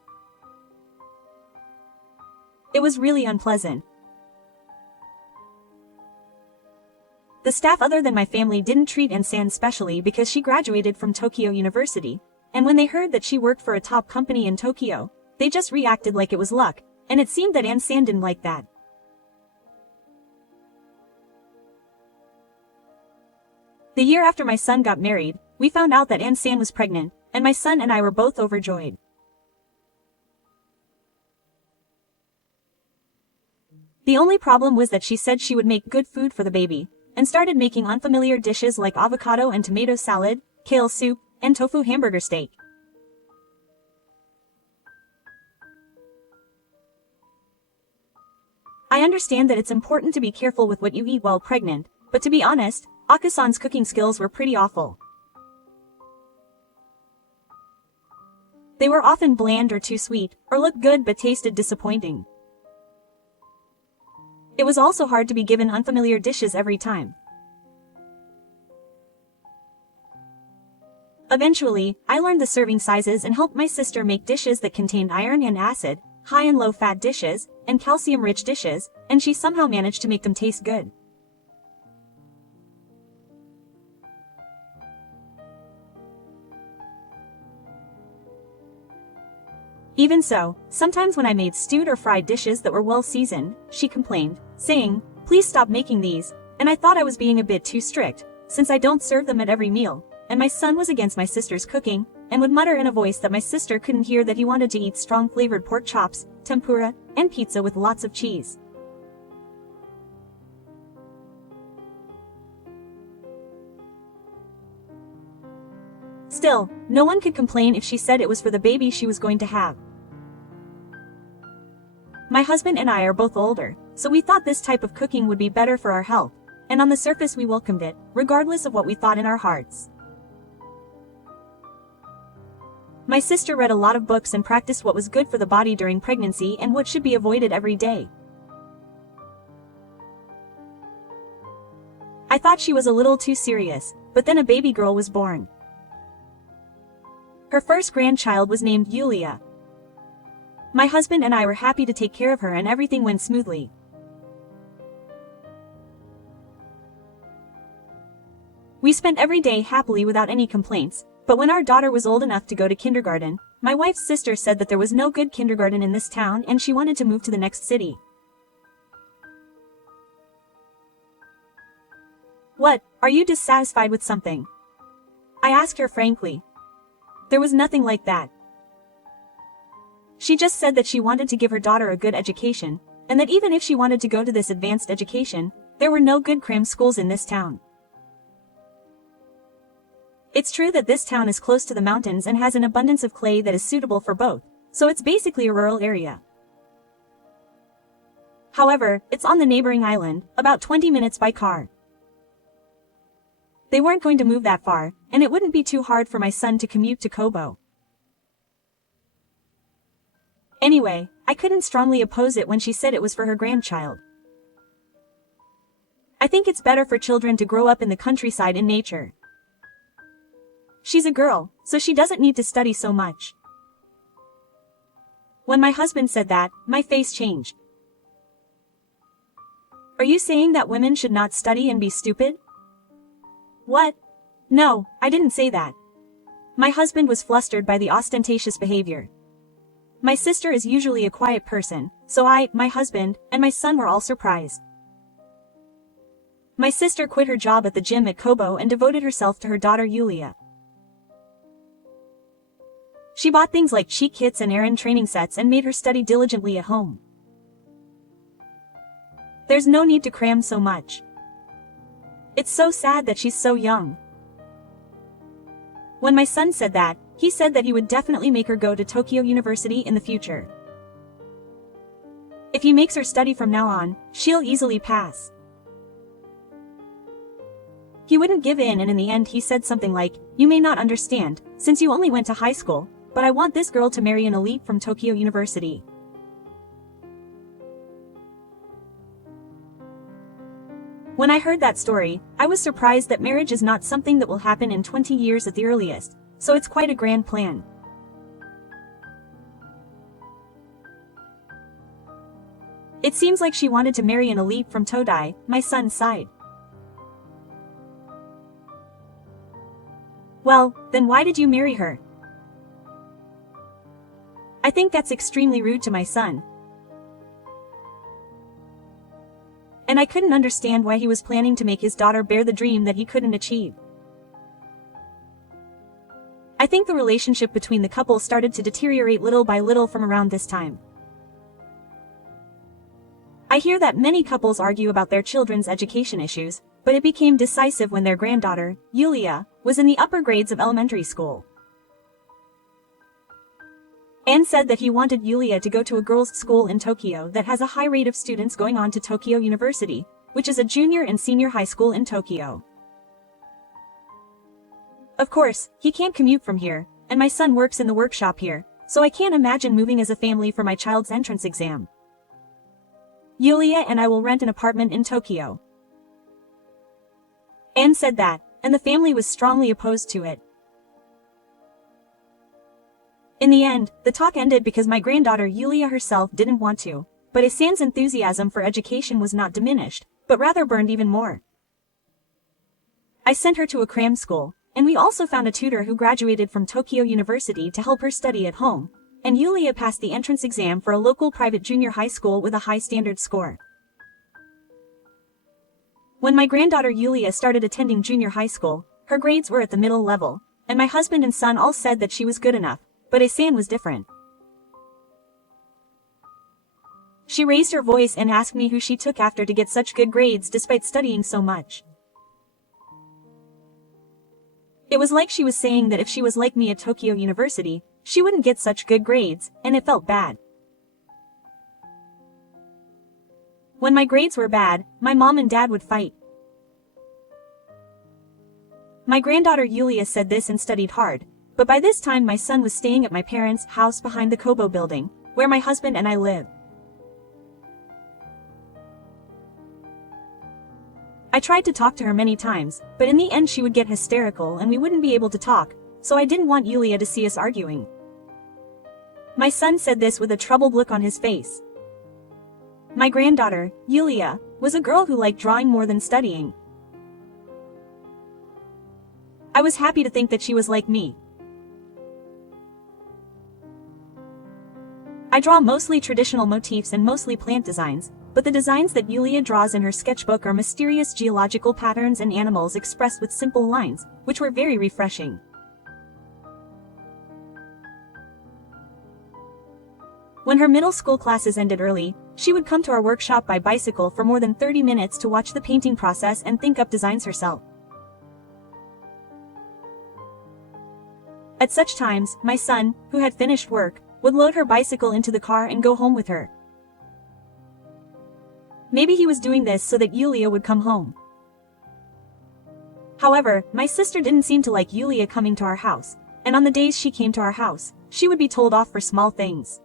It was really unpleasant. The staff other than my family didn't treat Ann San specially because she graduated from Tokyo University, and when they heard that she worked for a top company in Tokyo, they just reacted like it was luck, and it seemed that Ann San didn't like that. The year after my son got married, we found out that Ann San was pregnant, and my son and I were both overjoyed. The only problem was that she said she would make good food for the baby, and started making unfamiliar dishes like avocado and tomato salad, kale soup, and tofu hamburger steak. I understand that it's important to be careful with what you eat while pregnant, but to be honest, Akasan's cooking skills were pretty awful. They were often bland or too sweet, or looked good but tasted disappointing. It was also hard to be given unfamiliar dishes every time. Eventually, I learned the serving sizes and helped my sister make dishes that contained iron and acid, high and low fat dishes, and calcium-rich dishes, and she somehow managed to make them taste good. Even so, sometimes when I made stewed or fried dishes that were well seasoned, she complained, saying, "Please stop making these," and I thought I was being a bit too strict, since I don't serve them at every meal, and my son was against my sister's cooking, and would mutter in a voice that my sister couldn't hear that he wanted to eat strong flavored pork chops, tempura, and pizza with lots of cheese. Still, no one could complain if she said it was for the baby she was going to have. My husband and I are both older, so we thought this type of cooking would be better for our health, and on the surface we welcomed it, regardless of what we thought in our hearts. My sister read a lot of books and practiced what was good for the body during pregnancy and what should be avoided every day. I thought she was a little too serious, but then a baby girl was born. Her first grandchild was named Yulia. My husband and I were happy to take care of her and everything went smoothly. We spent every day happily without any complaints, but when our daughter was old enough to go to kindergarten, my wife's sister said that there was no good kindergarten in this town and she wanted to move to the next city. "What, are you dissatisfied with something?" I asked her frankly. There was nothing like that. She just said that she wanted to give her daughter a good education, and that even if she wanted to go to this advanced education, there were no good cram schools in this town. It's true that this town is close to the mountains and has an abundance of clay that is suitable for both, so it's basically a rural area. However, it's on the neighboring island, about 20 minutes by car. They weren't going to move that far, and it wouldn't be too hard for my son to commute to Kobo. Anyway, I couldn't strongly oppose it when she said it was for her grandchild. I think it's better for children to grow up in the countryside in nature. She's a girl, so she doesn't need to study so much. When my husband said that, my face changed. Are you saying that women should not study and be stupid? What? No, I didn't say that. My husband was flustered by the ostentatious behavior. My sister is usually a quiet person, so my husband, and my son were all surprised. My sister quit her job at the gym at Kobo and devoted herself to her daughter Yulia. She bought things like cheat kits and errand training sets and made her study diligently at home. There's no need to cram so much. It's so sad that she's so young. When my son said that, he said that he would definitely make her go to Tokyo University in the future. If he makes her study from now on, she'll easily pass. He wouldn't give in, and in the end he said something like, "You may not understand, since you only went to high school, but I want this girl to marry an elite from Tokyo University." When I heard that story, I was surprised that marriage is not something that will happen in 20 years at the earliest, so it's quite a grand plan. It seems like she wanted to marry an elite from Todai, my son sighed. Well, then why did you marry her? I think that's extremely rude to my son. And I couldn't understand why he was planning to make his daughter bear the dream that he couldn't achieve. I think the relationship between the couple started to deteriorate little by little from around this time. I hear that many couples argue about their children's education issues, but it became decisive when their granddaughter, Yulia, was in the upper grades of elementary school. Anne said that he wanted Yulia to go to a girls' school in Tokyo that has a high rate of students going on to Tokyo University, which is a junior and senior high school in Tokyo. Of course, he can't commute from here, and my son works in the workshop here, so I can't imagine moving as a family for my child's entrance exam. Yulia and I will rent an apartment in Tokyo. Anne said that, and the family was strongly opposed to it. In the end, the talk ended because my granddaughter Yulia herself didn't want to, but Asan's enthusiasm for education was not diminished, but rather burned even more. I sent her to a cram school, and we also found a tutor who graduated from Tokyo University to help her study at home, and Yulia passed the entrance exam for a local private junior high school with a high standard score. When my granddaughter Yulia started attending junior high school, her grades were at the middle level, and my husband and son all said that she was good enough, but Asan was different. She raised her voice and asked me who she took after to get such good grades despite studying so much. It was like she was saying that if she was like me at Tokyo University, she wouldn't get such good grades, and it felt bad. When my grades were bad, my mom and dad would fight. My granddaughter Yulia said this and studied hard, but by this time my son was staying at my parents' house behind the Kobo building, where my husband and I live. I tried to talk to her many times, but in the end she would get hysterical and we wouldn't be able to talk, so I didn't want Yulia to see us arguing. My son said this with a troubled look on his face. My granddaughter, Yulia, was a girl who liked drawing more than studying. I was happy to think that she was like me. I draw mostly traditional motifs and mostly plant designs, but the designs that Yulia draws in her sketchbook are mysterious geological patterns and animals expressed with simple lines, which were very refreshing. When her middle school classes ended early, she would come to our workshop by bicycle for more than 30 minutes to watch the painting process and think up designs herself. At such times, my son, who had finished work, would load her bicycle into the car and go home with her. Maybe he was doing this so that Yulia would come home. However, my sister didn't seem to like Yulia coming to our house, and on the days she came to our house, she would be told off for small things.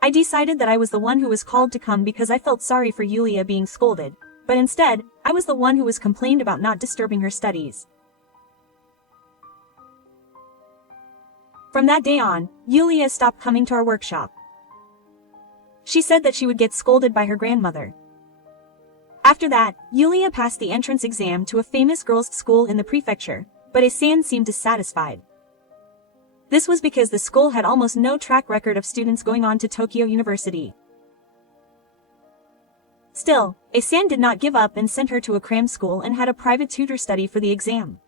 I decided that I was the one who was called to come because I felt sorry for Yulia being scolded, but instead, I was the one who was complained about not disturbing her studies. From that day on, Yulia stopped coming to our workshop. She said that she would get scolded by her grandmother. After that, Yulia passed the entrance exam to a famous girls' school in the prefecture, but Asan seemed dissatisfied. This was because the school had almost no track record of students going on to Tokyo University. Still, A-san did not give up and sent her to a cram school and had a private tutor study for the exam.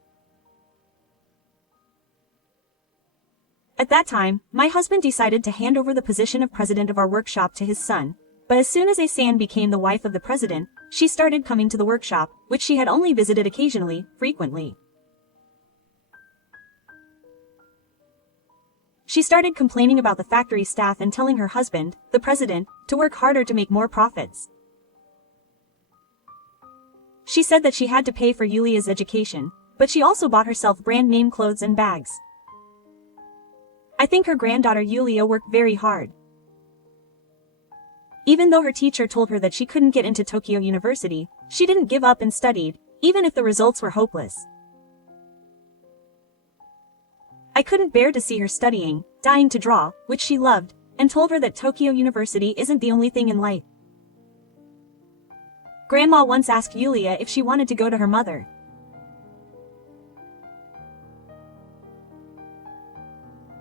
At that time, my husband decided to hand over the position of president of our workshop to his son, but as soon as A-san became the wife of the president, she started coming to the workshop, which she had only visited occasionally, frequently. She started complaining about the factory staff and telling her husband, the president, to work harder to make more profits. She said that she had to pay for Yulia's education, but she also bought herself brand name clothes and bags. I think her granddaughter Yulia worked very hard. Even though her teacher told her that she couldn't get into Tokyo University, she didn't give up and studied, even if the results were hopeless. I couldn't bear to see her studying, dying to draw, which she loved, and told her that Tokyo University isn't the only thing in life. Grandma once asked Yulia if she wanted to go to her mother.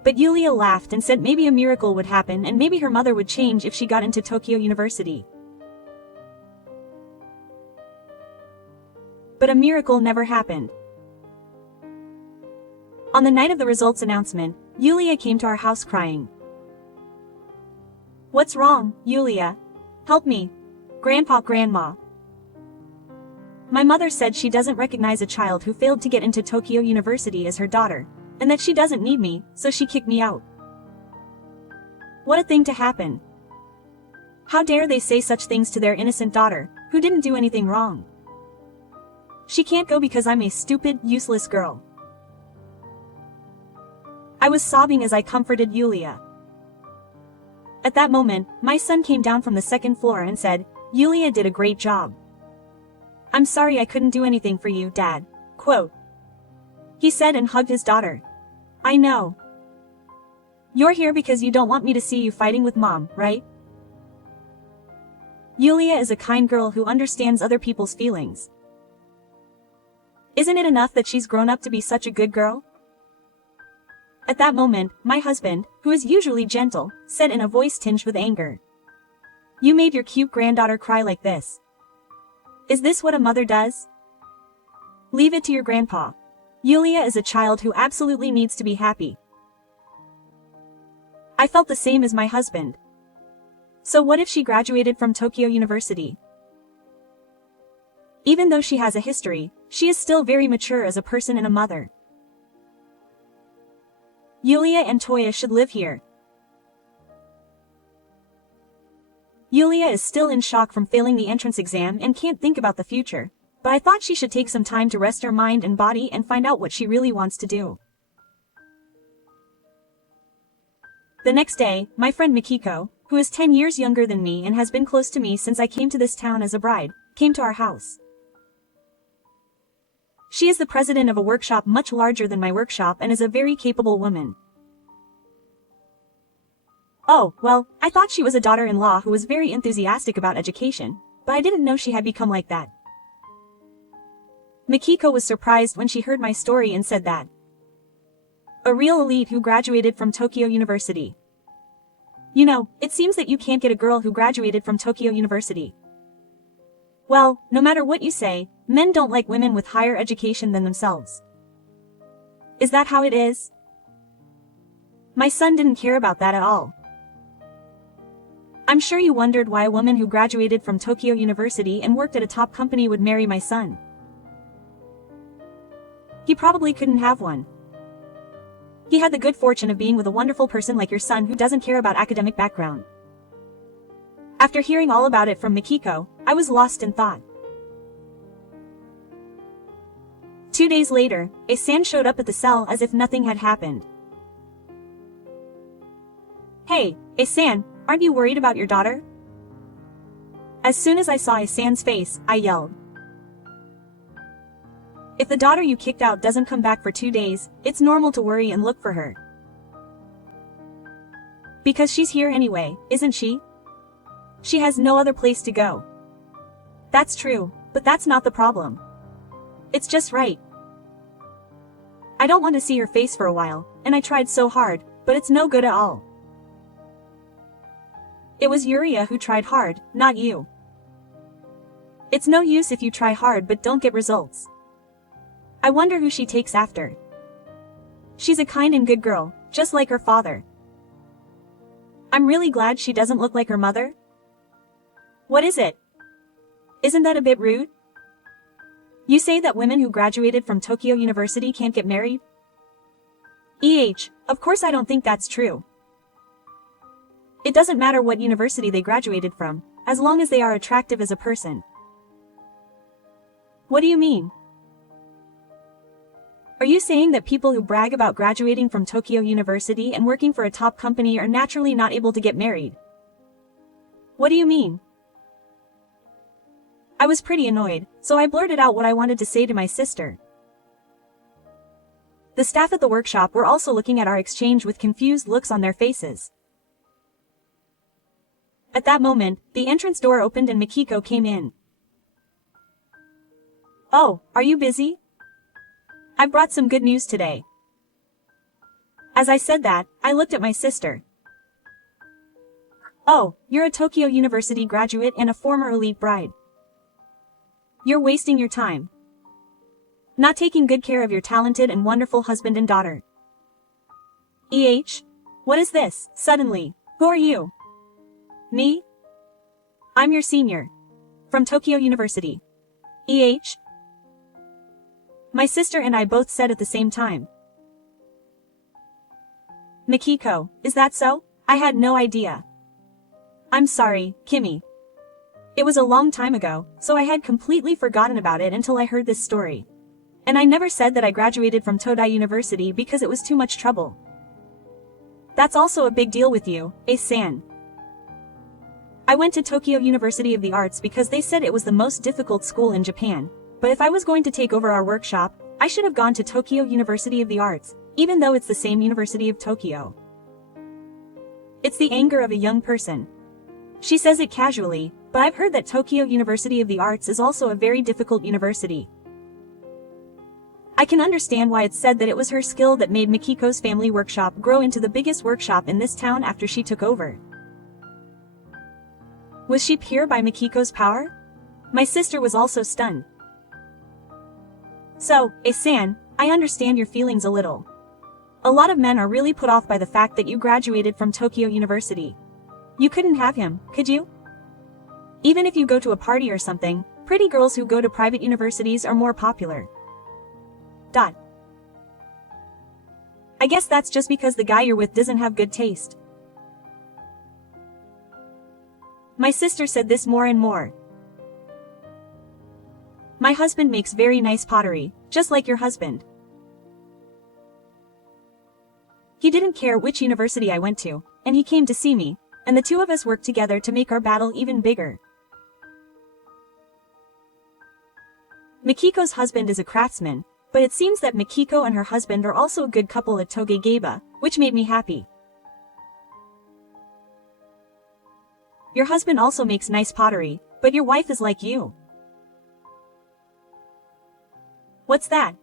But Yulia laughed and said maybe a miracle would happen and maybe her mother would change if she got into Tokyo University. But a miracle never happened. On the night of the results announcement, Yulia came to our house crying. "What's wrong, Yulia? Help me. Grandpa, Grandma." My mother said she doesn't recognize a child who failed to get into Tokyo University as her daughter, and that she doesn't need me, so she kicked me out. What a thing to happen. How dare they say such things to their innocent daughter, who didn't do anything wrong. She can't go because I'm a stupid, useless girl. I was sobbing as I comforted Yulia. At that moment, my son came down from the second floor and said, "Yulia did a great job. I'm sorry I couldn't do anything for you, Dad." Quote. He said and hugged his daughter. "I know. You're here because you don't want me to see you fighting with Mom, right?" Yulia is a kind girl who understands other people's feelings. Isn't it enough that she's grown up to be such a good girl? At that moment, my husband, who is usually gentle, said in a voice tinged with anger, "You made your cute granddaughter cry like this. Is this what a mother does? Leave it to your grandpa. Yulia is a child who absolutely needs to be happy." I felt the same as my husband. So what if she graduated from Tokyo University? Even though she has a history, she is still very mature as a person and a mother. Yulia and Toya should live here. Yulia is still in shock from failing the entrance exam and can't think about the future, but I thought she should take some time to rest her mind and body and find out what she really wants to do. The next day, my friend Mikiko, who is 10 years younger than me and has been close to me since I came to this town as a bride, came to our house. She is the president of a workshop much larger than my workshop and is a very capable woman. Oh, well, I thought she was a daughter-in-law who was very enthusiastic about education, but I didn't know she had become like that. Mikiko was surprised when she heard my story and said that. A real elite who graduated from Tokyo University. You know, it seems that you can't get a girl who graduated from Tokyo University. Well, no matter what you say, men don't like women with higher education than themselves. Is that how it is? My son didn't care about that at all. I'm sure you wondered why a woman who graduated from Tokyo University and worked at a top company would marry my son. He probably couldn't have one. He had the good fortune of being with a wonderful person like your son who doesn't care about academic background. After hearing all about it from Mikiko, I was lost in thought. 2 days later, A-san showed up at the cell as if nothing had happened. "Hey, A-san, aren't you worried about your daughter?" As soon as I saw A-san's face, I yelled. If the daughter you kicked out doesn't come back for 2 days, it's normal to worry and look for her. Because she's here anyway, isn't she? She has no other place to go. That's true, but that's not the problem. It's just right. I don't want to see her face for a while, and I tried so hard, but it's no good at all. It was Yuria who tried hard, not you. It's no use if you try hard but don't get results. I wonder who she takes after. She's a kind and good girl, just like her father. I'm really glad she doesn't look like her mother. What is it? Isn't that a bit rude? You say that women who graduated from Tokyo University can't get married? Of course I don't think that's true. It doesn't matter what university they graduated from, as long as they are attractive as a person. What do you mean? Are you saying that people who brag about graduating from Tokyo University and working for a top company are naturally not able to get married? What do you mean? I was pretty annoyed, so I blurted out what I wanted to say to my sister. The staff at the workshop were also looking at our exchange with confused looks on their faces. At that moment, the entrance door opened and Mikiko came in. Oh, are you busy? I brought some good news today. As I said that, I looked at my sister. Oh, you're a Tokyo University graduate and a former elite bride. You're wasting your time. Not taking good care of your talented and wonderful husband and daughter. What is this, suddenly? Who are you? Me? I'm your senior. From Tokyo University. My sister and I both said at the same time. Mikiko, is that so? I had no idea. I'm sorry, Kimi. It was a long time ago, so I had completely forgotten about it until I heard this story. And I never said that I graduated from Todai University because it was too much trouble. That's also a big deal with you, san. I went to Tokyo University of the Arts because they said it was the most difficult school in Japan, but if I was going to take over our workshop, I should have gone to Tokyo University of the Arts, even though it's the same University of Tokyo. It's the anger of a young person. She says it casually, but I've heard that Tokyo University of the Arts is also a very difficult university. I can understand why it's said that it was her skill that made Mikiko's family workshop grow into the biggest workshop in this town after she took over. Was she pure by Mikiko's power? My sister was also stunned. So, san, I understand your feelings a little. A lot of men are really put off by the fact that you graduated from Tokyo University. You couldn't have him, could you? Even if you go to a party or something, pretty girls who go to private universities are more popular. I guess that's just because the guy you're with doesn't have good taste. My sister said this more and more. My husband makes very nice pottery, just like your husband. He didn't care which university I went to, and he came to see me, and the two of us worked together to make our battle even bigger. Mikiko's husband is a craftsman, but it seems that Mikiko and her husband are also a good couple at Toge Geba, which made me happy. Your husband also makes nice pottery, but your wife is like you. What's that?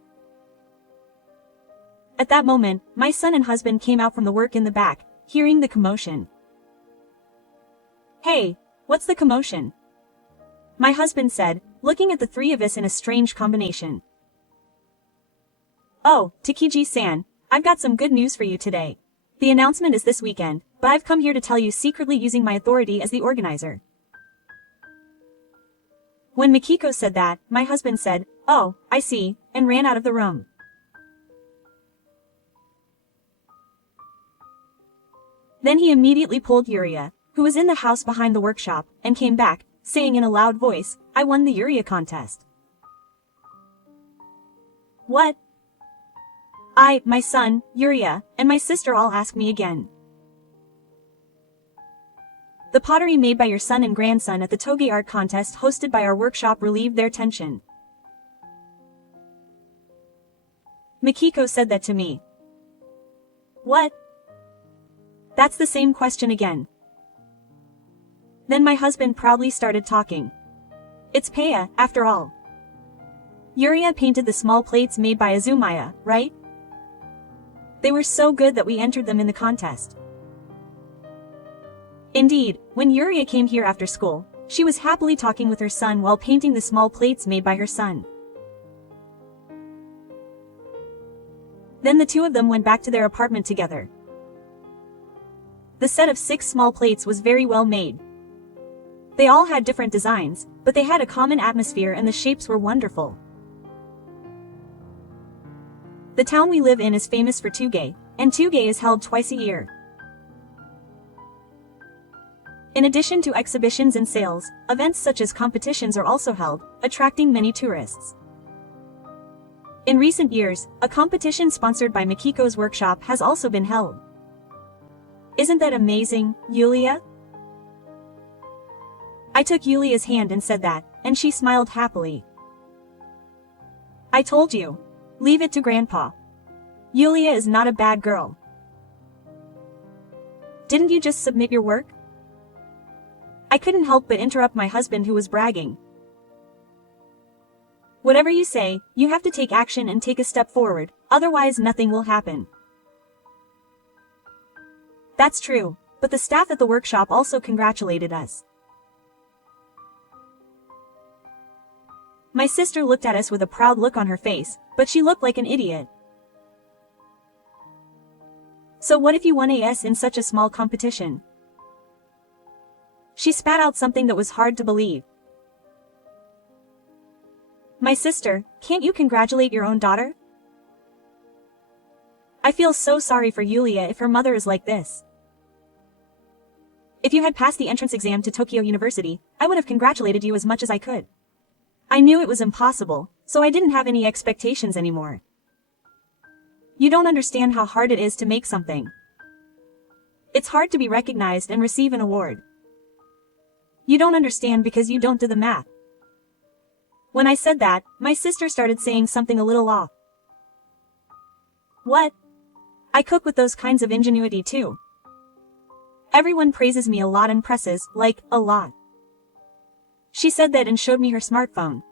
At that moment, my son and husband came out from the work in the back, hearing the commotion. Hey, what's the commotion? My husband said, looking at the three of us in a strange combination. Oh, Takiji-san, I've got some good news for you today. The announcement is this weekend, but I've come here to tell you secretly using my authority as the organizer. When Mikiko said that, my husband said, oh, I see, and ran out of the room. Then he immediately pulled Yuria, who was in the house behind the workshop, and came back, saying in a loud voice, I won the Yuria contest. What? I, my son, Yuria, and my sister all ask me again. The pottery made by your son and grandson at the Toge Art Contest hosted by our workshop relieved their tension. Mikiko said that to me. What? That's the same question again. Then my husband proudly started talking. It's Paya, after all. Yuria painted the small plates made by Azumaya, right? They were so good that we entered them in the contest. Indeed, when Yuria came here after school, she was happily talking with her son while painting the small plates made by her son. Then the two of them went back to their apartment together. The set of 6 small plates was very well made. They all had different designs, but they had a common atmosphere and the shapes were wonderful. The town we live in is famous for Tugay, and Tugay is held twice a year. In addition to exhibitions and sales, events such as competitions are also held, attracting many tourists. In recent years, a competition sponsored by Mikiko's workshop has also been held. Isn't that amazing, Yulia? I took Yulia's hand and said that, and she smiled happily. I told you. Leave it to Grandpa. Yulia is not a bad girl. Didn't you just submit your work? I couldn't help but interrupt my husband who was bragging. Whatever you say, you have to take action and take a step forward, otherwise nothing will happen. That's true, but the staff at the workshop also congratulated us. My sister looked at us with a proud look on her face, but she looked like an idiot. So what if you won AS in such a small competition? She spat out something that was hard to believe. My sister, can't you congratulate your own daughter? I feel so sorry for Yulia if her mother is like this. If you had passed the entrance exam to Tokyo University, I would have congratulated you as much as I could. I knew it was impossible, so I didn't have any expectations anymore. You don't understand how hard it is to make something. It's hard to be recognized and receive an award. You don't understand because you don't do the math. When I said that, my sister started saying something a little off. What? I cook with those kinds of ingenuity too. Everyone praises me a lot and presses, like, a lot. She said that and showed me her smartphone.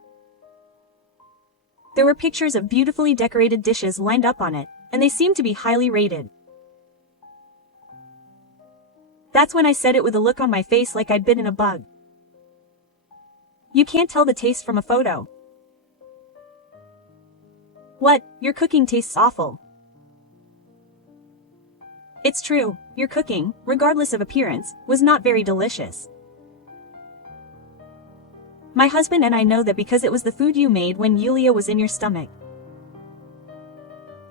There were pictures of beautifully decorated dishes lined up on it, and they seemed to be highly rated. That's when I said it with a look on my face like I'd bitten a bug. You can't tell the taste from a photo. What, your cooking tastes awful. It's true, your cooking, regardless of appearance, was not very delicious. My husband and I know that because it was the food you made when Yulia was in your stomach.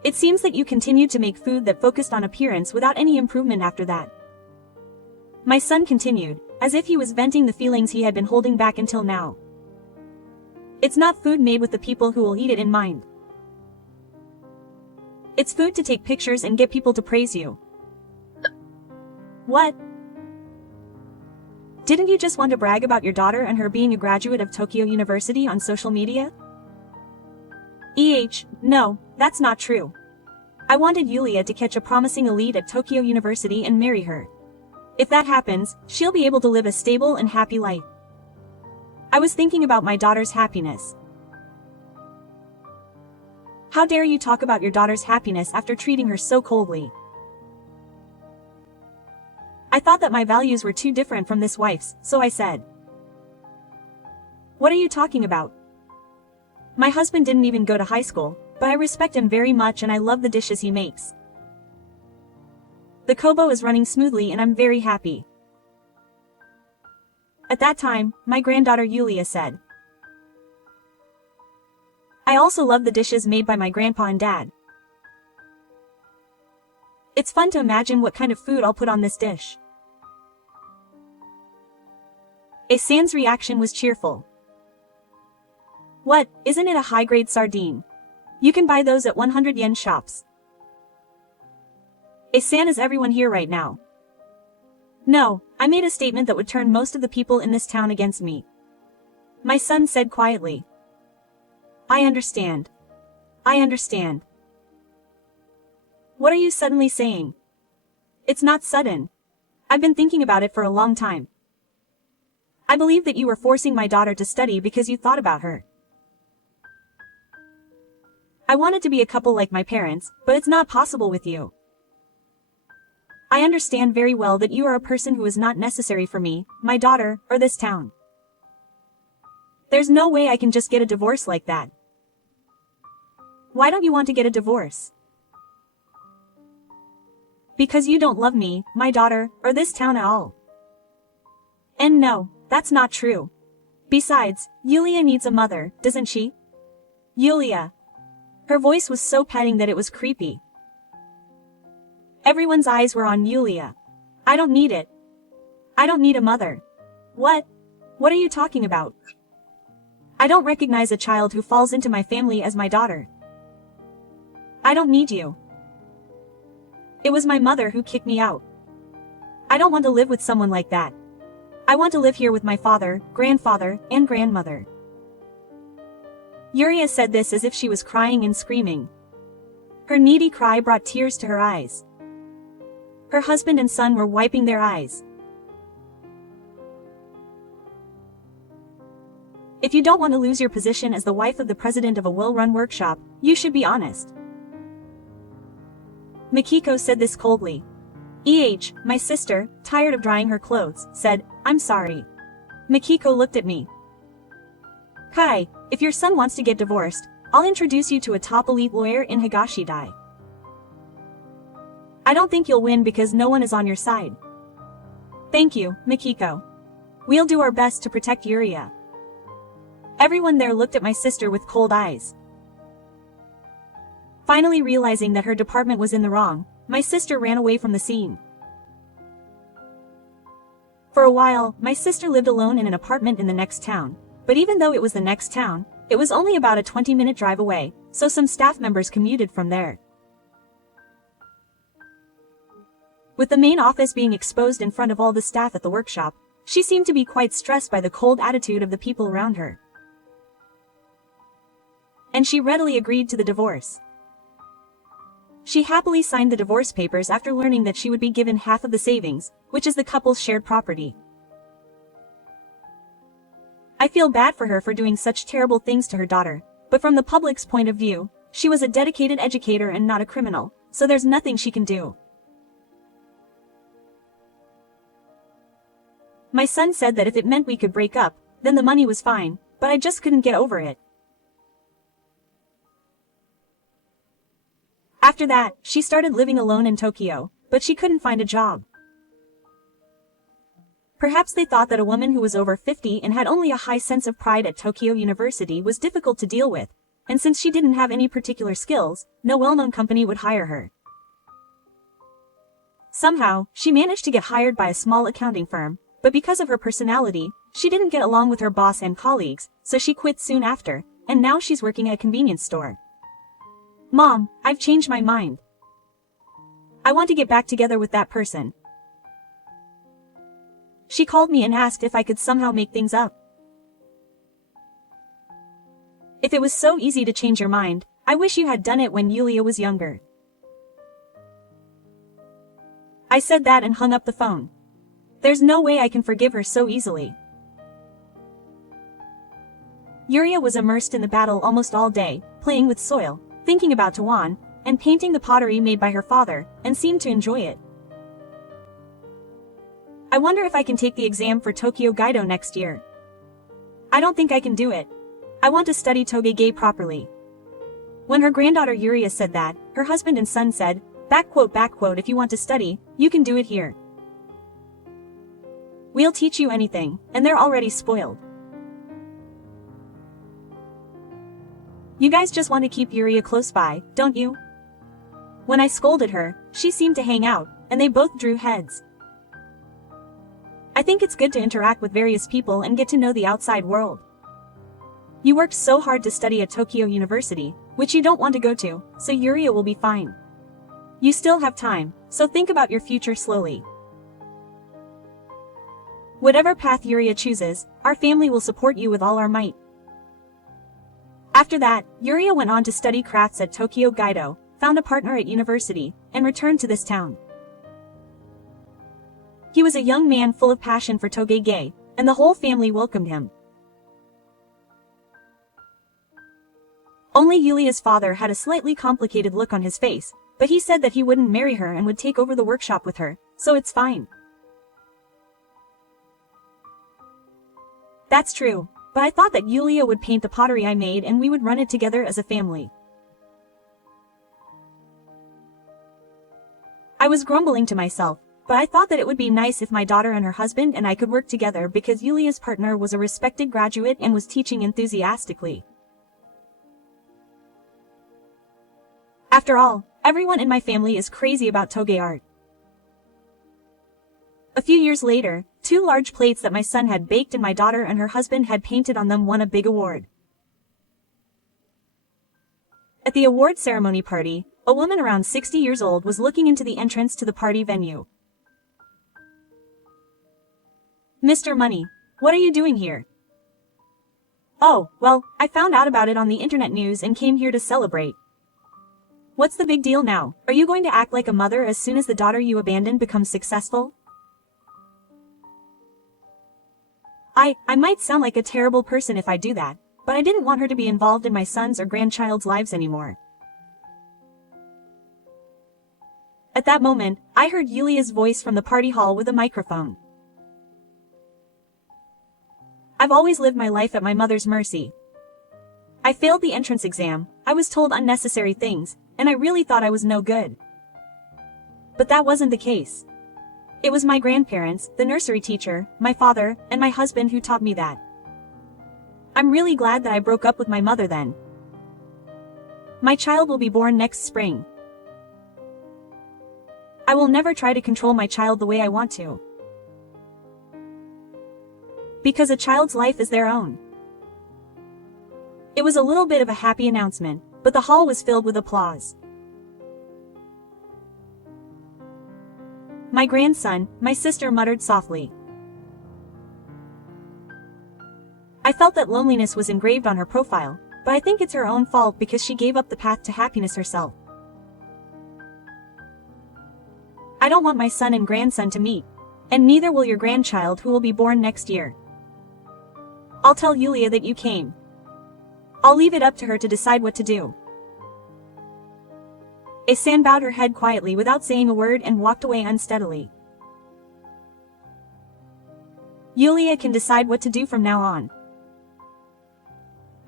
It seems that you continued to make food that focused on appearance without any improvement after that. My son continued, as if he was venting the feelings he had been holding back until now. It's not food made with the people who will eat it in mind. It's food to take pictures and get people to praise you. What? Didn't you just want to brag about your daughter and her being a graduate of Tokyo University on social media? No, that's not true. I wanted Yulia to catch a promising elite at Tokyo University and marry her. If that happens, she'll be able to live a stable and happy life. I was thinking about my daughter's happiness. How dare you talk about your daughter's happiness after treating her so coldly? I thought that my values were too different from this wife's, so I said. What are you talking about? My husband didn't even go to high school, but I respect him very much and I love the dishes he makes. The Kobo is running smoothly and I'm very happy. At that time, my granddaughter Yulia said. I also love the dishes made by my grandpa and dad. It's fun to imagine what kind of food I'll put on this dish. Asan's reaction was cheerful. What, isn't it a high-grade sardine? You can buy those at 100 yen shops. Asan is everyone here right now. No, I made a statement that would turn most of the people in this town against me. My son said quietly. I understand. I understand. What are you suddenly saying? It's not sudden. I've been thinking about it for a long time. I believe that you were forcing my daughter to study because you thought about her. I wanted to be a couple like my parents, but it's not possible with you. I understand very well that you are a person who is not necessary for me, my daughter, or this town. There's no way I can just get a divorce like that. Why don't you want to get a divorce? Because you don't love me, my daughter, or this town at all. And no, that's not true. Besides, Yulia needs a mother, doesn't she? Yulia. Her voice was so petting that it was creepy. Everyone's eyes were on Yulia. I don't need it. I don't need a mother. What? What are you talking about? I don't recognize a child who falls into my family as my daughter. I don't need you. It was my mother who kicked me out. I don't want to live with someone like that. I want to live here with my father, grandfather, and grandmother. Yulia said this as if she was crying and screaming. Her needy cry brought tears to her eyes. Her husband and son were wiping their eyes. If you don't want to lose your position as the wife of the president of a well-run workshop, you should be honest. Mikiko said this coldly. My sister, tired of drying her clothes, said, I'm sorry. Mikiko looked at me. Kai, if your son wants to get divorced, I'll introduce you to a top elite lawyer in Higashidai. I don't think you'll win because no one is on your side. Thank you, Mikiko. We'll do our best to protect Yuria. Everyone there looked at my sister with cold eyes. Finally realizing that her department was in the wrong, my sister ran away from the scene. For a while, my sister lived alone in an apartment in the next town, but even though it was the next town, it was only about a 20-minute drive away, so some staff members commuted from there. With the main office being exposed in front of all the staff at the workshop, she seemed to be quite stressed by the cold attitude of the people around her. And she readily agreed to the divorce. She happily signed the divorce papers after learning that she would be given half of the savings, which is the couple's shared property. I feel bad for her for doing such terrible things to her daughter, but from the public's point of view, she was a dedicated educator and not a criminal, so there's nothing she can do. My son said that if it meant we could break up, then the money was fine, but I just couldn't get over it. After that, she started living alone in Tokyo, but she couldn't find a job. Perhaps they thought that a woman who was over 50 and had only a high sense of pride at Tokyo University was difficult to deal with, and since she didn't have any particular skills, no well-known company would hire her. Somehow, she managed to get hired by a small accounting firm, but because of her personality, she didn't get along with her boss and colleagues, so she quit soon after, and now she's working at a convenience store. Mom, I've changed my mind. I want to get back together with that person. She called me and asked if I could somehow make things up. If it was so easy to change your mind, I wish you had done it when Yulia was younger. I said that and hung up the phone. There's no way I can forgive her so easily. Yuria was immersed in the battle almost all day, playing with soil, thinking about Tawan, and painting the pottery made by her father, and seemed to enjoy it. I wonder if I can take the exam for Tokyo Gaido next year. I don't think I can do it. I want to study Togege properly. When her granddaughter Yuria said that, her husband and son said, backquote, if you want to study, you can do it here. We'll teach you anything, and they're already spoiled. You guys just want to keep Yuria close by, don't you? When I scolded her, she seemed to hang out, and they both drew heads. I think it's good to interact with various people and get to know the outside world. You worked so hard to study at Tokyo University, which you don't want to go to, so Yuria will be fine. You still have time, so think about your future slowly. Whatever path Yuria chooses, our family will support you with all our might. After that, Yuria went on to study crafts at Tokyo Gaido, found a partner at university, and returned to this town. He was a young man full of passion for Togege, and the whole family welcomed him. Only Yulia's father had a slightly complicated look on his face, but he said that he wouldn't marry her and would take over the workshop with her, so it's fine. That's true, but I thought that Yulia would paint the pottery I made and we would run it together as a family. I was grumbling to myself, but I thought that it would be nice if my daughter and her husband and I could work together because Yulia's partner was a respected graduate and was teaching enthusiastically. After all, everyone in my family is crazy about toge art. A few years later, 2 large plates that my son had baked and my daughter and her husband had painted on them won a big award. At the award ceremony party, a woman around 60 years old was looking into the entrance to the party venue. Mr. Money, what are you doing here? Oh, well, I found out about it on the internet news and came here to celebrate. What's the big deal now? Are you going to act like a mother as soon as the daughter you abandoned becomes successful? I might sound like a terrible person if I do that, but I didn't want her to be involved in my son's or grandchild's lives anymore. At that moment, I heard Yulia's voice from the party hall with a microphone. I've always lived my life at my mother's mercy. I failed the entrance exam, I was told unnecessary things, and I really thought I was no good. But that wasn't the case. It was my grandparents, the nursery teacher, my father, and my husband who taught me that. I'm really glad that I broke up with my mother then. My child will be born next spring. I will never try to control my child the way I want to. Because a child's life is their own. It was a little bit of a happy announcement, but the hall was filled with applause. My grandson, my sister muttered softly. I felt that loneliness was engraved on her profile, but I think it's her own fault because she gave up the path to happiness herself. I don't want my son and grandson to meet, and neither will your grandchild who will be born next year. I'll tell Yulia that you came. I'll leave it up to her to decide what to do. Asan bowed her head quietly without saying a word and walked away unsteadily. Yulia can decide what to do from now on.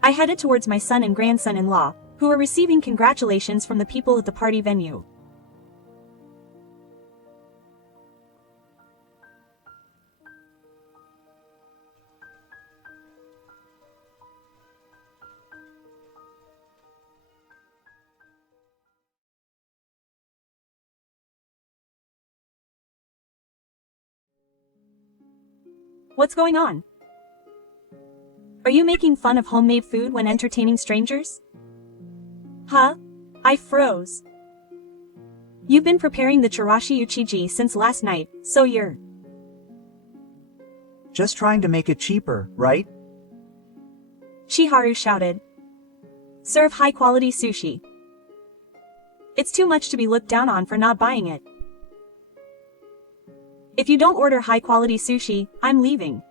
I headed towards my son and grandson-in-law, who were receiving congratulations from the people at the party venue. What's going on? Are you making fun of homemade food when entertaining strangers? Huh? I froze. You've been preparing the chirashi uchiji since last night, so you're... Just trying to make it cheaper, right? Chiharu shouted. Serve high-quality sushi. It's too much to be looked down on for not buying it. If you don't order high-quality sushi, I'm leaving.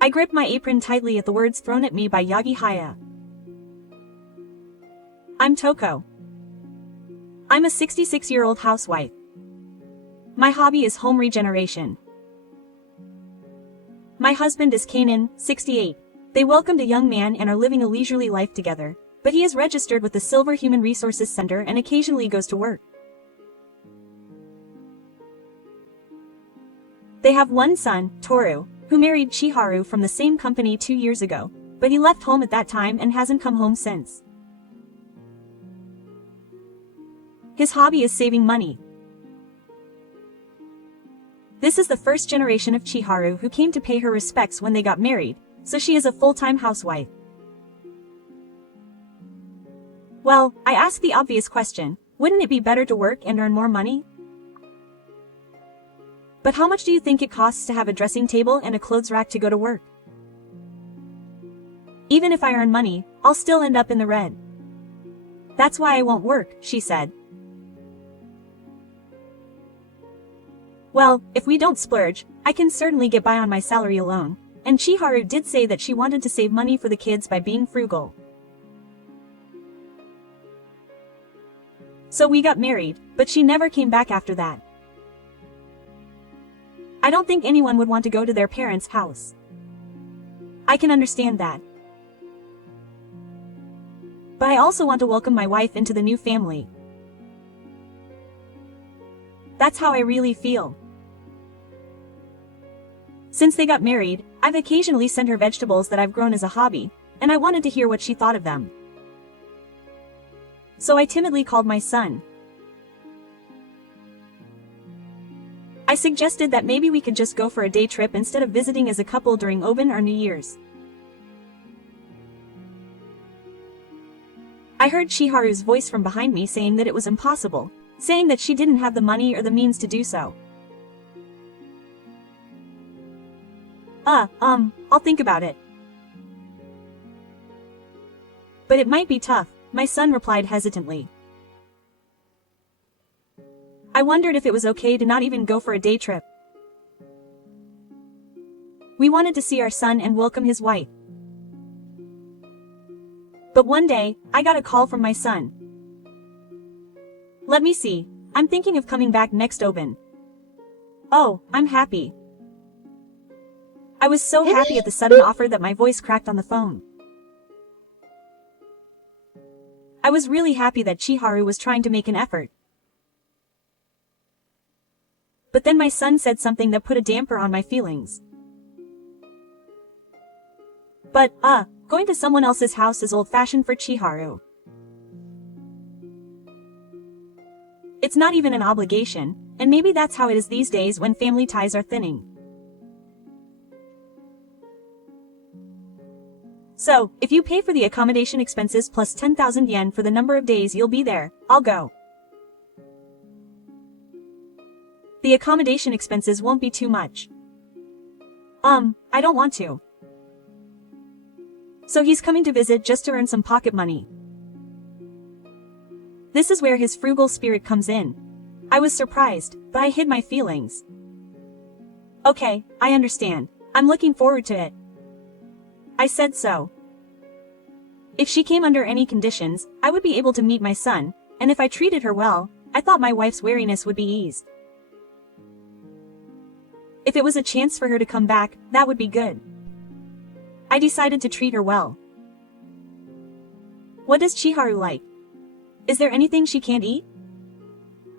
I gripped my apron tightly at the words thrown at me by Yagi Haya. I'm Toko. I'm a 66-year-old housewife. My hobby is home regeneration. My husband is Kanan, 68. They welcomed a young man and are living a leisurely life together, but he is registered with the Silver Human Resources Center and occasionally goes to work. They have one son, Toru, who married Chiharu from the same company 2 years ago, but he left home at that time and hasn't come home since. His hobby is saving money. This is the first generation of Chiharu who came to pay her respects when they got married, so she is a full-time housewife. Well, I ask the obvious question, wouldn't it be better to work and earn more money? But how much do you think it costs to have a dressing table and a clothes rack to go to work? Even if I earn money, I'll still end up in the red. That's why I won't work, she said. Well, if we don't splurge, I can certainly get by on my salary alone, and Chiharu did say that she wanted to save money for the kids by being frugal. So we got married, but she never came back after that. I don't think anyone would want to go to their parents' house. I can understand that. But I also want to welcome my wife into the new family. That's how I really feel. Since they got married, I've occasionally sent her vegetables that I've grown as a hobby, and I wanted to hear what she thought of them. So I timidly called my son. I suggested that maybe we could just go for a day trip instead of visiting as a couple during Obin or New Year's. I heard Chiharu's voice from behind me saying that it was impossible, saying that she didn't have the money or the means to do so. I'll think about it. But it might be tough, my son replied hesitantly. I wondered if it was okay to not even go for a day trip. We wanted to see our son and welcome his wife. But one day, I got a call from my son. Let me see, I'm thinking of coming back next Obin. Oh, I'm happy. I was so happy at the sudden offer that my voice cracked on the phone. I was really happy that Chiharu was trying to make an effort. But then my son said something that put a damper on my feelings. But, going to someone else's house is old-fashioned for Chiharu. It's not even an obligation, and maybe that's how it is these days when family ties are thinning. So, if you pay for the accommodation expenses plus 10,000 yen for the number of days you'll be there, I'll go. The accommodation expenses won't be too much. I don't want to. So he's coming to visit just to earn some pocket money. This is where his frugal spirit comes in. I was surprised, but I hid my feelings. Okay, I understand. I'm looking forward to it. I said so. If she came under any conditions, I would be able to meet my son, and if I treated her well, I thought my wife's wariness would be eased. If it was a chance for her to come back, that would be good. I decided to treat her well. What does Chiharu like? Is there anything she can't eat?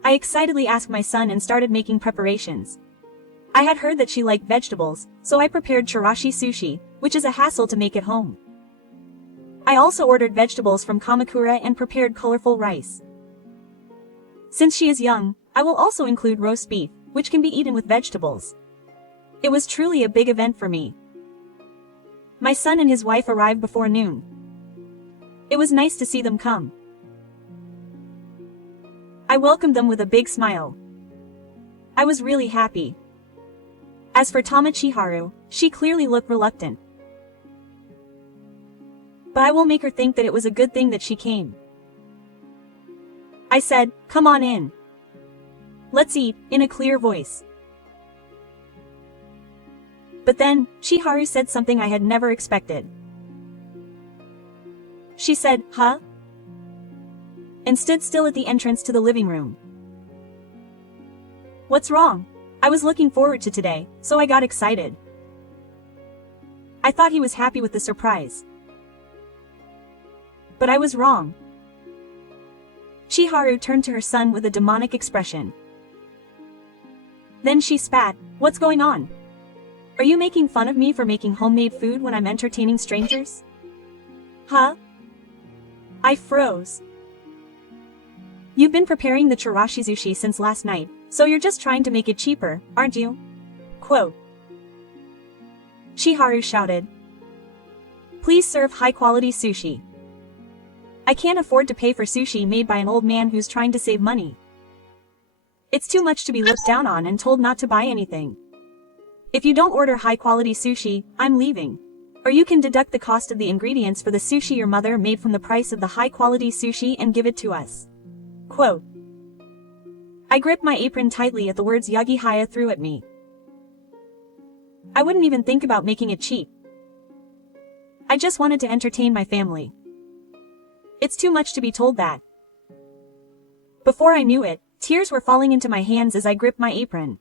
I excitedly asked my son and started making preparations. I had heard that she liked vegetables, so I prepared chirashi sushi, which is a hassle to make at home. I also ordered vegetables from Kamakura and prepared colorful rice. Since she is young, I will also include roast beef, which can be eaten with vegetables. It was truly a big event for me. My son and his wife arrived before noon. It was nice to see them come. I welcomed them with a big smile. I was really happy. As for Tama Chiharu, she clearly looked reluctant. But I will make her think that it was a good thing that she came. I said, "Come on in. Let's eat," in a clear voice. But then, Chiharu said something I had never expected. She said, "Huh?" and stood still at the entrance to the living room. What's wrong? I was looking forward to today, so I got excited. I thought he was happy with the surprise. But I was wrong. Chiharu turned to her son with a demonic expression. Then she spat, "What's going on? Are you making fun of me for making homemade food when I'm entertaining strangers?" Huh? I froze. You've been preparing the chirashi sushi since last night, so you're just trying to make it cheaper, aren't you? Quote. Chiharu shouted. Please serve high-quality sushi. I can't afford to pay for sushi made by an old man who's trying to save money. It's too much to be looked down on and told not to buy anything. If you don't order high-quality sushi, I'm leaving. Or you can deduct the cost of the ingredients for the sushi your mother made from the price of the high-quality sushi and give it to us. Quote. I gripped my apron tightly at the words Yagi-haya threw at me. I wouldn't even think about making it cheap. I just wanted to entertain my family. It's too much to be told that. Before I knew it, tears were falling into my hands as I gripped my apron.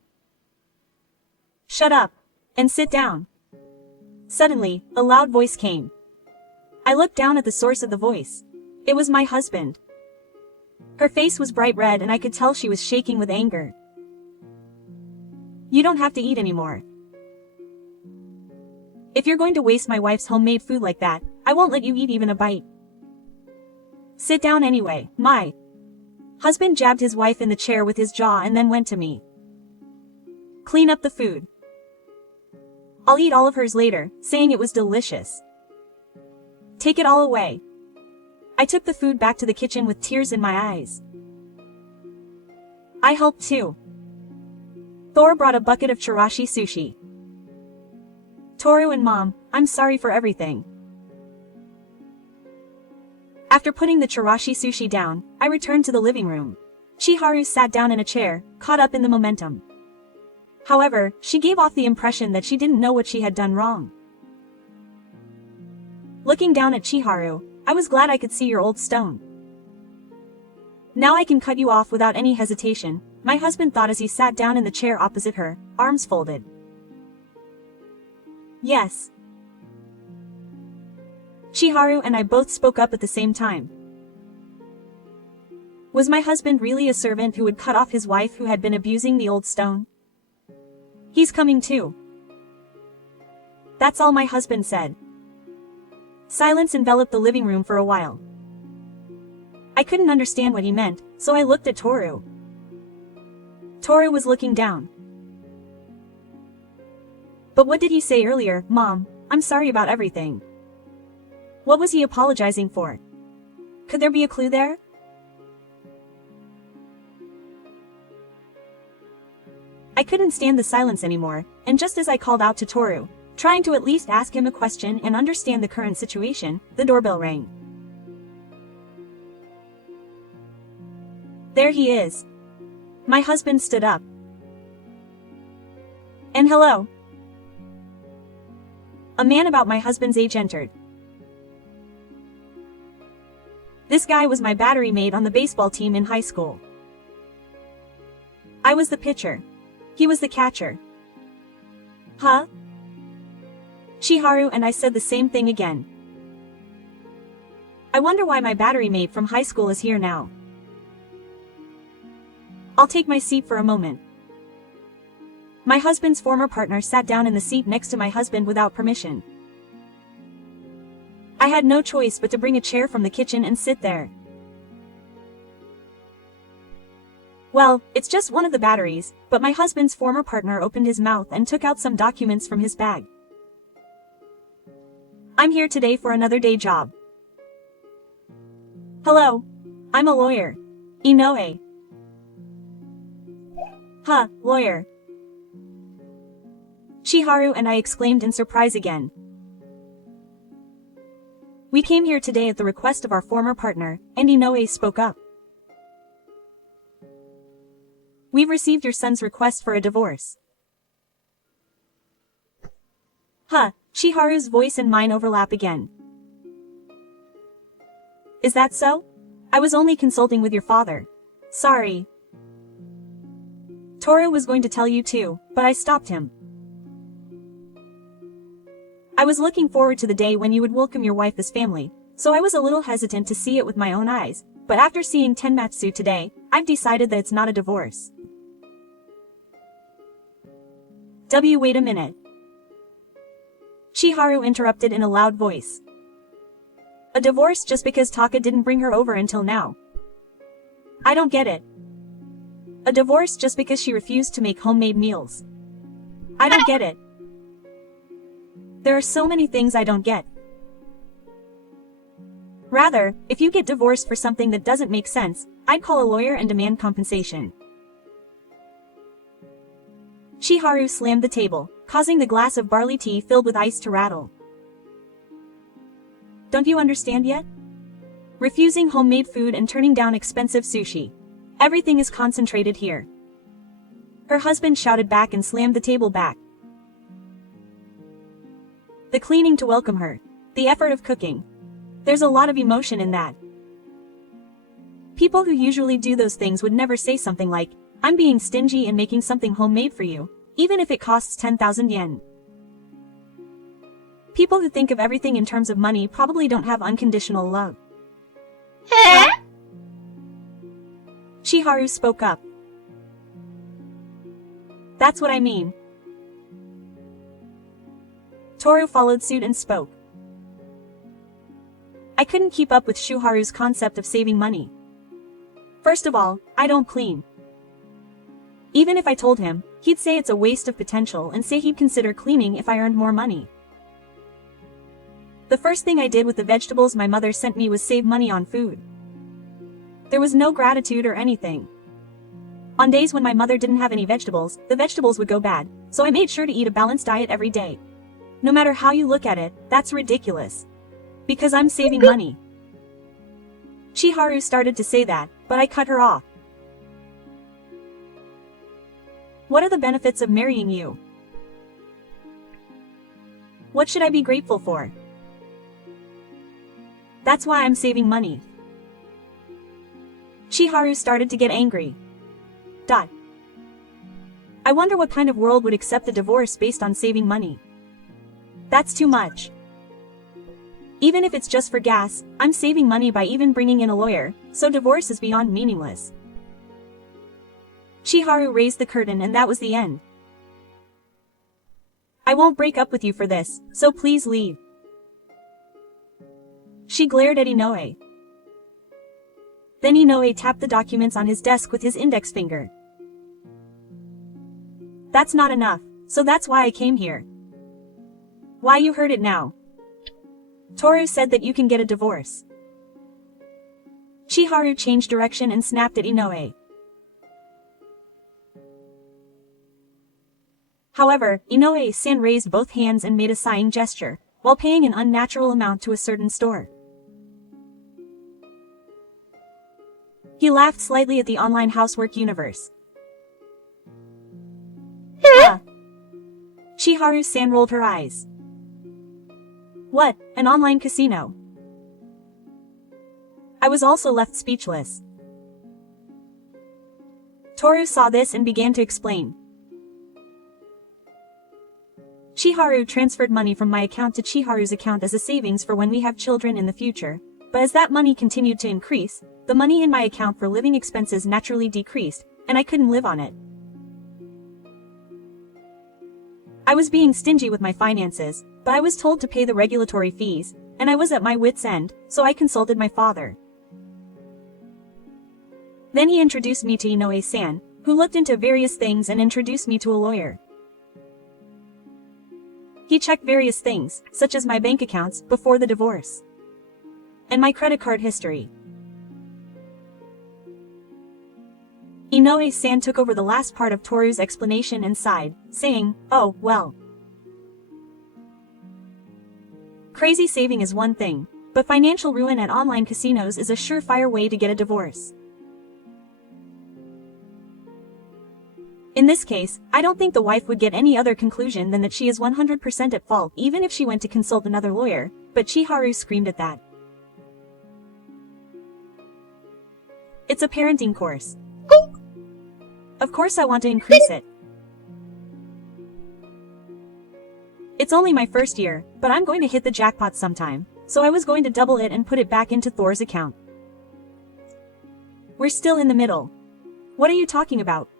Shut up. And sit down. Suddenly, a loud voice came. I looked down at the source of the voice. It was my husband. Her face was bright red and I could tell she was shaking with anger. You don't have to eat anymore. If you're going to waste my wife's homemade food like that, I won't let you eat even a bite. Sit down anyway. My husband jabbed his wife in the chair with his jaw and then went to me. Clean up the food. I'll eat all of hers later, saying it was delicious. Take it all away. I took the food back to the kitchen with tears in my eyes. I helped too. Thor brought a bucket of chirashi sushi. Toru and Mom, I'm sorry for everything. After putting the chirashi sushi down, I returned to the living room. Chiharu sat down in a chair, caught up in the momentum. However, she gave off the impression that she didn't know what she had done wrong. Looking down at Chiharu, I was glad I could see your old stone. Now I can cut you off without any hesitation, my husband thought as he sat down in the chair opposite her, arms folded. Yes. Chiharu and I both spoke up at the same time. Was my husband really a servant who would cut off his wife who had been abusing the old stone? He's coming too. That's all my husband said. Silence enveloped the living room for a while. I couldn't understand what he meant, so I looked at Toru. Toru was looking down. But what did he say earlier, Mom? I'm sorry about everything. What was he apologizing for? Could there be a clue there? I couldn't stand the silence anymore, and just as I called out to Toru, trying to at least ask him a question and understand the current situation, the doorbell rang. There he is. My husband stood up. And hello. A man about my husband's age entered. This guy was my battery mate on the baseball team in high school. I was the pitcher. He was the catcher. Huh? Chiharu and I said the same thing again. I wonder why my battery mate from high school is here now. I'll take my seat for a moment. My husband's former partner sat down in the seat next to my husband without permission. I had no choice but to bring a chair from the kitchen and sit there. Well, it's just one of the batteries, but my husband's former partner opened his mouth and took out some documents from his bag. I'm here today for another day job. Hello. I'm a lawyer. Inoue. Huh, lawyer. Chiharu and I exclaimed in surprise again. We came here today at the request of our former partner, and Inoue spoke up. We've received your son's request for a divorce. Huh, Chiharu's voice and mine overlap again. Is that so? I was only consulting with your father. Sorry. Toru was going to tell you too, but I stopped him. I was looking forward to the day when you would welcome your wife as family, so I was a little hesitant to see it with my own eyes, but after seeing Tenmatsu today, I've decided that it's not a divorce. Wait a minute. Chiharu interrupted in a loud voice. A divorce just because Taka didn't bring her over until now. I don't get it. A divorce just because she refused to make homemade meals. I don't get it. There are so many things I don't get. Rather, if you get divorced for something that doesn't make sense, I'd call a lawyer and demand compensation. Chiharu slammed the table, causing the glass of barley tea filled with ice to rattle. Don't you understand yet? Refusing homemade food and turning down expensive sushi. Everything is concentrated here. Her husband shouted back and slammed the table back. The cleaning to welcome her. The effort of cooking. There's a lot of emotion in that. People who usually do those things would never say something like, I'm being stingy and making something homemade for you, even if it costs 10,000 yen. People who think of everything in terms of money probably don't have unconditional love. Chiharu spoke up. That's what I mean. Toru followed suit and spoke. I couldn't keep up with Shuharu's concept of saving money. First of all, I don't clean. Even if I told him, he'd say it's a waste of potential and say he'd consider cleaning if I earned more money. The first thing I did with the vegetables my mother sent me was save money on food. There was no gratitude or anything. On days when my mother didn't have any vegetables, the vegetables would go bad, so I made sure to eat a balanced diet every day. No matter how you look at it, that's ridiculous. Because I'm saving money. Chiharu started to say that, but I cut her off. What are the benefits of marrying you? What should I be grateful for? That's why I'm saving money. Chiharu started to get angry. I wonder what kind of world would accept a divorce based on saving money. That's too much. Even if it's just for gas, I'm saving money by even bringing in a lawyer, so divorce is beyond meaningless. Chiharu raised the curtain and that was the end. I won't break up with you for this, so please leave. She glared at Inoue. Then Inoue tapped the documents on his desk with his index finger. That's not enough, so that's why I came here. Why, you heard it now. Toru said that you can get a divorce. Chiharu changed direction and snapped at Inoue. However, Inoue-san raised both hands and made a sighing gesture, while paying an unnatural amount to a certain store. He laughed slightly at the online housework universe. Chiharu-san rolled her eyes. What, an online casino? I was also left speechless. Toru saw this and began to explain. Chiharu transferred money from my account to Chiharu's account as a savings for when we have children in the future, but as that money continued to increase, the money in my account for living expenses naturally decreased, and I couldn't live on it. I was being stingy with my finances, but I was told to pay the regulatory fees, and I was at my wit's end, so I consulted my father. Then he introduced me to Inoue-san, who looked into various things and introduced me to a lawyer. He checked various things, such as my bank accounts, before the divorce. And my credit card history. Inoue-san took over the last part of Toru's explanation and sighed, saying, "Oh, well. Crazy saving is one thing, but financial ruin at online casinos is a surefire way to get a divorce. In this case, I don't think the wife would get any other conclusion than that she is 100% at fault even if she went to consult another lawyer, but Chiharu screamed at that. It's a parenting course. Of course I want to increase it. It's only my first year, but I'm going to hit the jackpot sometime, so I was going to double it and put it back into Thor's account. We're still in the middle. What are you talking about?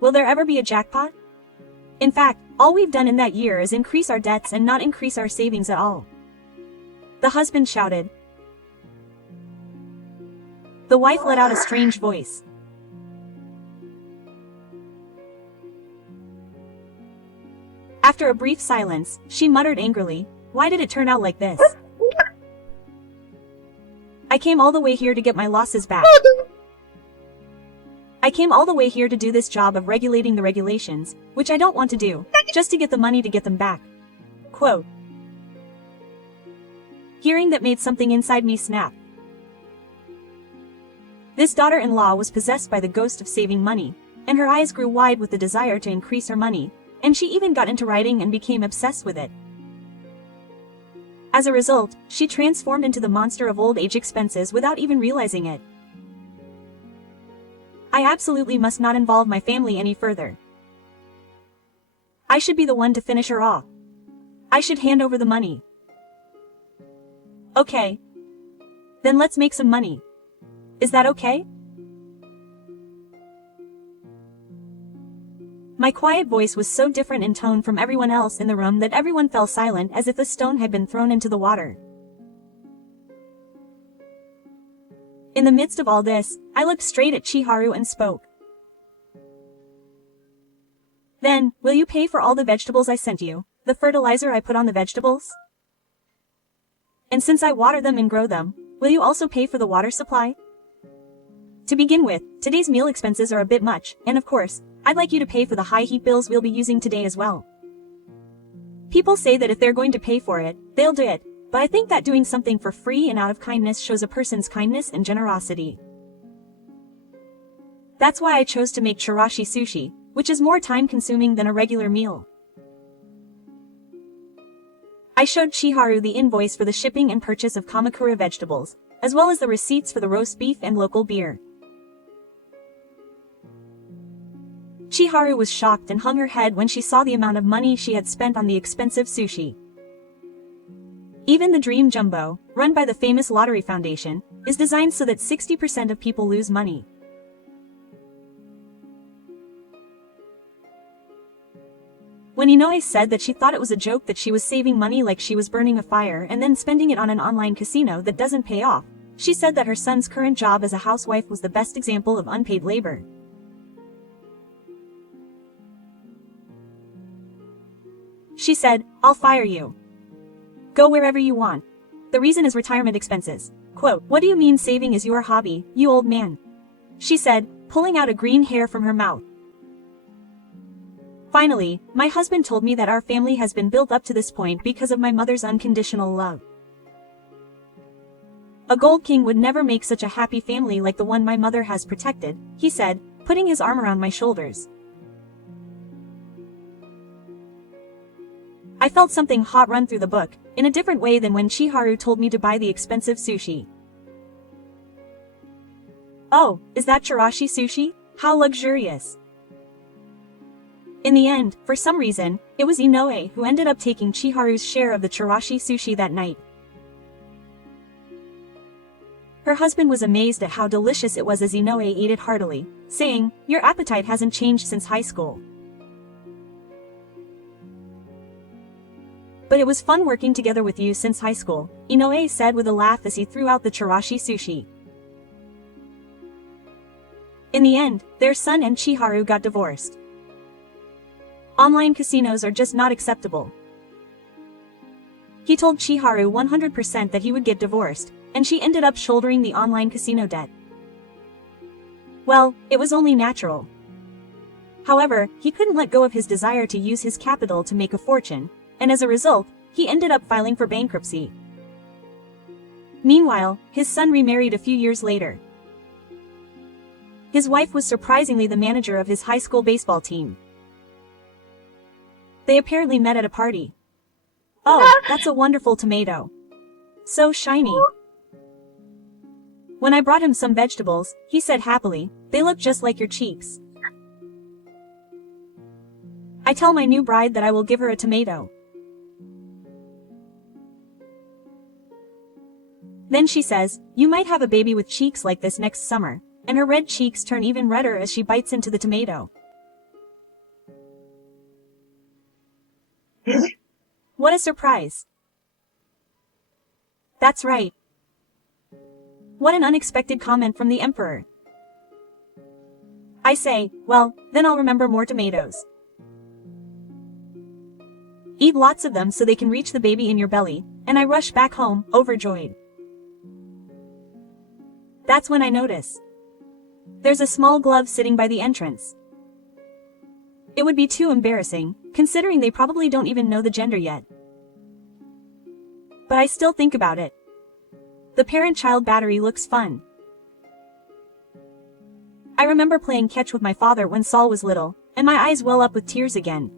Will there ever be a jackpot? In fact, all we've done in that year is increase our debts and not increase our savings at all. The husband shouted. The wife let out a strange voice. After a brief silence, she muttered angrily, "Why did it turn out like this? I came all the way here to get my losses back. I came all the way here to do this job of regulating the regulations, which I don't want to do, just to get the money to get them back." Quote. Hearing that made something inside me snap. This daughter-in-law was possessed by the ghost of saving money, and her eyes grew wide with the desire to increase her money, and she even got into writing and became obsessed with it. As a result, she transformed into the monster of old age expenses without even realizing it. I absolutely must not involve my family any further. I should be the one to finish her off. I should hand over the money. Okay. Then let's make some money. Is that okay? My quiet voice was so different in tone from everyone else in the room that everyone fell silent as if a stone had been thrown into the water. In the midst of all this, I looked straight at Chiharu and spoke. Then, will you pay for all the vegetables I sent you, the fertilizer I put on the vegetables? And since I water them and grow them, will you also pay for the water supply? To begin with, today's meal expenses are a bit much, and of course, I'd like you to pay for the high heat bills we'll be using today as well. People say that if they're going to pay for it, they'll do it, but I think that doing something for free and out of kindness shows a person's kindness and generosity. That's why I chose to make chirashi sushi, which is more time-consuming than a regular meal. I showed Chiharu the invoice for the shipping and purchase of Kamakura vegetables, as well as the receipts for the roast beef and local beer. Chiharu was shocked and hung her head when she saw the amount of money she had spent on the expensive sushi. Even the Dream Jumbo, run by the famous Lottery Foundation, is designed so that 60% of people lose money. When Inoue said that she thought it was a joke that she was saving money like she was burning a fire and then spending it on an online casino that doesn't pay off, she said that her son's current job as a housewife was the best example of unpaid labor. She said, I'll fire you. Go wherever you want. The reason is retirement expenses. Quote, what do you mean saving is your hobby, you old man? She said, pulling out a green hair from her mouth. Finally, my husband told me that our family has been built up to this point because of my mother's unconditional love. A gold king would never make such a happy family like the one my mother has protected, he said, putting his arm around my shoulders. I felt something hot run through the book, in a different way than when Chiharu told me to buy the expensive sushi. Oh, is that chirashi sushi? How luxurious. In the end, for some reason, it was Inoue who ended up taking Chiharu's share of the chirashi sushi that night. Her husband was amazed at how delicious it was as Inoue ate it heartily, saying, your appetite hasn't changed since high school. But it was fun working together with you since high school, Inoue said with a laugh as he threw out the chirashi sushi. In the end, their son and Chiharu got divorced. Online casinos are just not acceptable. He told Chiharu 100% that he would get divorced, and she ended up shouldering the online casino debt. Well, it was only natural. However, he couldn't let go of his desire to use his capital to make a fortune, and as a result, he ended up filing for bankruptcy. Meanwhile, his son remarried a few years later. His wife was surprisingly the manager of his high school baseball team. They apparently met at a party. Oh, that's a wonderful tomato. So shiny. When I brought him some vegetables, he said happily, they look just like your cheeks. I tell my new bride that I will give her a tomato. Then she says, you might have a baby with cheeks like this next summer, and her red cheeks turn even redder as she bites into the tomato. What a surprise. That's right. What an unexpected comment from the emperor. I say, well, then I'll remember more tomatoes. Eat lots of them so they can reach the baby in your belly, and I rush back home, overjoyed. That's when I notice. There's a small glove sitting by the entrance. It would be too embarrassing, considering they probably don't even know the gender yet. But I still think about it. The parent-child battery looks fun. I remember playing catch with my father when Saul was little, and my eyes well up with tears again.